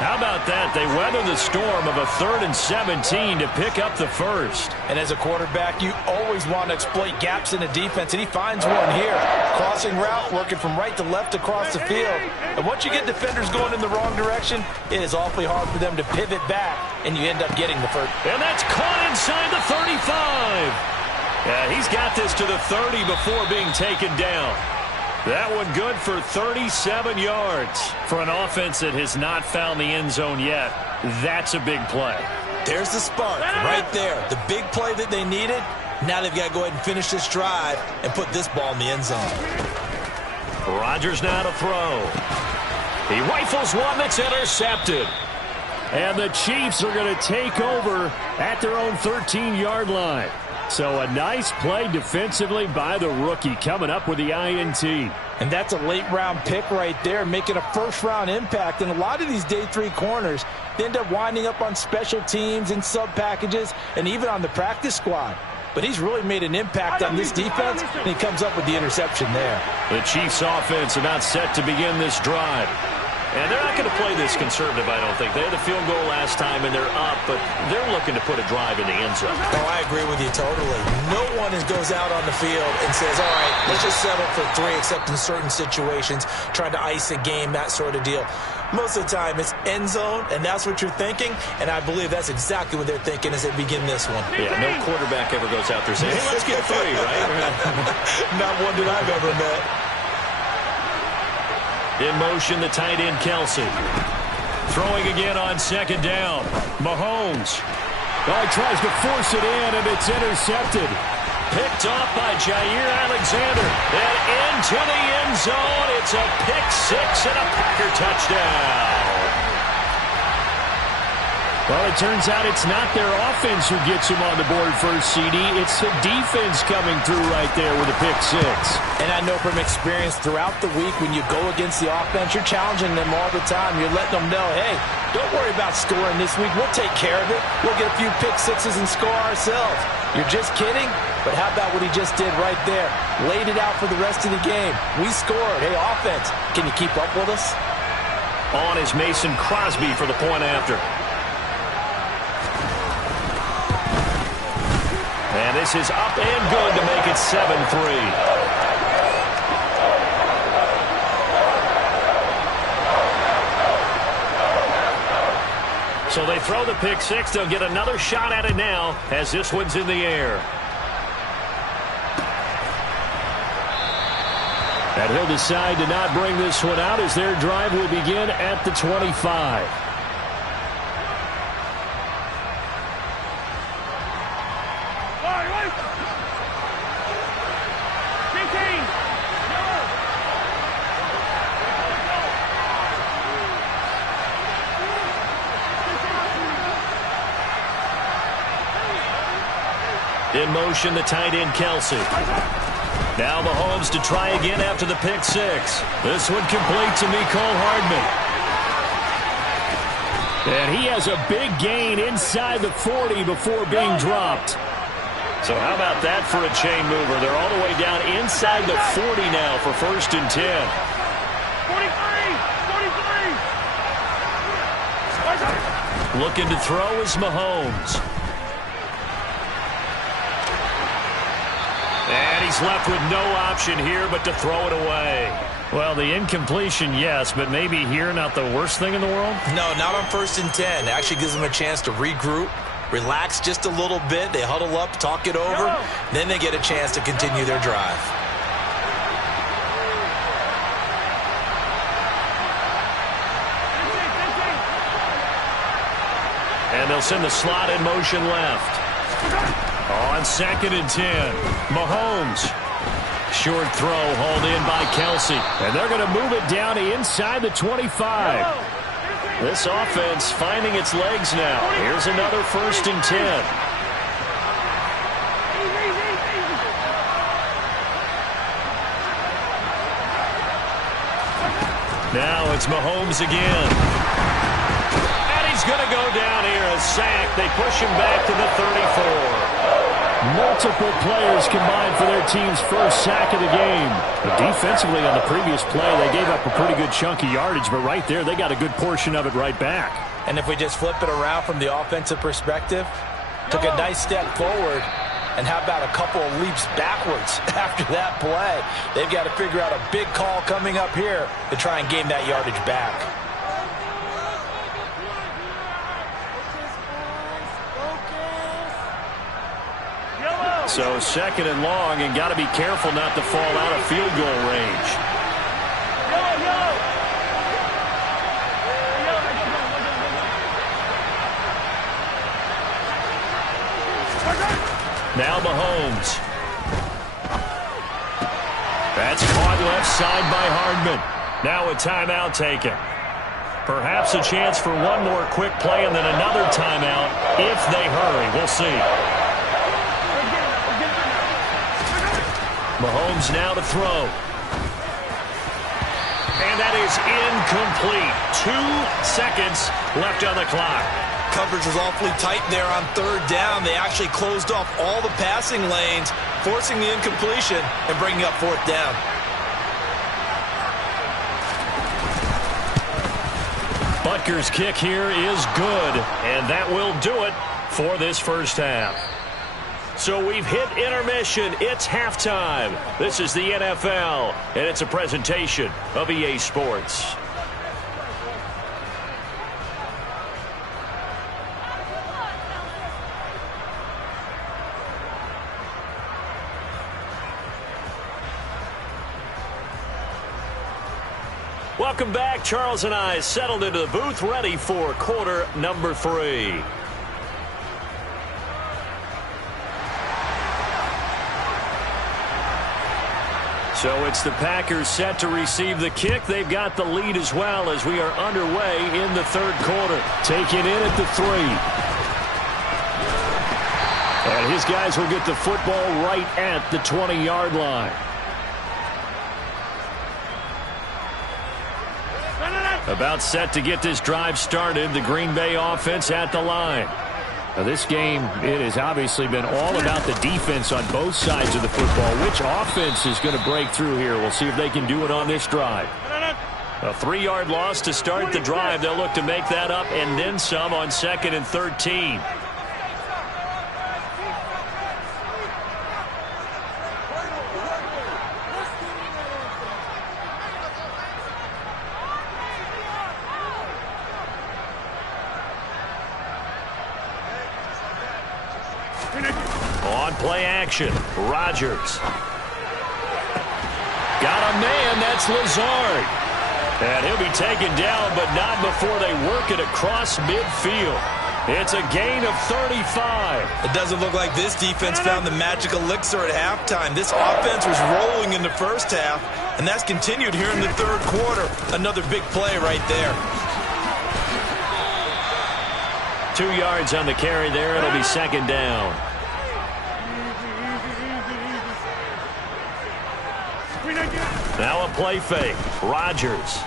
How about that? They weather the storm of a 3rd and 17 to pick up the first. And as a quarterback, you always want to exploit gaps in the defense, and he finds one here. Crossing route, working from right to left across the field. And once you get defenders going in the wrong direction, it is awfully hard for them to pivot back, and you end up getting the first. And that's caught inside the 35. Yeah, he's got this to the 30 before being taken down. That one good for 37 yards. For an offense that has not found the end zone yet, that's a big play. There's the spark right there. The big play that they needed. Now they've got to go ahead and finish this drive and put this ball in the end zone. Rodgers now to throw. He rifles one that's intercepted. And the Chiefs are going to take over at their own 13-yard line. So a nice play defensively by the rookie coming up with the INT. And that's a late-round pick right there, making a first-round impact. And a lot of these day 3 corners, they end up winding up on special teams and sub-packages and even on the practice squad. But he's really made an impact on this defense, and he comes up with the interception there. The Chiefs offense about set to begin this drive. And they're not going to play this conservative, I don't think. They had the field goal last time, and they're up, but they're looking to put a drive in the end zone. Oh, I agree with you totally. No one goes out on the field and says, all right, let's just settle for 3, except in certain situations, trying to ice a game, that sort of deal. Most of the time, it's end zone, and that's what you're thinking, and I believe that's exactly what they're thinking as they begin this one. Yeah, no quarterback ever goes out there saying, hey, let's get 3, right? Not one that I've ever met. In motion, the tight end, Kelce. Throwing again on 2nd down. Mahomes. Oh, he tries to force it in, and it's intercepted. Picked off by Jair Alexander. And into the end zone. It's a pick 6 and a Packer touchdown. Well, it turns out it's not their offense who gets him on the board first, CD. It's the defense coming through right there with a pick 6. And I know from experience throughout the week when you go against the offense, you're challenging them all the time. You're letting them know, hey, don't worry about scoring this week. We'll take care of it. We'll get a few pick 6s and score ourselves. You're just kidding? But how about what he just did right there? Laid it out for the rest of the game. We scored. Hey, offense, can you keep up with us? On is Mason Crosby for the point after. And this is up and good to make it 7-3. So they throw the pick 6. They'll get another shot at it now as this one's in the air. And he'll decide to not bring this one out as their drive will begin at the 25. In motion, the tight end, Kelce. Now Mahomes to try again after the pick 6. This one complete to Mecole Hardman. And he has a big gain inside the 40 before being dropped. So how about that for a chain mover? They're all the way down inside the 40 now for 1st and 10. 43. Looking to throw is Mahomes. And he's left with no option here but to throw it away. Well, the incompletion, yes, but maybe here not the worst thing in the world? No, not on 1st and 10. It actually gives them a chance to regroup, relax just a little bit. They huddle up, talk it over. Then they get a chance to continue their drive. And they'll send the slot in motion left. On 2nd and 10, Mahomes. Short throw hauled in by Kelce. And they're going to move it down to inside the 25. This offense finding its legs now. Here's another 1st and 10. Now it's Mahomes again. And he's going to go down here, a sack. They push him back to the 34. Multiple players combined for their team's first sack of the game. But defensively on the previous play, they gave up a pretty good chunk of yardage, but right there, they got a good portion of it right back. And if we just flip it around from the offensive perspective, took a nice step forward, and how about a couple of leaps backwards after that play? They've got to figure out a big call coming up here to try and gain that yardage back. So second and long, and got to be careful not to fall out of field goal range. Now Mahomes. That's caught left side by Hardman. Now a timeout taken. Perhaps a chance for one more quick play and then another timeout if they hurry. We'll see. Mahomes now to throw. And that is incomplete. 2 seconds left on the clock. Coverage was awfully tight there on third down. They actually closed off all the passing lanes, forcing the incompletion and bringing up fourth down. Butker's kick here is good, and that will do it for this first half. So we've hit intermission. It's halftime. This is the NFL, and it's a presentation of EA Sports. Welcome back. Charles and I settled into the booth, ready for quarter number 3. So it's the Packers set to receive the kick. They've got the lead as well as we are underway in the third quarter. Taken in at the 3. And his guys will get the football right at the 20-yard line. About set to get this drive started. The Green Bay offense at the line. Now this game, it has obviously been all about the defense on both sides of the football. Which offense is going to break through here? We'll see if they can do it on this drive. A 3-yard loss to start the drive. They'll look to make that up and then some on 2nd and 13. On play action, Rodgers. Got a man, that's Lazard. And he'll be taken down, but not before they work it across midfield. It's a gain of 35. It doesn't look like this defense found the magic elixir at halftime. This offense was rolling in the first half, and that's continued here in the third quarter. Another big play right there. 2 yards on the carry there. It'll be second down. Now a play fake. Rodgers.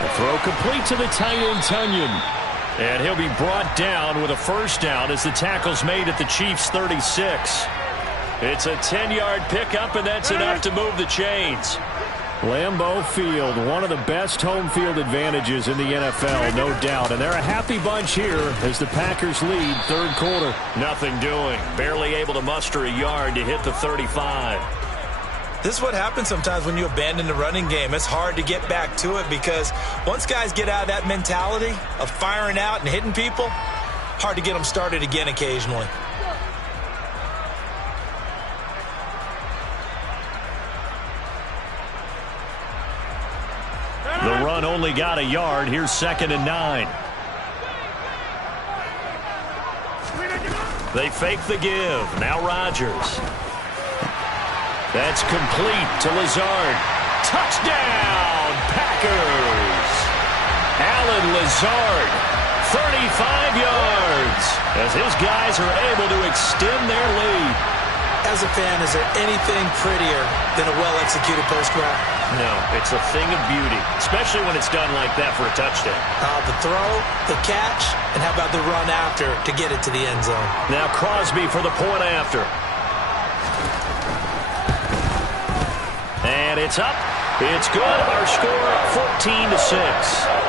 A throw complete to the tight end, Tunyon. And he'll be brought down with a first down as the tackle's made at the Chiefs' 36. It's a 10-yard pickup, and that's enough to move the chains. Lambeau Field, one of the best home field advantages in the NFL, no doubt. And they're a happy bunch here as the Packers lead third quarter. Nothing doing. Barely able to muster a yard to hit the 35. This is what happens sometimes when you abandon the running game. It's hard to get back to it because once guys get out of that mentality of firing out and hitting people, hard to get them started again occasionally. The run only got a yard. Here's 2nd and 9. They fake the give. Now Rodgers. That's complete to Lazard. Touchdown, Packers. Allen Lazard, 35 yards, as his guys are able to extend their lead. As a fan, is there anything prettier than a well-executed post route? No, it's a thing of beauty, especially when it's done like that for a touchdown. The throw, the catch, and how about the run after to get it to the end zone? Now Crosby for the point after. And it's up. It's good. Our score, 14-6.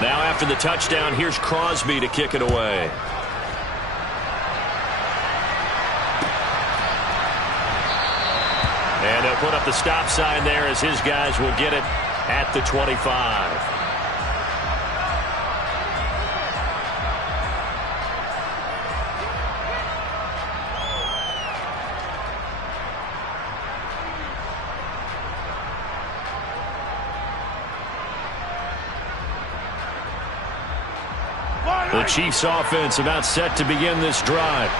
Now after the touchdown, here's Crosby to kick it away. And they'll put up the stop sign there as his guys will get it at the 25. The Chiefs offense about set to begin this drive.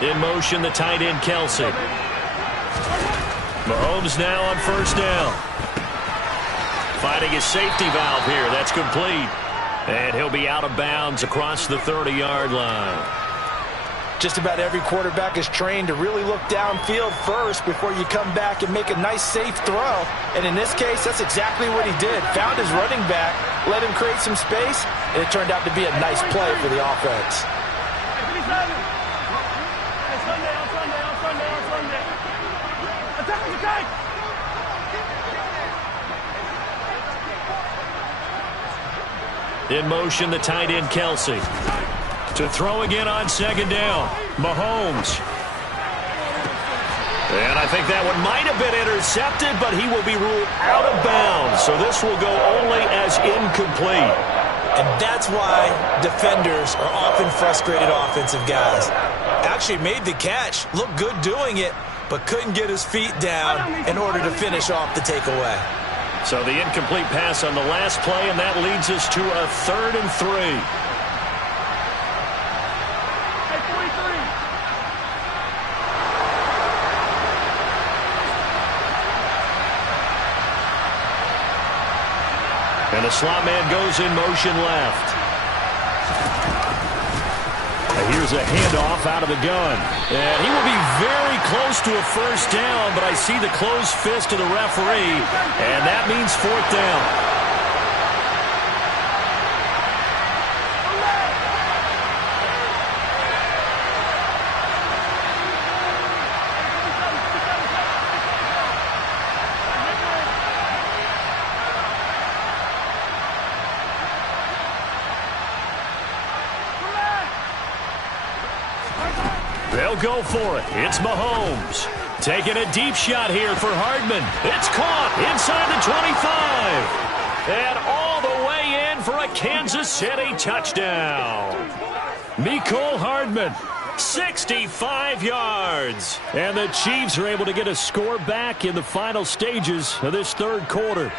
In motion, the tight end, Kelce. Mahomes now on first down. Finding his safety valve here. That's complete. And he'll be out of bounds across the 30-yard line. Just about every quarterback is trained to really look downfield first before you come back and make a nice, safe throw. And in this case, that's exactly what he did. Found his running back, let him create some space, and it turned out to be a nice play for the offense. In motion, the tight end, Kelce. To throw again on second down, Mahomes. And I think that one might have been intercepted, but he will be ruled out of bounds. So this will go only as incomplete. And that's why defenders are often frustrated offensive guys. Actually made the catch, looked good doing it, but couldn't get his feet down in order to finish off the takeaway. So the incomplete pass on the last play, and that leads us to a 3rd and 3. And the slot man goes in motion left. Here's a handoff out of the gun. And he will be very close to a first down, but I see the closed fist of the referee, and that means 4th down. They'll go for it. It's Mahomes. Taking a deep shot here for Hardman. It's caught inside the 25. And all the way in for a Kansas City touchdown. Mecole Hardman, 65 yards. And the Chiefs are able to get a score back in the final stages of this 3rd quarter.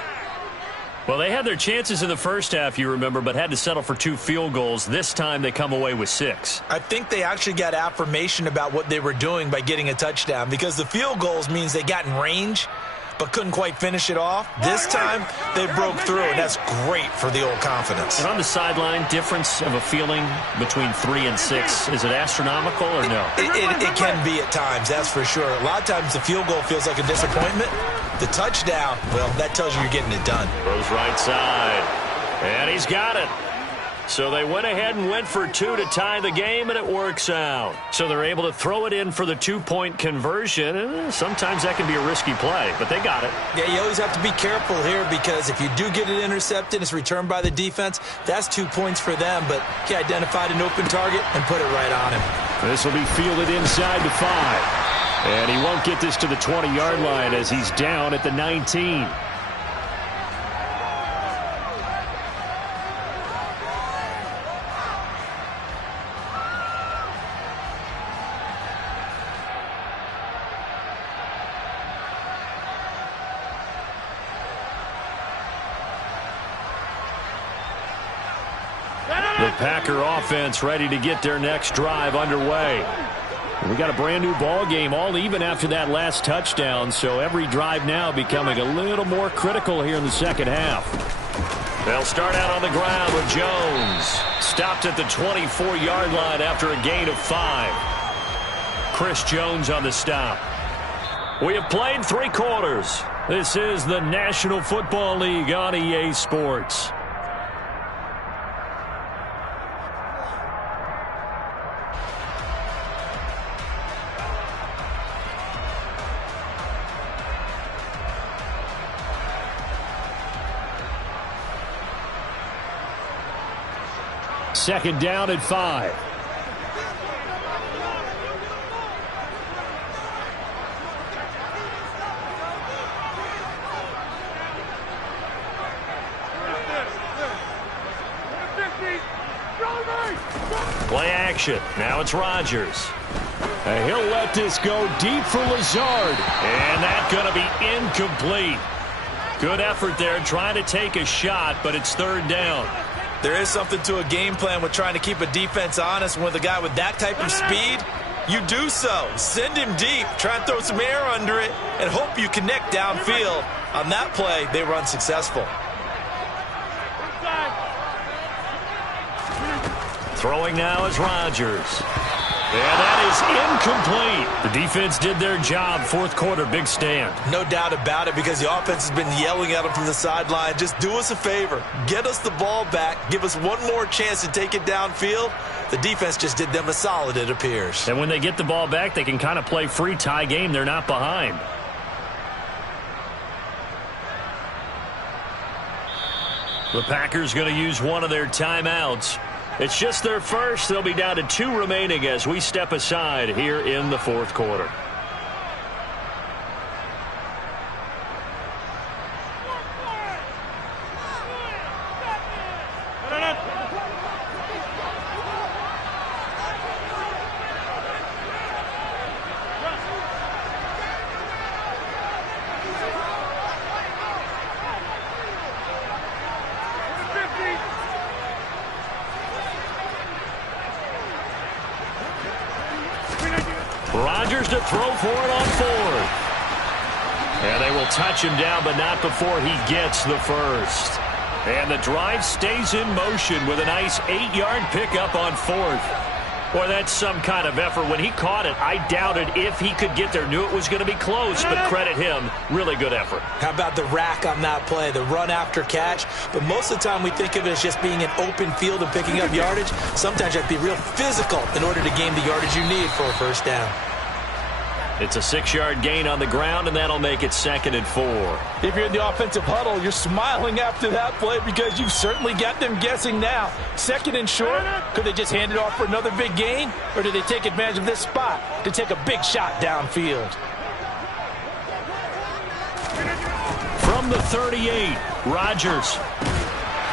Well, they had their chances in the first half, you remember, but had to settle for 2 field goals. This time they come away with 6. I think they actually got affirmation about what they were doing by getting a touchdown, because the field goals means they got in range but couldn't quite finish it off. This time they broke through, and that's great for the old confidence. And on the sideline, difference of a feeling between 3 and 6, is it astronomical or no? It can be at times, that's for sure. A lot of times the field goal feels like a disappointment. The touchdown, well, that tells you you're getting it done. Goes right side, and he's got it. So they went ahead and went for 2 to tie the game, and it works out. So they're able to throw it in for the 2-point conversion, and sometimes that can be a risky play, but they got it. Yeah, you always have to be careful here, because if you do get it intercepted, it's returned by the defense, that's 2 points for them, but he identified an open target and put it right on him. This will be fielded inside the 5, and he won't get this to the 20-yard line as he's down at the 19. The Packer offense ready to get their next drive underway. We got a brand new ball game, all even after that last touchdown, so every drive now becoming a little more critical here in the second half. They'll start out on the ground with Jones. Stopped at the 24-yard line after a gain of 5. Chris Jones on the stop. We have played 3 quarters. This is the National Football League on EA Sports. Second down at 5. Play action. Now it's Rodgers. And he'll let this go deep for Lazard. And that's going to be incomplete. Good effort there trying to take a shot, but it's third down. There is something to a game plan with trying to keep a defense honest. With a guy with that type of speed, you do so. Send him deep, try and throw some air under it, and hope you connect downfield. On that play, they were unsuccessful. Throwing now is Rodgers. And that is incomplete. The defense did their job. Fourth quarter, big stand. No doubt about it, because the offense has been yelling at them from the sideline. Just do us a favor. Get us the ball back. Give us one more chance to take it downfield. The defense just did them a solid, it appears. And when they get the ball back, they can kind of play free tie game. They're not behind. The Packers going to use one of their timeouts. It's just their first. They'll be down to 2 remaining as we step aside here in the fourth quarter. Rodgers to throw for it on 4th. And they will touch him down, but not before he gets the first. And the drive stays in motion with a nice 8-yard pickup on 4th. Boy, that's some kind of effort. When he caught it, I doubted if he could get there. Knew it was going to be close, but credit him. Really good effort. How about the rack on that play, the run after catch? But most of the time we think of it as just being an open field and picking up yardage. Sometimes you have to be real physical in order to gain the yardage you need for a first down. It's a 6-yard gain on the ground, and that'll make it 2nd and 4. If you're in the offensive huddle, you're smiling after that play because you've certainly got them guessing now. 2nd and short, could they just hand it off for another big gain? Or did they take advantage of this spot to take a big shot downfield? From the 38, Rodgers.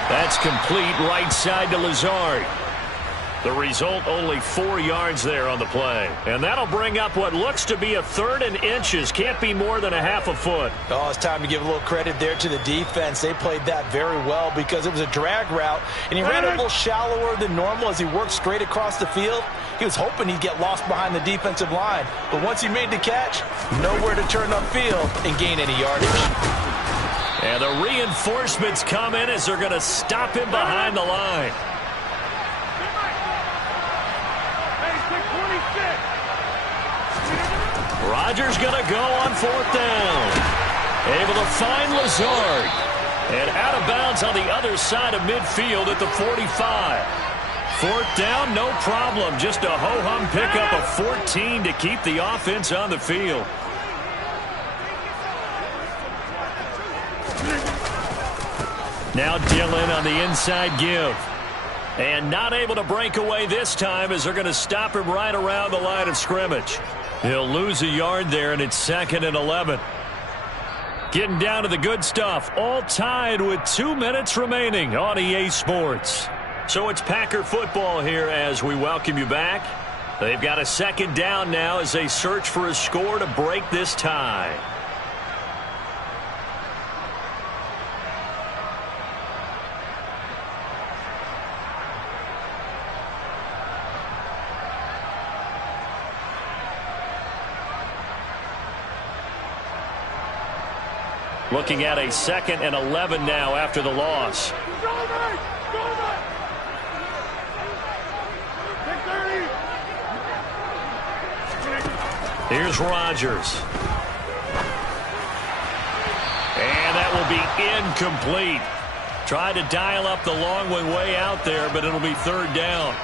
That's complete right side to Lazard. The result, only 4 yards there on the play. And that'll bring up what looks to be a 3rd and inches. Can't be more than a half a foot. Oh, it's time to give a little credit there to the defense. They played that very well because it was a drag route, and he ran a little shallower than normal as he worked straight across the field. He was hoping he'd get lost behind the defensive line. But once he made the catch, nowhere to turn upfield and gain any yardage. And the reinforcements come in as they're going to stop him behind the line. Rodgers going to go on 4th down. Able to find Lazard. And out of bounds on the other side of midfield at the 45. 4th down, no problem. Just a ho-hum pickup of 14 to keep the offense on the field. Now Dillon on the inside give. And not able to break away this time as they're going to stop him right around the line of scrimmage. He'll lose a yard there, and it's 2nd and 11. Getting down to the good stuff. All tied with 2 minutes remaining on EA Sports. So it's Packer football here as we welcome you back. They've got a 2nd down now as they search for a score to break this tie. Looking at a 2nd and 11 now after the loss. Here's Rodgers. And that will be incomplete. Tried to dial up the long way out there, but it'll be 3rd down.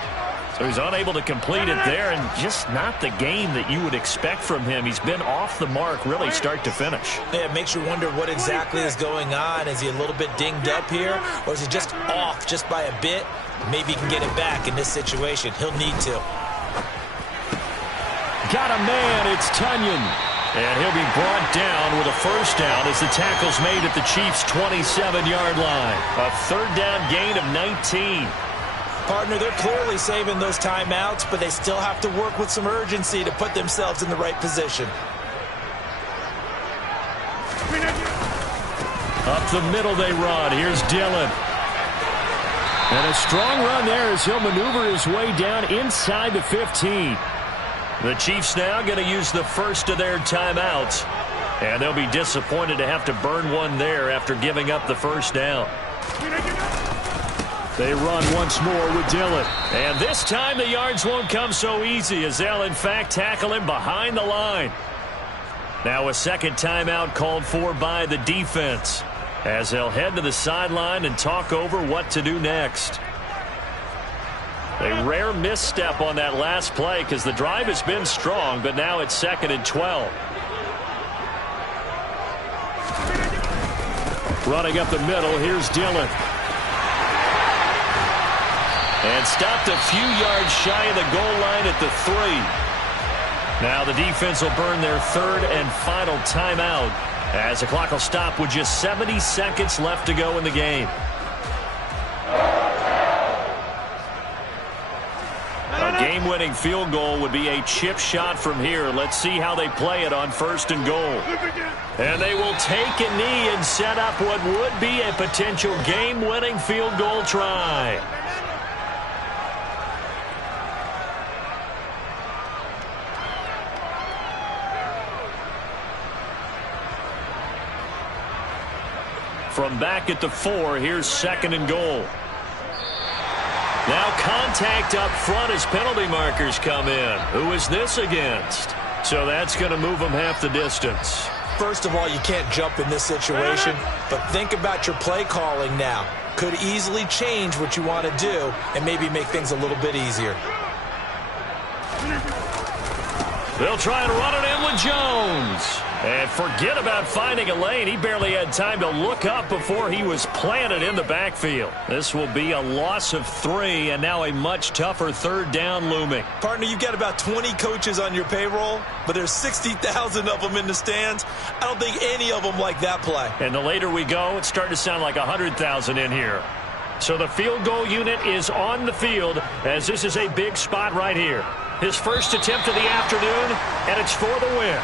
So he's unable to complete it there, and just not the game that you would expect from him. He's been off the mark really start to finish. Yeah, it makes you wonder what exactly is going on. Is he a little bit dinged up here, or is he just off just by a bit? Maybe he can get it back in this situation. He'll need to. Got a man, it's Tunyon. And he'll be brought down with a 1st down as the tackle's made at the Chiefs' 27-yard line. A 3rd down gain of 19. Partner, they're clearly saving those timeouts, but they still have to work with some urgency to put themselves in the right position. Up the middle they run. Here's Dillon. And a strong run there as he'll maneuver his way down inside the 15. The Chiefs now going to use the first of their timeouts. And they'll be disappointed to have to burn one there after giving up the 1st down. They run once more with Dillon. And this time the yards won't come so easy as they'll in fact tackle him behind the line. Now a 2nd timeout called for by the defense as they'll head to the sideline and talk over what to do next. A rare misstep on that last play because the drive has been strong, but now it's 2nd and 12. Running up the middle, here's Dillon. And stopped a few yards shy of the goal line at the 3. Now the defense will burn their 3rd and final timeout as the clock will stop with just 70 seconds left to go in the game. A game-winning field goal would be a chip shot from here. Let's see how they play it on 1st and goal. And they will take a knee and set up what would be a potential game-winning field goal try. From back at the 4, here's 2nd and goal. Now contact up front as penalty markers come in. Who is this against? So that's going to move them half the distance. First of all, you can't jump in this situation, but think about your play calling now. Could easily change what you want to do and maybe make things a little bit easier. They'll try and run it in with Jones. And forget about finding a lane. He barely had time to look up before he was planted in the backfield. This will be a loss of 3, and now a much tougher 3rd down looming. Partner, you've got about 20 coaches on your payroll, but there's 60,000 of them in the stands. I don't think any of them like that play. And the later we go, it's starting to sound like 100,000 in here. So the field goal unit is on the field as this is a big spot right here. His first attempt of the afternoon, and it's for the win.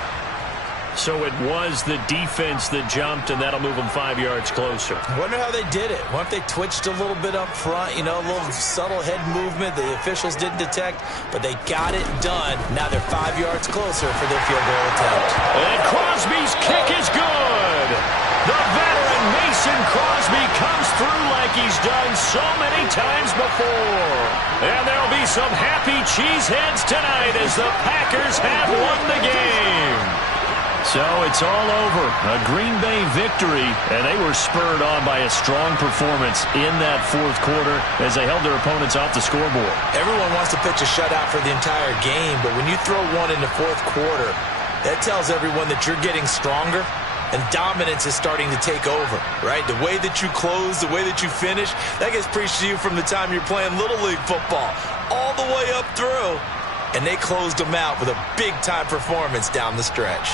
So it was the defense that jumped, and that'll move them 5 yards closer. I wonder how they did it. What if they twitched a little bit up front, you know, a little subtle head movement the officials didn't detect, but they got it done. Now they're 5 yards closer for their field goal attempt. And Crosby's kick is good. The veteran Mason Crosby comes through like he's done so many times before. And there'll be some happy cheeseheads tonight as the Packers have won the game. So it's all over. A Green Bay victory, and they were spurred on by a strong performance in that 4th quarter as they held their opponents off the scoreboard. Everyone wants to pitch a shutout for the entire game, but when you throw one in the 4th quarter, that tells everyone that you're getting stronger and dominance is starting to take over, right? The way that you close, the way that you finish, that gets preached to you from the time you're playing Little League football all the way up through, and they closed them out with a big-time performance down the stretch.